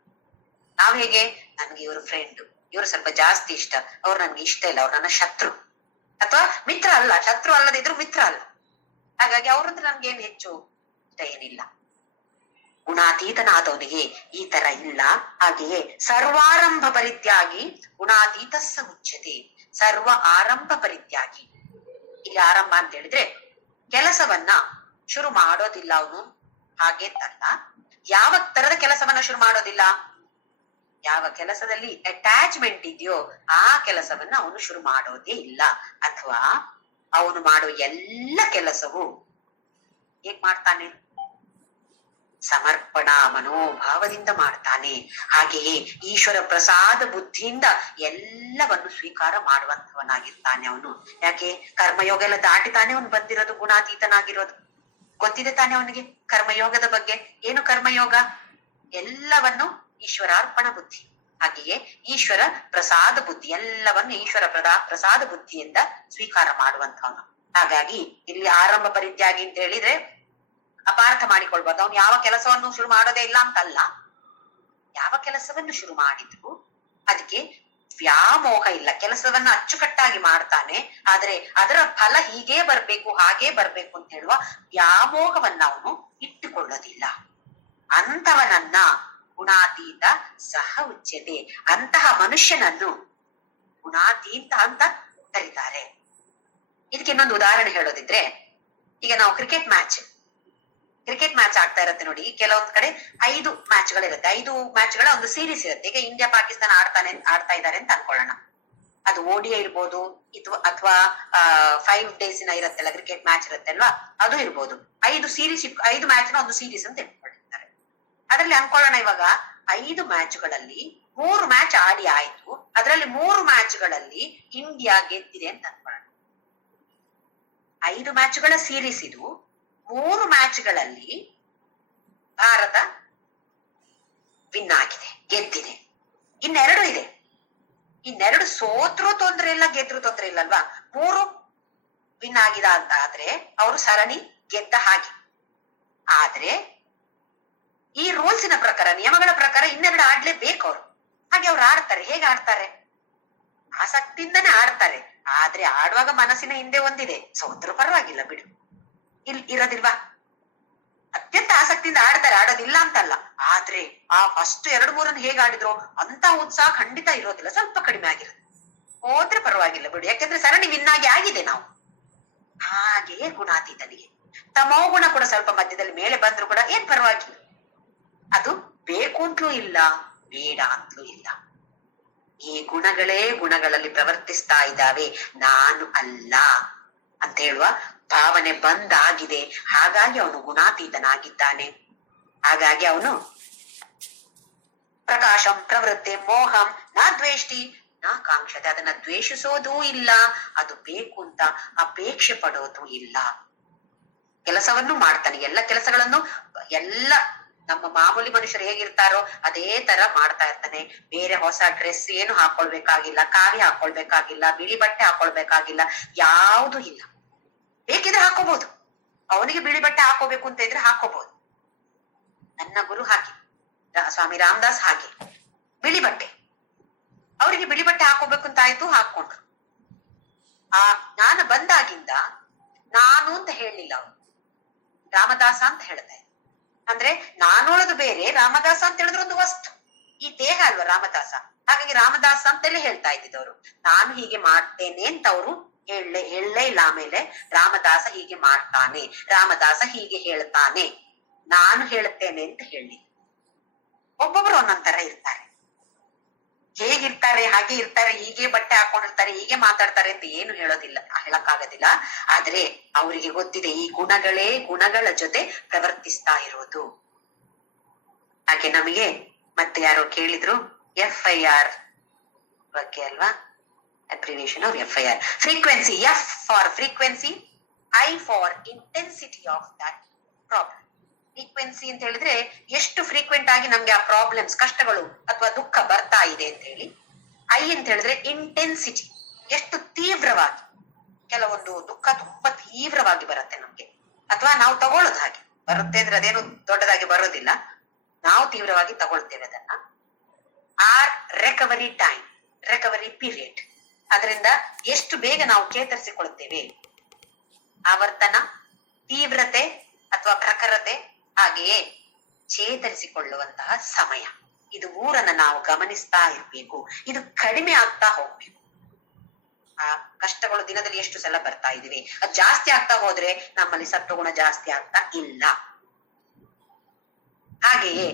ನಾವ್ ಹೇಗೆ, ನನ್ಗೆ ಇವರು ಫ್ರೆಂಡ್, ಇವರು ಸ್ವಲ್ಪ ಜಾಸ್ತಿ ಇಷ್ಟ, ಅವ್ರು ನನ್ಗೆ ಇಷ್ಟ ಇಲ್ಲ, ಅವ್ರು ನನ್ನ ಶತ್ರು. ಅಥವಾ ಮಿತ್ರ ಅಲ್ಲ, ಶತ್ರು ಅಲ್ಲದಿದ್ರು ಮಿತ್ರ ಅಲ್ಲ, ಹಾಗಾಗಿ ಅವ್ರಂದ್ರೆ ನನ್ಗೆ ಏನ್ ಹೆಚ್ಚು ಇಷ್ಟ ಏನಿಲ್ಲ. ಗುಣಾತೀತನಾದವನಿಗೆ ಈ ತರ ಇಲ್ಲ. ಹಾಗೆಯೇ ಸರ್ವಾರಂಭ ಪರಿತ್ಯಾಗಿ ಗುಣಾತೀತಸ್ಸ ಉಚ್ಯತೆ. ಸರ್ವ ಆರಂಭ ಪರಿತ್ಯಾಗಿ, ಇಲ್ಲಿ ಆರಂಭ ಅಂತ ಹೇಳಿದ್ರೆ ಕೆಲಸವನ್ನ ಶುರು ಮಾಡೋದಿಲ್ಲ ಅವನು, ಹಾಗೆ ಅಂತಲ್ಲ. ಯಾವ ತರದ ಕೆಲಸವನ್ನ ಶುರು ಮಾಡೋದಿಲ್ಲ, ಯಾವ ಕೆಲಸದಲ್ಲಿ ಅಟ್ಯಾಚ್ಮೆಂಟ್ ಇದೆಯೋ ಆ ಕೆಲಸವನ್ನ ಅವನು ಶುರು ಮಾಡೋದೇ ಇಲ್ಲ. ಅಥವಾ ಅವನು ಮಾಡೋ ಎಲ್ಲ ಕೆಲಸವು ಹೇಗ್ ಮಾಡ್ತಾನೆ, ಸಮರ್ಪಣಾ ಮನೋಭಾವದಿಂದ ಮಾಡ್ತಾನೆ. ಹಾಗೆಯೇ ಈಶ್ವರ ಪ್ರಸಾದ ಬುದ್ಧಿಯಿಂದ ಎಲ್ಲವನ್ನು ಸ್ವೀಕಾರ ಮಾಡುವಂತವನಾಗಿರ್ತಾನೆ ಅವನು. ಯಾಕೆ, ಕರ್ಮಯೋಗ ಎಲ್ಲ ದಾಟಿ ತಾನೆ ಅವನು ಬಂದಿರೋದು, ಗುಣಾತೀತನಾಗಿರೋದು. ಗೊತ್ತಿದೆ ತಾನೆ ಅವನಿಗೆ ಕರ್ಮಯೋಗದ ಬಗ್ಗೆ. ಏನು ಕರ್ಮಯೋಗ? ಎಲ್ಲವನ್ನು ಈಶ್ವರಾರ್ಪಣ ಬುದ್ಧಿ. ಹಾಗೆಯೇ ಈಶ್ವರ ಪ್ರಸಾದ ಬುದ್ಧಿ, ಎಲ್ಲವನ್ನು ಈಶ್ವರ ಪ್ರಸಾದ ಬುದ್ಧಿಯಿಂದ ಸ್ವೀಕಾರ ಮಾಡುವಂತವನು. ಹಾಗಾಗಿ ಇಲ್ಲಿ ಆರಂಭ ಪರಿತ್ಯಾಗಿ ಅಂತ ಹೇಳಿದ್ರೆ ಅಪಾರ್ಥ ಮಾಡಿಕೊಳ್ಬಾರ್ದು. ಅವನು ಯಾವ ಕೆಲಸವನ್ನು ಶುರು ಮಾಡೋದೇ ಇಲ್ಲ ಅಂತಲ್ಲ, ಯಾವ ಕೆಲಸವನ್ನು ಶುರು ಮಾಡಿದ್ರು ಅದಕ್ಕೆ ವ್ಯಾಮೋಹ ಇಲ್ಲ. ಕೆಲಸವನ್ನ ಅಚ್ಚುಕಟ್ಟಾಗಿ ಮಾಡ್ತಾನೆ, ಆದ್ರೆ ಅದರ ಫಲ ಹೀಗೇ ಬರ್ಬೇಕು, ಹಾಗೇ ಬರ್ಬೇಕು ಅಂತ ಹೇಳುವ ವ್ಯಾಮೋಹವನ್ನ ಅವನು ಇಟ್ಟುಕೊಳ್ಳೋದಿಲ್ಲ. ಅಂತವನನ್ನ ಗುಣಾತೀತ ಸಹ ಉಚ್ಯತೆ. ಅಂತಹ ಮನುಷ್ಯನನ್ನು ಗುಣಾತೀತ ಅಂತ ಕರೀತಾರೆ. ಇದಕ್ಕೆ ಇನ್ನೊಂದು ಉದಾಹರಣೆ ಹೇಳೋದಿದ್ರೆ, ಈಗ ನಾವು ಕ್ರಿಕೆಟ್ ಮ್ಯಾಚ್ ಆಗ್ತಾ ಇರತ್ತೆ ನೋಡಿ. ಕೆಲವೊಂದ್ ಕಡೆ 5 ಮ್ಯಾಚ್ಗಳಿರುತ್ತೆ, 5 ಮ್ಯಾಚ್ಗಳ ಒಂದು ಸೀರೀಸ್ ಇರುತ್ತೆ. ಈಗ ಇಂಡಿಯಾ ಪಾಕಿಸ್ತಾನ ಆಡ್ತಾ ಇದ್ದಾರೆ ಅಂತ ಅನ್ಕೊಳ್ಳೋಣ. ಅದು ODI ಇರ್ಬೋದು, ಅಥವಾ 5 ಡೇಸಿನ ಇರತ್ತಲ್ಲ ಕ್ರಿಕೆಟ್ ಮ್ಯಾಚ್ ಇರುತ್ತೆ ಅಲ್ವಾ, ಅದು ಇರ್ಬೋದು. 5 ಮ್ಯಾಚ್ನ ಒಂದು ಸೀರೀಸ್ ಅಂತ ಇಟ್ಕೊಂಡಿರ್ತಾರೆ. ಅದ್ರಲ್ಲಿ ಅನ್ಕೊಳ್ಳೋಣ ಇವಾಗ 5 ಮ್ಯಾಚ್ಗಳಲ್ಲಿ 3 ಮ್ಯಾಚ್ ಆಡಿ ಆಯ್ತು, ಅದರಲ್ಲಿ 3 ಮ್ಯಾಚ್ಗಳಲ್ಲಿ ಇಂಡಿಯಾ ಗೆದ್ದಿದೆ ಅಂತ ಅನ್ಕೊಳ್ಳೋಣ. 5 ಮ್ಯಾಚ್ಗಳ ಸೀರೀಸ್ ಇದು. 3 ಮ್ಯಾಚ್ಗಳಲ್ಲಿ ಭಾರತ ವಿನ್ ಆಗಿದೆ, ಗೆದ್ದಿದೆ. ಇನ್ನೆರಡು ಇದೆ. ಇನ್ನೆರಡು ಸೋತ್ರು ತೊಂದ್ರೆ ಇಲ್ಲ, ಗೆದ್ರು ತೊಂದ್ರೆ ಇಲ್ಲ ಅಲ್ವಾ. 3 ವಿನ್ ಆಗಿದ ಅಂತ ಆದ್ರೆ ಅವರು ಸರಣಿ ಗೆದ್ದ ಹಾಗೆ. ಆದ್ರೆ ಈ ರೂಲ್ಸಿನ ಪ್ರಕಾರ, ನಿಯಮಗಳ ಪ್ರಕಾರ ಇನ್ನೆರಡು ಆಡ್ಲೇಬೇಕು ಅವರು. ಹಾಗೆ ಅವ್ರು ಆಡ್ತಾರೆ. ಹೇಗೆ ಆಡ್ತಾರೆ? ಆಸಕ್ತಿಯಿಂದನೇ ಆಡ್ತಾರೆ. ಆದ್ರೆ ಆಡುವಾಗ ಮನಸ್ಸಿನ ಹಿಂದೆ ಒಂದಿದೆ, ಸೋತ್ರು ಪರವಾಗಿಲ್ಲ ಬಿಡು, ಇಲ್ಲಿ ಇರೋದಿಲ್ವಾ. ಅತ್ಯಂತ ಆಸಕ್ತಿಯಿಂದ ಆಡ್ತಾರೆ, ಆಡೋದಿಲ್ಲ ಅಂತಲ್ಲ. ಆದ್ರೆ ಆ ಫಸ್ಟ್ 2-3 ಹೇಗೆ ಆಡಿದ್ರು ಅಂತ ಉತ್ಸಾಹ ಖಂಡಿತ ಇರೋದಿಲ್ಲ, ಸ್ವಲ್ಪ ಕಡಿಮೆ ಆಗಿರುತ್ತೆ. ಹೋದ್ರೆ ಪರವಾಗಿಲ್ಲ ಬಿಡು, ಯಾಕಂದ್ರೆ ಸರಣಿ ವಿನ್ನಾಗಿ ಆಗಿದೆ ನಾವು. ಹಾಗೆಯೇ ಗುಣಾತೀತನಿಗೆ ತಮೋ ಗುಣ ಕೂಡ ಸ್ವಲ್ಪ ಮಧ್ಯದಲ್ಲಿ ಮೇಲೆ ಬಂದ್ರು ಕೂಡ ಏನ್ ಪರವಾಗಿಲ್ಲ. ಅದು ಬೇಕು ಅಂತಲೂ ಇಲ್ಲ, ಬೇಡ ಅಂತಲೂ ಇಲ್ಲ. ಈ ಗುಣಗಳೇ ಗುಣಗಳಲ್ಲಿ ಪ್ರವರ್ತಿಸ್ತಾ ಇದ್ದಾವೆ, ನಾನು ಅಲ್ಲ ಅಂತ ಹೇಳುವ ಭಾವನೆ ಬಂದಾಗಿದೆ. ಹಾಗಾಗಿ ಅವನು ಗುಣಾತೀತನಾಗಿದ್ದಾನೆ. ಹಾಗಾಗಿ ಅವನು ಪ್ರಕಾಶಂ ಪ್ರವೃತ್ತಿ ಮೋಹಂ ನ ದ್ವೇಷ್ಟಿ ನ ಕಾಂಕ್ಷತೆ. ಅದನ್ನ ದ್ವೇಷಿಸೋದೂ ಇಲ್ಲ, ಅದು ಬೇಕು ಅಂತ ಅಪೇಕ್ಷೆ ಪಡೋದು ಇಲ್ಲ. ಕೆಲಸವನ್ನು ಮಾಡ್ತಾನೆ, ಎಲ್ಲ ಕೆಲಸಗಳನ್ನು, ಎಲ್ಲ ನಮ್ಮ ಮಾಮೂಲಿ ಮನುಷ್ಯರು ಹೇಗಿರ್ತಾರೋ ಅದೇ ತರ ಮಾಡ್ತಾ ಇರ್ತಾನೆ. ಬೇರೆ ಹೊಸ ಡ್ರೆಸ್ ಏನು ಹಾಕೊಳ್ಬೇಕಾಗಿಲ್ಲ, ಕಾವಿ ಹಾಕೊಳ್ಬೇಕಾಗಿಲ್ಲ, ಬಿಳಿ ಬಟ್ಟೆ ಹಾಕೊಳ್ಬೇಕಾಗಿಲ್ಲ, ಯಾವುದು ಇಲ್ಲ. ಬೇಕಿದ್ರೆ ಹಾಕೋಬಹುದು, ಅವನಿಗೆ ಬಿಳಿ ಬಟ್ಟೆ ಹಾಕೋಬೇಕು ಅಂತ ಇದ್ರೆ ಹಾಕೋಬಹುದು. ನನ್ನ ಗುರು ಹಾಗೆ, ಸ್ವಾಮಿ ರಾಮದಾಸ್ ಹಾಗೆ ಬಿಳಿ ಬಟ್ಟೆ, ಅವರಿಗೆ ಬಿಳಿ ಬಟ್ಟೆ ಹಾಕೋಬೇಕು ಅಂತ ಆಯ್ತು, ಹಾಕೊಂಡ್ರು. ಆ ಜ್ಞಾನ ಬಂದಾಗಿಂದ ನಾನು ಅಂತ ಹೇಳಲಿಲ್ಲ, ಅವರು ರಾಮದಾಸ ಅಂತ ಹೇಳ್ತಾ ಇದ್ರು. ಅಂದ್ರೆ ನಾನೊಳದು ಬೇರೆ, ರಾಮದಾಸ ಅಂತ ಹೇಳಿದ್ರೆ ಒಂದು ವಸ್ತು, ಈ ದೇಹ ಅಲ್ವಾ ರಾಮದಾಸ. ಹಾಗಾಗಿ ರಾಮದಾಸ ಅಂತಲೇ ಹೇಳ್ತಾ ಇದ್ದಿದ್ದವರು. ನಾನು ಹೀಗೆ ಮಾಡ್ತೇನೆ ಅಂತ ಅವರು ಹೇಳಲೇ ಇಲ್ಲ. ಆಮೇಲೆ ರಾಮದಾಸ ಹೀಗೆ ಮಾಡ್ತಾನೆ, ರಾಮದಾಸ ಹೀಗೆ ಹೇಳ್ತಾನೆ, ನಾನು ಹೇಳುತ್ತೇನೆ ಅಂತ ಹೇಳಿ. ಒಬ್ಬೊಬ್ರು ಒಂದೊಂದರ ಇರ್ತಾರೆ, ಹೇಗಿರ್ತಾರೆ ಹಾಗೆ ಇರ್ತಾರೆ, ಹೀಗೆ ಬಟ್ಟೆ ಹಾಕೊಂಡಿರ್ತಾರೆ, ಹೀಗೆ ಮಾತಾಡ್ತಾರೆ ಅಂತ ಏನು ಹೇಳಕ್ಕಾಗೋದಿಲ್ಲ. ಆದ್ರೆ ಅವರಿಗೆ ಗೊತ್ತಿದೆ ಈ ಗುಣಗಳ ಜೊತೆ ಪ್ರವರ್ತಿಸ್ತಾ ಇರೋದು. ಹಾಗೆ ನಮಗೆ ಮತ್ತೆ ಯಾರೋ ಕೇಳಿದ್ರು FIR ಬಗ್ಗೆ ಅಲ್ವಾ, abbreviation of FIR. Frequency, F for frequency, I for intensity of that problem. Frequency ಅಂತ ಹೇಳಿದ್ರೆ ಎಷ್ಟು ಫ್ರೀಕ್ವೆಂಟ್ ಆಗಿ ನಮ್ಗೆ ಆ ಪ್ರಾಬ್ಲಮ್ಸ್, ಕಷ್ಟಗಳು ಅಥವಾ ದುಃಖ ಬರ್ತಾ ಇದೆ ಅಂತ ಹೇಳಿ. ಐ ಅಂತ ಹೇಳಿದ್ರೆ ಇಂಟೆನ್ಸಿಟಿ, ಎಷ್ಟು ತೀವ್ರವಾಗಿ. ಕೆಲವೊಂದು ದುಃಖ ತುಂಬಾ ತೀವ್ರವಾಗಿ ಬರುತ್ತೆ ನಮ್ಗೆ, ಅಥವಾ ನಾವು ತಗೊಳ್ಳೋದು ಹಾಗೆ ಬರುತ್ತೆ ಅಂದ್ರೆ ಅದೇನು ದೊಡ್ಡದಾಗಿ ಬರೋದಿಲ್ಲ, ನಾವು ತೀವ್ರವಾಗಿ ತಗೊಳ್ತೇವೆ ಅದನ್ನ. Or recovery time, recovery period, ಅದರಿಂದ ಎಷ್ಟು ಬೇಗ ನಾವು ಚೇತರಿಸಿಕೊಳ್ತೇವೆ. ಆವರ್ತನ, ತೀವ್ರತೆ ಅಥವಾ ಪ್ರಖರತೆ, ಹಾಗೆಯೇ ಚೇತರಿಸಿಕೊಳ್ಳುವಂತಹ ಸಮಯ. ಇದು ಮೂರನ್ನ ನಾವು ಗಮನಿಸ್ತಾ ಇರ್ಬೇಕು. ಇದು ಕಡಿಮೆ ಆಗ್ತಾ ಹೋಗ್ಬೇಕು. ಆ ಕಷ್ಟಗಳು ದಿನದಲ್ಲಿ ಎಷ್ಟು ಸಲ ಬರ್ತಾ ಇದೀವಿ, ಅದು ಜಾಸ್ತಿ ಆಗ್ತಾ ಹೋದ್ರೆ ನಮ್ಮಲ್ಲಿ ಸತ್ವಗುಣ ಜಾಸ್ತಿ ಆಗ್ತಾ ಇಲ್ಲ. ಹಾಗೆಯೇ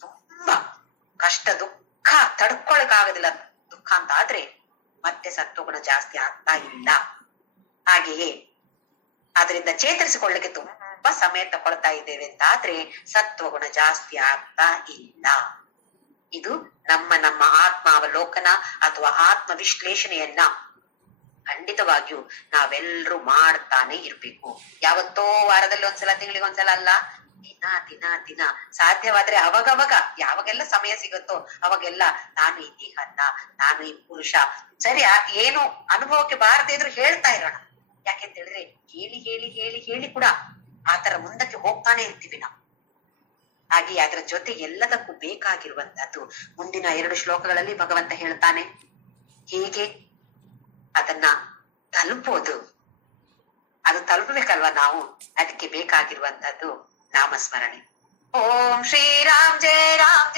ತುಂಬಾ ಕಷ್ಟ, ದುಃಖ ತಡ್ಕೊಳಕ್ ಆಗೋದಿಲ್ಲ ದುಃಖ ಅಂತ ಆದ್ರೆ ಮತ್ತೆ ಸತ್ವಗುಣ ಜಾಸ್ತಿ ಆಗ್ತಾ ಇಲ್ಲ. ಹಾಗೆಯೇ ಅದರಿಂದ ಚೇತರಿಸಿಕೊಳ್ಳಕ್ಕೆ ತುಂಬಾ ಸಮಯ ತಗೊಳ್ತಾ ಇದ್ದೇವೆ ಅಂತ ಆದ್ರೆ ಸತ್ವಗುಣ ಜಾಸ್ತಿ ಆಗ್ತಾ ಇಲ್ಲ. ಇದು ನಮ್ಮ ಆತ್ಮ ಅವಲೋಕನ ಅಥವಾ ಆತ್ಮ ವಿಶ್ಲೇಷಣೆಯನ್ನ ಖಂಡಿತವಾಗಿಯೂ ನಾವೆಲ್ಲರೂ ಮಾಡ್ತಾನೆ ಇರ್ಬೇಕು. ಯಾವತ್ತೋ ವಾರದಲ್ಲಿ ಒಂದ್ಸಲ, ತಿಂಗಳಿಗೆ ಒಂದ್ಸಲ ಅಲ್ಲ, ದಿನ ಸಾಧ್ಯವಾದ್ರೆ ಅವಾಗವಾಗ ಯಾವಾಗೆಲ್ಲ ಸಮಯ ಸಿಗುತ್ತೋ ಅವಾಗೆಲ್ಲ ನಾನು ಈ ದೇಹ ಅಲ್ಲ, ನಾನು ಈ ಪುರುಷ, ಸರಿಯಾ, ಏನು ಅನುಭವಕ್ಕೆ ಬಾರದೇ ಇದ್ರು ಹೇಳ್ತಾ ಇರೋಣ. ಯಾಕೆಂತ ಹೇಳಿದ್ರೆ ಹೇಳಿ ಹೇಳಿ ಹೇಳಿ ಹೇಳಿ ಕೂಡ ಆತರ ಮುಂದಕ್ಕೆ ಹೋಗ್ತಾನೆ ಇರ್ತೀವಿ ನಾವು. ಹಾಗೆ ಅದರ ಜೊತೆ ಎಲ್ಲದಕ್ಕೂ ಬೇಕಾಗಿರುವಂತದ್ದು ಮುಂದಿನ 2 ಶ್ಲೋಕಗಳಲ್ಲಿ ಭಗವಂತ ಹೇಳ್ತಾನೆ. ಹೇಗೆ ಅದನ್ನ ತಲುಪೋದು, ಅದು ತಲುಪಬೇಕಲ್ವಾ ನಾವು, ಅದಕ್ಕೆ ಬೇಕಾಗಿರುವಂತದ್ದು ನಾಮಸ್ಮರಣೆ. ಓಂ ಶ್ರೀರಾಮ್ ಜಯ ರಾಮ್.